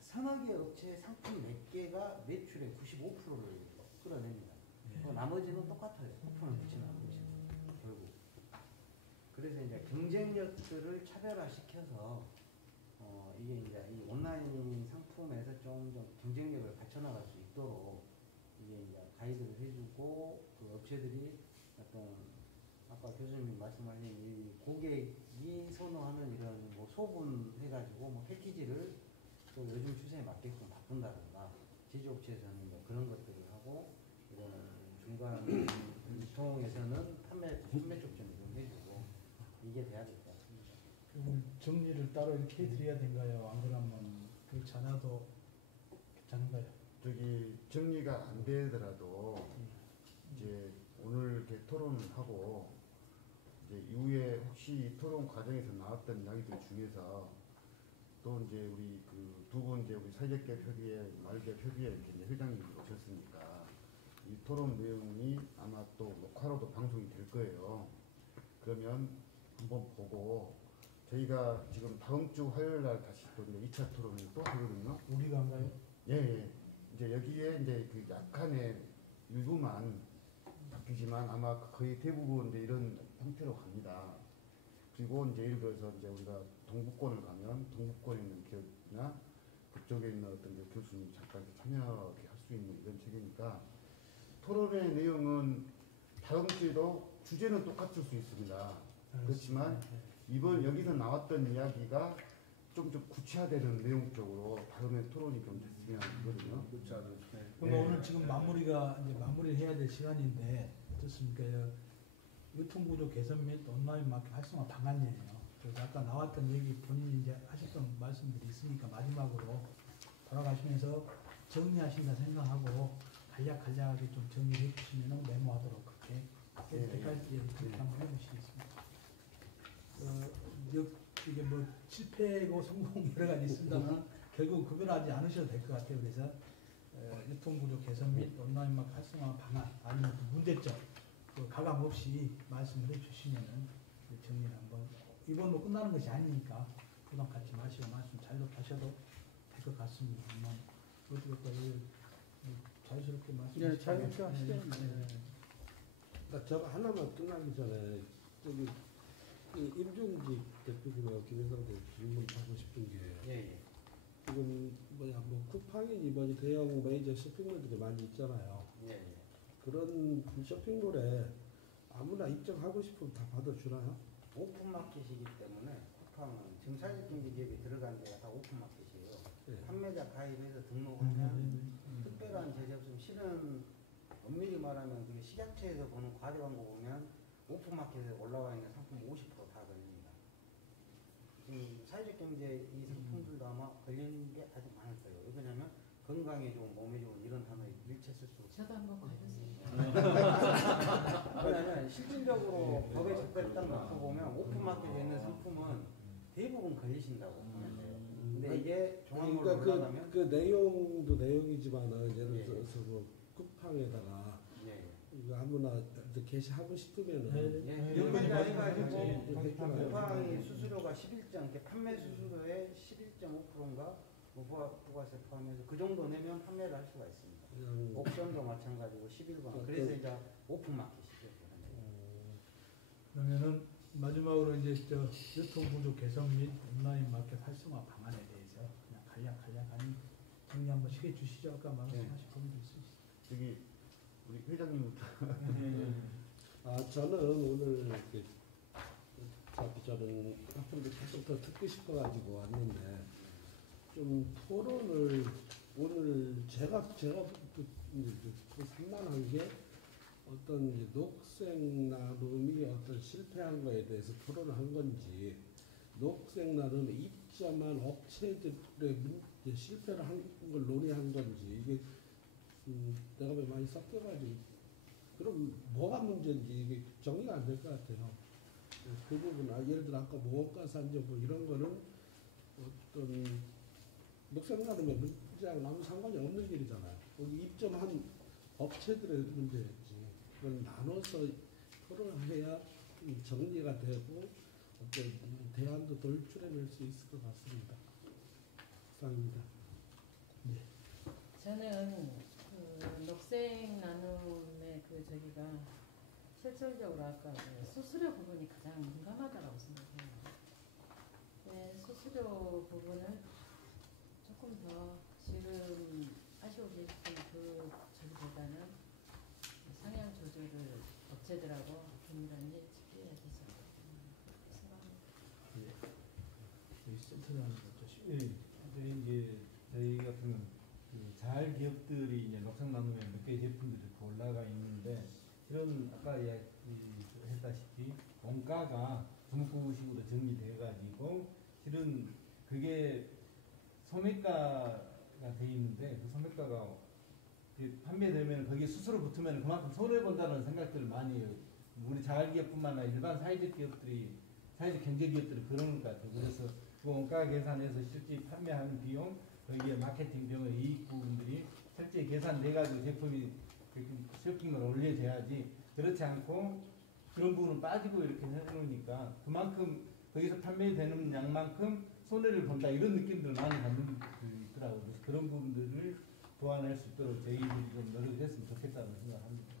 서너 개 업체 상품 몇 개가 매출의 95%를 끌어냅니다. 나머지는 똑같아요. 쿠폰을 붙이는 것이 결국. 그래서 이제 경쟁력들을 차별화시켜서 이게 이제 이 온라인 상품에서 좀 경쟁력을 갖춰나갈 수 있도록 이게 이제 가이드를 해주고 그 업체들이 어떤 아까 교수님이 말씀하신 이 고객이 선호하는 이런 뭐 소분 해가지고 뭐 패키지를 또 요즘 추세에 맞게끔 바꾼다든가 제조업체에서는 뭐 그런 것들을 하고 이런 중간 유통에서는 판매 쪽 좀 해주고 이게 돼야 될 것 같습니다. 그럼 정리를 따로 이렇게 해드려야 된가요? 안 그러면 그렇지 않아도 괜찮은가요? 저기 정리가 안 되더라도 이제 오늘 이렇게 토론하고 이제 이후에 혹시 이 토론 과정에서 나왔던 이야기들 중에서 또 이제 우리 그 두 분 이제 우리 사회적 협의회 말개 협의회 이렇게 이제 회장님 오셨으니까 이 토론 내용이 아마 또 녹화로도 방송이 될 거예요. 그러면 한번 보고 저희가 지금 다음 주 화요일 날 다시 또 이제 2차 토론을 또 하거든요. 우리가 한가요? 예, 예. 이제 여기에 이제 그 약간의 일부만 바뀌지만 아마 거의 대부분 이제 이런 형태로 갑니다. 그리고 이제 예를 들어서 이제 우리가 동북권을 가면 동북권에 있는 기업이나 그쪽에 있는 어떤 이제 교수님 잠깐 참여하게 할 수 있는 이런 체계니까 토론의 내용은 다음 주에도 주제는 똑같을 수 있습니다. 그렇지만 이번 여기서 나왔던 이야기가 좀 구체화되는 내용 쪽으로 다음에 토론이 좀 됐으면 하거든요. 그럼 네. 오늘 지금 마무리가 이제 마무리를 해야 될 시간인데 어떻습니까? 유통구조 개선 및 온라인 마켓 활성화 방안이에요. 그래서 아까 나왔던 얘기 본인이 이제 하셨던 말씀들이 있으니까 마지막으로 돌아가시면서 정리하신다 생각하고 간략하게 좀 정리해 주시면 메모하도록 그렇게 그렇게 한번 해주시겠습니다. 이게 뭐 실패고 성공 여러 가지 있습니다만 결국 구별하지 않으셔도 될 것 같아요. 그래서 유통구조 개선 및 온라인 마켓 활성화 방안 아니면 그 문제점 그 가감 없이 말씀을 해주시면은 정리를 한번 이번 뭐 끝나는 것이 아니니까 부담 갖지 마시고 말씀 잘하셔도 될 것 같습니다. 한번 어떻게 자유스럽게 말씀하시죠. 네, 자유스럽게 하시죠. 네. 그러니까 저 하나만 끝나기 전에 저기 임종직 대표님하고 김혜성 대표 질문하고 싶은 게 예. 지금 뭐 쿠팡이니 뭐니 대형 메이저 쇼핑몰들이 많이 있잖아요. 예. 그런 쇼핑몰에 아무나 입점하고 싶으면 다 받아주나요? 오픈마켓이기 때문에 쿠팡은 지금 사회적 경제 기업이 들어간 데가 다 오픈마켓이에요. 네. 판매자 가입해서 등록하면 특별한 제재 없으면 실은 엄밀히 말하면 그게 식약처에서 보는 과대 광고 보면 오픈마켓에 올라와 있는 상품 50%다 걸립니다. 지금 사회적 경제 이 상품들도 아마 걸리는 게 아주 많을 거예요. 왜 그러냐면 건강에 좋은, 몸에 좋은 이런 단어에 일체 쓸 수 없어요. 저도 한번 걸렸어요. 왜냐면 실질적으로 법에 적발이 딱 놓고 보면 오픈마켓에 있는 상품은 대부분 걸리신다고 보면 돼요. 근데 이게 종합으로 그러니까 올라가면 그 내용도 내용이지만은 예를 예. 들어서 뭐 쿠팡에다가 예. 이거 아무나 게시하고 싶으면은 예, 이런 이런 거지 해가지고 네. 쿠팡이 수수료가 11점, 이렇게 판매 수수료의 11.5%인가 부가세 포함해서 그 정도 내면 판매를 할 수가 있습니다. 그냥 옥션도 마찬가지고 11번. 그래서 이제 오픈마켓이죠. 그러면은 마지막으로 이제 저 유통구조 개선 및 온라인 마켓 활성화 방안에 대해서 그냥 간략한 정리 한번 해 주시죠. 아까 말씀하신 부분도 있으시죠. 저기 우리 회장님부터. 저는 오늘 이렇게 어차피 저는 학생들 계속 더 듣고 싶어가지고 왔는데 좀 토론을 오늘 제가 산만한 게 어떤 이제 녹색 나눔이 어떤 실패한 거에 대해서 토론을 한 건지 녹색 나눔에 입점한 업체들의 이제 실패를 한 걸 논의한 건지 이게 내가 보기엔 많이 섞여가지고 그럼 뭐가 문제인지 이게 정리가 안 될 것 같아요. 그 부분 예를 들어 아까 모험가 산정 뭐 이런 거는 어떤 녹색 나눔에 문제하고 아무 상관이 없는 일이잖아요. 거기 입점한 업체들의 문제였지. 그걸 나눠서 토론해야 정리가 되고 어떤 대안도 돌출해낼 수 있을 것 같습니다. 이상입니다. 저는 그 녹색 나눔의 그 저기가 실질적으로 아까 그 수수료 부분이 가장 민감하다고 생각해요. 네, 수수료 부분을 조금 더 지금 하시고 계신 그 저기보다는 상향 조절을 업체들하고 긴밀하게 지켜야 되지 않을까 추천하는 거죠. 예, 근데 이제 저희 같은 그 자활 기업들이 이제 녹색나눔에 몇 개 제품들이 이렇게 올라가 있는데 이런 아까 이야기했다시피 원가가 중국식으로 정리돼가지고 실은 그게 소매가가 돼 있는데 그 소매가가 판매되면 거기에 수수료 붙으면 그만큼 손해 본다는 생각들을 많이 해요. 우리 자활기업뿐만 아니라 일반 사회적 기업들이 사회적 경제기업들이 그런 것 같아요. 그래서 그 원가 계산해서 실제 판매하는 비용, 거기에 마케팅 비용의 이익 부분들이 실제 계산돼가지고 제품이 쇼핑을 올려져야지 그렇지 않고 그런 부분은 빠지고 이렇게 해놓으니까 그만큼 거기서 판매되는 양만큼 손해를 본다 이런 느낌들을 많이 갖는 분들이 있더라고요. 그래서 그런 부분들을 보완할 수 있도록 저희들이 좀 노력을 했으면 좋겠다는 생각합니다.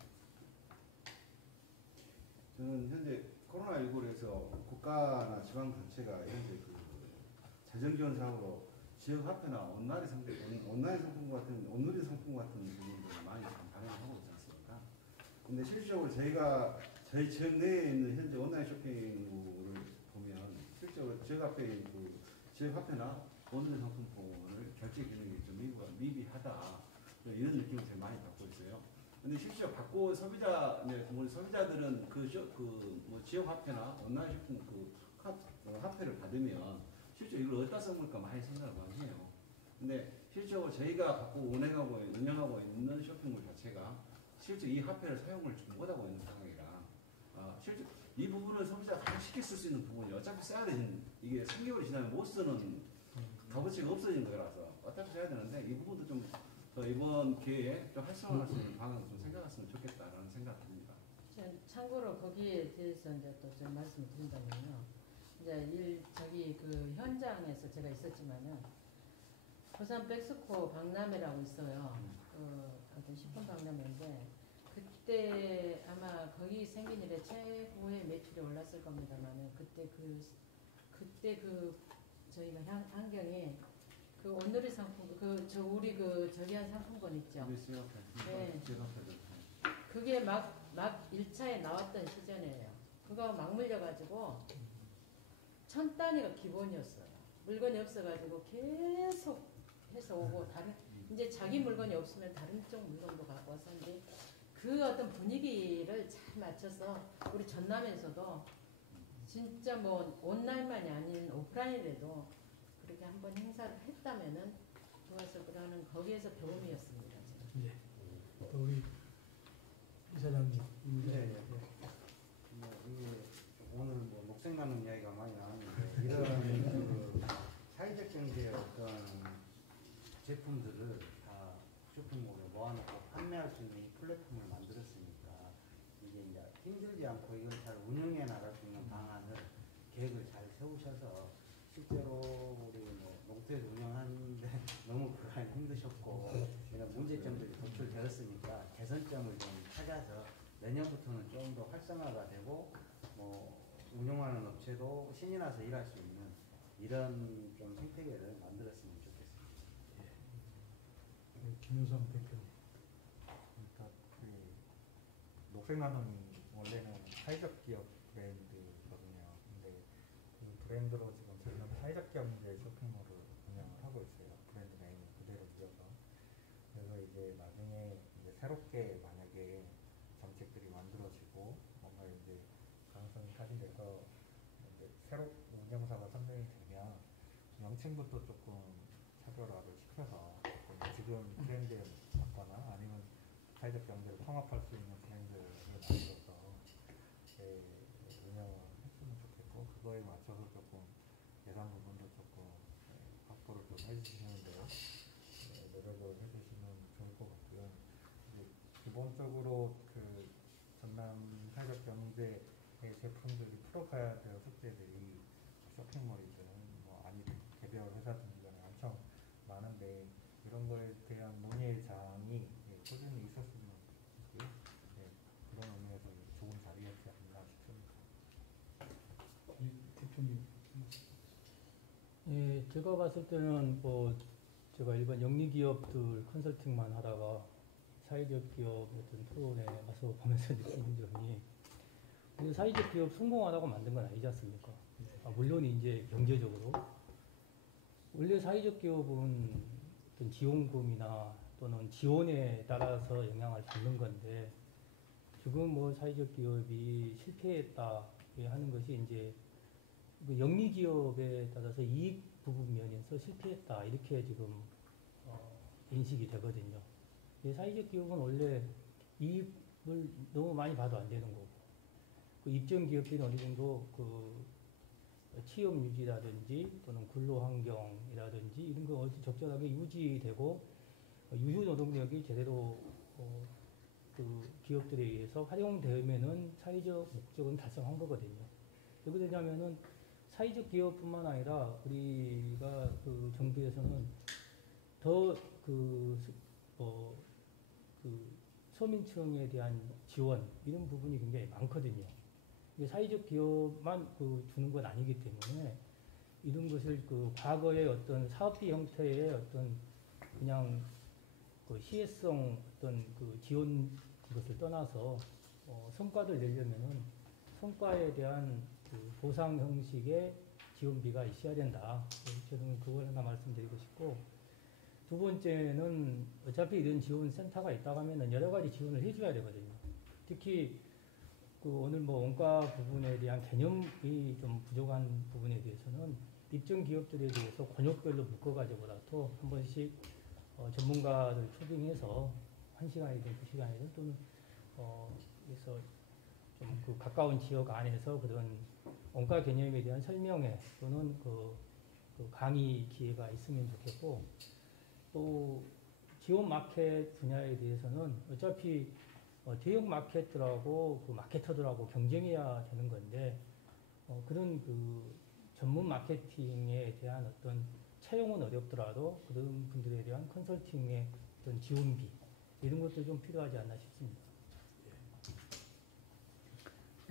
저는 현재 코로나19로 해서 국가나 지방단체가 현재 그 재정지원 사업으로 지역화폐나 온라인 상품 같은 온누리 상품 같은 부분들을 많이 반영하고 있지 않습니까? 근데 실질적으로 저희 지역 내에 있는 현재 온라인 쇼핑몰을 보면 실제로 지역화폐의 그 지역화폐나 온누리 상품 부분을 결제 기능이 좀 미비하다 이런 느낌을 제일 많이 받고 있어요. 근데 실제로 받고 소비자들은 뭐 지역 화폐나 온라인 쇼핑 화폐를 받으면 실제 이걸 어디다 써먹을까 많이 생각을 많이 해요. 근데 실제로 저희가 받고 운영하고 있는 쇼핑몰 자체가 실제 이 화폐를 사용을 좀 못하고 있는 상황이라 실제 이 부분을 소비자가 가장 쉽게 쓸 수 있는 부분이 어차피 써야 되는 이게 3개월이 지나면 못 쓰는 값어치가 없어지는 거라서 어차피 써야 되는데 이 부분도 좀 더 이번 기회에 좀 활성화할 수 있는 방안을 좀 생각했으면 좋겠다라는 생각입니다. 참고로 거기에 대해서 이제 또 좀 말씀을 드린다면요. 이제 그 현장에서 제가 있었지만은 부산 백스코 박람회라고 있어요. 하여튼 10분 박람회인데 그때 아마 거기 생긴 일에 최고의 매출이 올랐을 겁니다만은 그때 저희가 환경에 그 온누리 상품 우리 저기 한 상품권 있죠. 네. 그게 막 1차에 나왔던 시즌이에요. 그거 막 물려가지고 1000단위가 기본이었어요. 물건이 없어가지고 계속 해서 오고 이제 자기 물건이 없으면 다른 쪽 물건도 갖고 와서 이제 그 어떤 분위기를 잘 맞춰서 우리 전남에서도 진짜 뭐 온라인만이 아닌 오프라인에도 그렇게 한번 행사를 했다면은 좋아서 그러는 거기에서 배움이었습니다. 네. 또 우리 이사장님. 네. 이게 오늘 뭐 녹색나눔 이야기가 많이 나왔는데 이런 그 사회적 경제의 어떤 제품들을 다 쇼핑몰에 모아놓고 판매할 수 있는 이 플랫폼을 만들었으니까 이게 이제 힘들지 않고 이걸 잘 운영해 나갈 수 있는 방안을 계획을 잘 세우셔서 실제로 우리 뭐 농토에서 운영하는데 너무 그간 힘드셨고 이런 문제점들이 도출되었으니까 개선점을 좀 찾아서 내년부터는 좀 더 활성화가 되고 뭐 운영하는 업체도 신이 나서 일할 수 있는 이런 좀 생태계를 만들었으면 좋겠습니다. 김효성 대표님. 그러니까 녹색나눔이 원래는 사회적 기업 브랜드거든요. 근데 이 브랜드로 지금 저희는 사회적 경제 쇼핑몰을 운영을 하고 있어요. 브랜드 네임을 그대로 이어서. 그래서 이제 나중에 이제 새롭게 만약에 정책들이 만들어지고 뭔가 이제 가능성이 발휘돼서 이제 새로 운영사가 선정이 되면 명칭부터 조금 차별화를 시켜서 지금 브랜드에 맞거나 아니면 사회적 경제를 통합할 수 있는 브랜드를 만들어서 운영을 했으면 좋겠고 그거에 맞춰서 조금 예산 부분도 조금 확보를 좀 해주시는데 노력을 해주시면 좋을 것 같고요. 이제 기본적으로 그 전남 사회적 경제의 제품들이 풀어가야 될 숙제들이 쇼핑몰이든 뭐 아니든 개별 회사든지 간에 엄청 많은데 이런 거에 대한 논의의 장이 꾸준히 있었으면 좋겠고요. 그런 의미에서 좋은 자리였지 않나 싶습니다. 대표님. 예, 제가 봤을 때는 뭐 제가 일반 영리기업들 컨설팅만 하다가 사회적 기업 어떤 토론에 와서 보면서 느끼는 점이 사회적 기업 성공하다고 만든 건 아니지 않습니까? 물론 이제 경제적으로 원래 사회적 기업은 어떤 지원금이나 또는 지원에 따라서 영향을 받는 건데 지금 뭐 사회적 기업이 실패했다 하는 것이 이제 그 영리 기업에 따라서 이익 부분 면에서 실패했다 이렇게 지금 인식이 되거든요. 사회적 기업은 원래 이익을 너무 많이 봐도 안 되는 거고 그 입점 기업들이 어느 정도 그 취업 유지라든지 또는 근로 환경이라든지 이런 거 어디 적절하게 유지되고 유휴 노동력이 제대로 그 기업들에 의해서 활용되면은 사회적 목적은 달성한 거거든요. 왜 그러냐면은 사회적 기업뿐만 아니라 우리가 그 정부에서는 더 그 서민층에 대한 지원 이런 부분이 굉장히 많거든요. 사회적 기업만 주는 건 아니기 때문에 이런 것을 그 과거의 어떤 사업비 형태의 어떤 그냥 그 시혜성 어떤 그 지원 것을 떠나서 성과를 내려면은 성과에 대한 그 보상 형식의 지원비가 있어야 된다. 저는 그걸 하나 말씀드리고 싶고 두 번째는 어차피 이런 지원센터가 있다고 하면은 여러 가지 지원을 해줘야 되거든요. 특히 그 오늘 뭐 원가 부분에 대한 개념이 좀 부족한 부분에 대해서는 입점 기업들에 대해서 권역별로 묶어가지고라도 한 번씩 전문가를 초빙해서 1시간이든 2시간이든 또는 그래서 좀 그 가까운 지역 안에서 그런 원가 개념에 대한 설명회 또는 그 강의 기회가 있으면 좋겠고 또 지원 마켓 분야에 대해서는 어차피 대형 마켓들하고 그 마케터들하고 경쟁해야 되는 건데 그런 그 전문 마케팅에 대한 어떤 채용은 어렵더라도 그런 분들에 대한 컨설팅의 어떤 지원비 이런 것도 좀 필요하지 않나 싶습니다.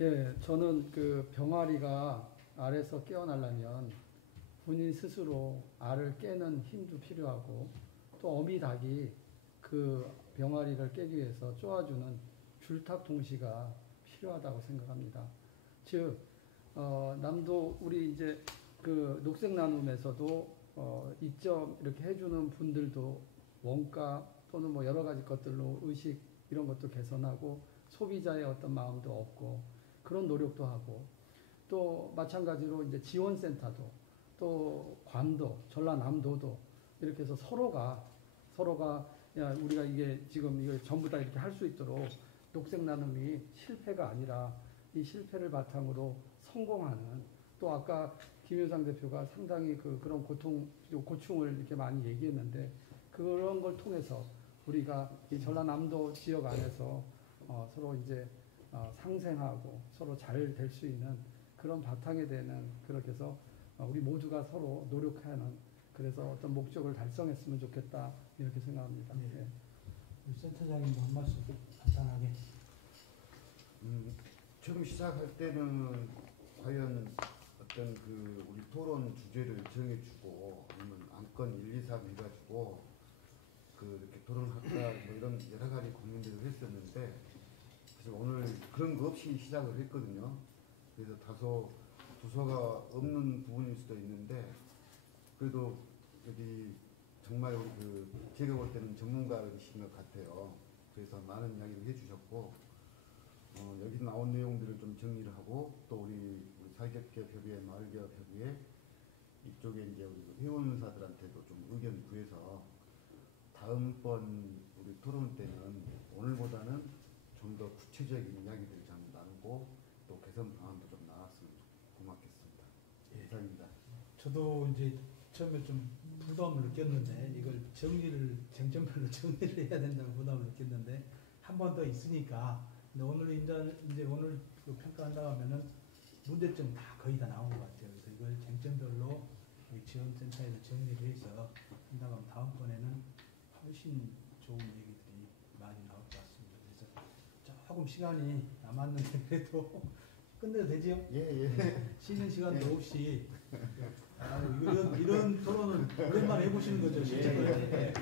예, 저는 그 병아리가 알에서 깨어나려면 본인 스스로 알을 깨는 힘도 필요하고 또 어미닭이 그 병아리를 깨기 위해서 쪼아주는 줄탁 동시가 필요하다고 생각합니다. 즉, 남도 우리 이제 그 녹색 나눔에서도 입점 이렇게 해주는 분들도 원가 또는 뭐 여러 가지 것들로 의식 이런 것도 개선하고 소비자의 어떤 마음도 얻고 그런 노력도 하고 또 마찬가지로 이제 지원센터도 또 관도 전라남도도 이렇게 해서 서로가 야, 우리가 이게 지금 이걸 전부 다 이렇게 할 수 있도록 녹색 나눔이 실패가 아니라 이 실패를 바탕으로 성공하는 또 아까 김효상 대표가 상당히 그런 고충을 이렇게 많이 얘기했는데 그런 걸 통해서 우리가 이 전라남도 지역 안에서 서로 이제 상생하고 서로 잘 될 수 있는 그런 바탕이 되는 그렇게 해서 우리 모두가 서로 노력하는 그래서 어떤 목적을 달성했으면 좋겠다 이렇게 생각합니다. 네. 예. 우리 센터장님도 한 말씀 간단하게. 처음 시작할 때는 과연 어떤 그 우리 토론 주제를 정해주고 아니면 안건 1, 2, 3 해가지고 이렇게 토론할까 뭐 이런 여러 가지 고민들을 했었는데 그래서 오늘 그런 거 없이 시작을 했거든요. 그래서 다소 두서가 없는 부분일 수도 있는데 그래도 여기 정말 우리 제가 볼 때는 전문가이신 것 같아요. 그래서 많은 이야기를 해주셨고 여기 나온 내용들을 좀 정리를 하고 또 우리 사회적기업협의회, 마을기업협의회 이쪽에 이제 우리 회원사들한테도 좀 의견 구해서 다음번 우리 토론 때는 오늘보다는 좀 더 구체적인 이야기들을 좀 나누고 또 개선 방안도 좀 나왔으면 고맙겠습니다. 예. 이상입니다. 저도 이제 처음에 좀 부담을 느꼈는데 이걸 쟁점별로 정리를 해야 된다는 부담을 느꼈는데 한 번 더 있으니까 근데 오늘 이제 오늘 평가한다고 하면은 문제점 다 거의 다 나온 것 같아요. 그래서 이걸 쟁점별로 지원센터에서 정리를 해서 한다고 하면 다음번에는 훨씬 좋은 얘기들이 많이 나올 것 같습니다. 그래서 조금 시간이 남았는데 그래도 끝내도 되지요? 예. 쉬는 시간도 없이 이런 토론은 오랜만에 해보시는 거죠, 실제로.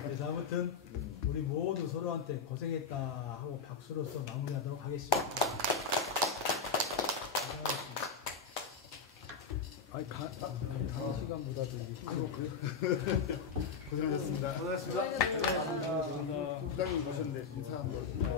그래서 아무튼 우리 모두 서로한테 고생했다 하고 박수로서 마무리하도록 하겠습니다. 아니 다른 시간보다도 이게 힘들어. 고생하셨습니다. 수고하셨습니다. 부장님 모셨는데 인사 한번. 부장님.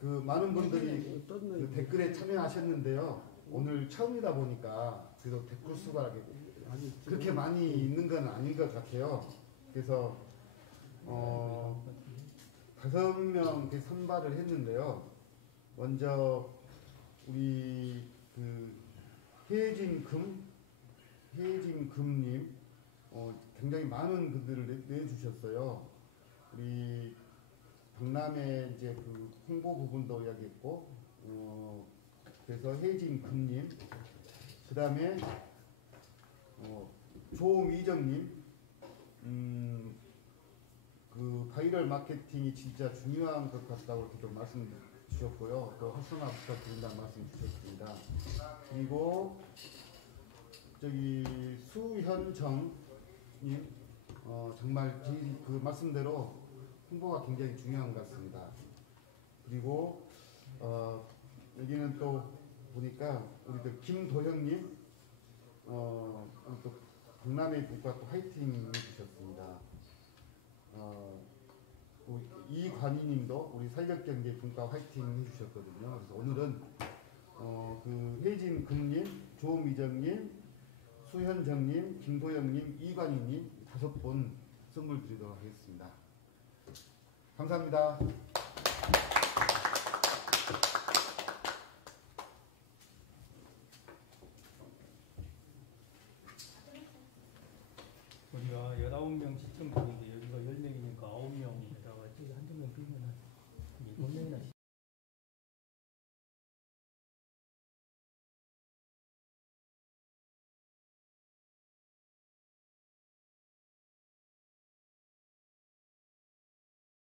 그 많은 분들이 그 댓글에 참여하셨는데요. 오늘 처음이다 보니까 그래도 댓글 수가 그렇게 많이 있는 건 아닌 것 같아요. 그래서 5명 선발을 했는데요. 먼저 우리 그 해진 금님 굉장히 많은 분들을 내주셨어요. 우리 박람회 이제 그 홍보 부분도 이야기했고, 그래서 혜진 금님, 그 다음에 조미정님, 디지털 마케팅이 진짜 중요한 것 같다고 이렇게 좀 말씀 주셨고요. 또 활성화 부탁드린다는 말씀 주셨습니다. 그리고 저기 수현정님 정말 그 말씀대로 홍보가 굉장히 중요한 것 같습니다. 그리고 여기는 또 보니까 우리 또 김도형님 또 박람회 국가 또 화이팅 해주셨습니다. 이관희님도 우리 살력경제 분과 화이팅 해주셨거든요. 그래서 오늘은 그 혜진 금님, 조미정님, 수현정님, 김도영님, 이관희님 5분 선물 드리도록 하겠습니다. 감사합니다. 우리가 19명 시청 중에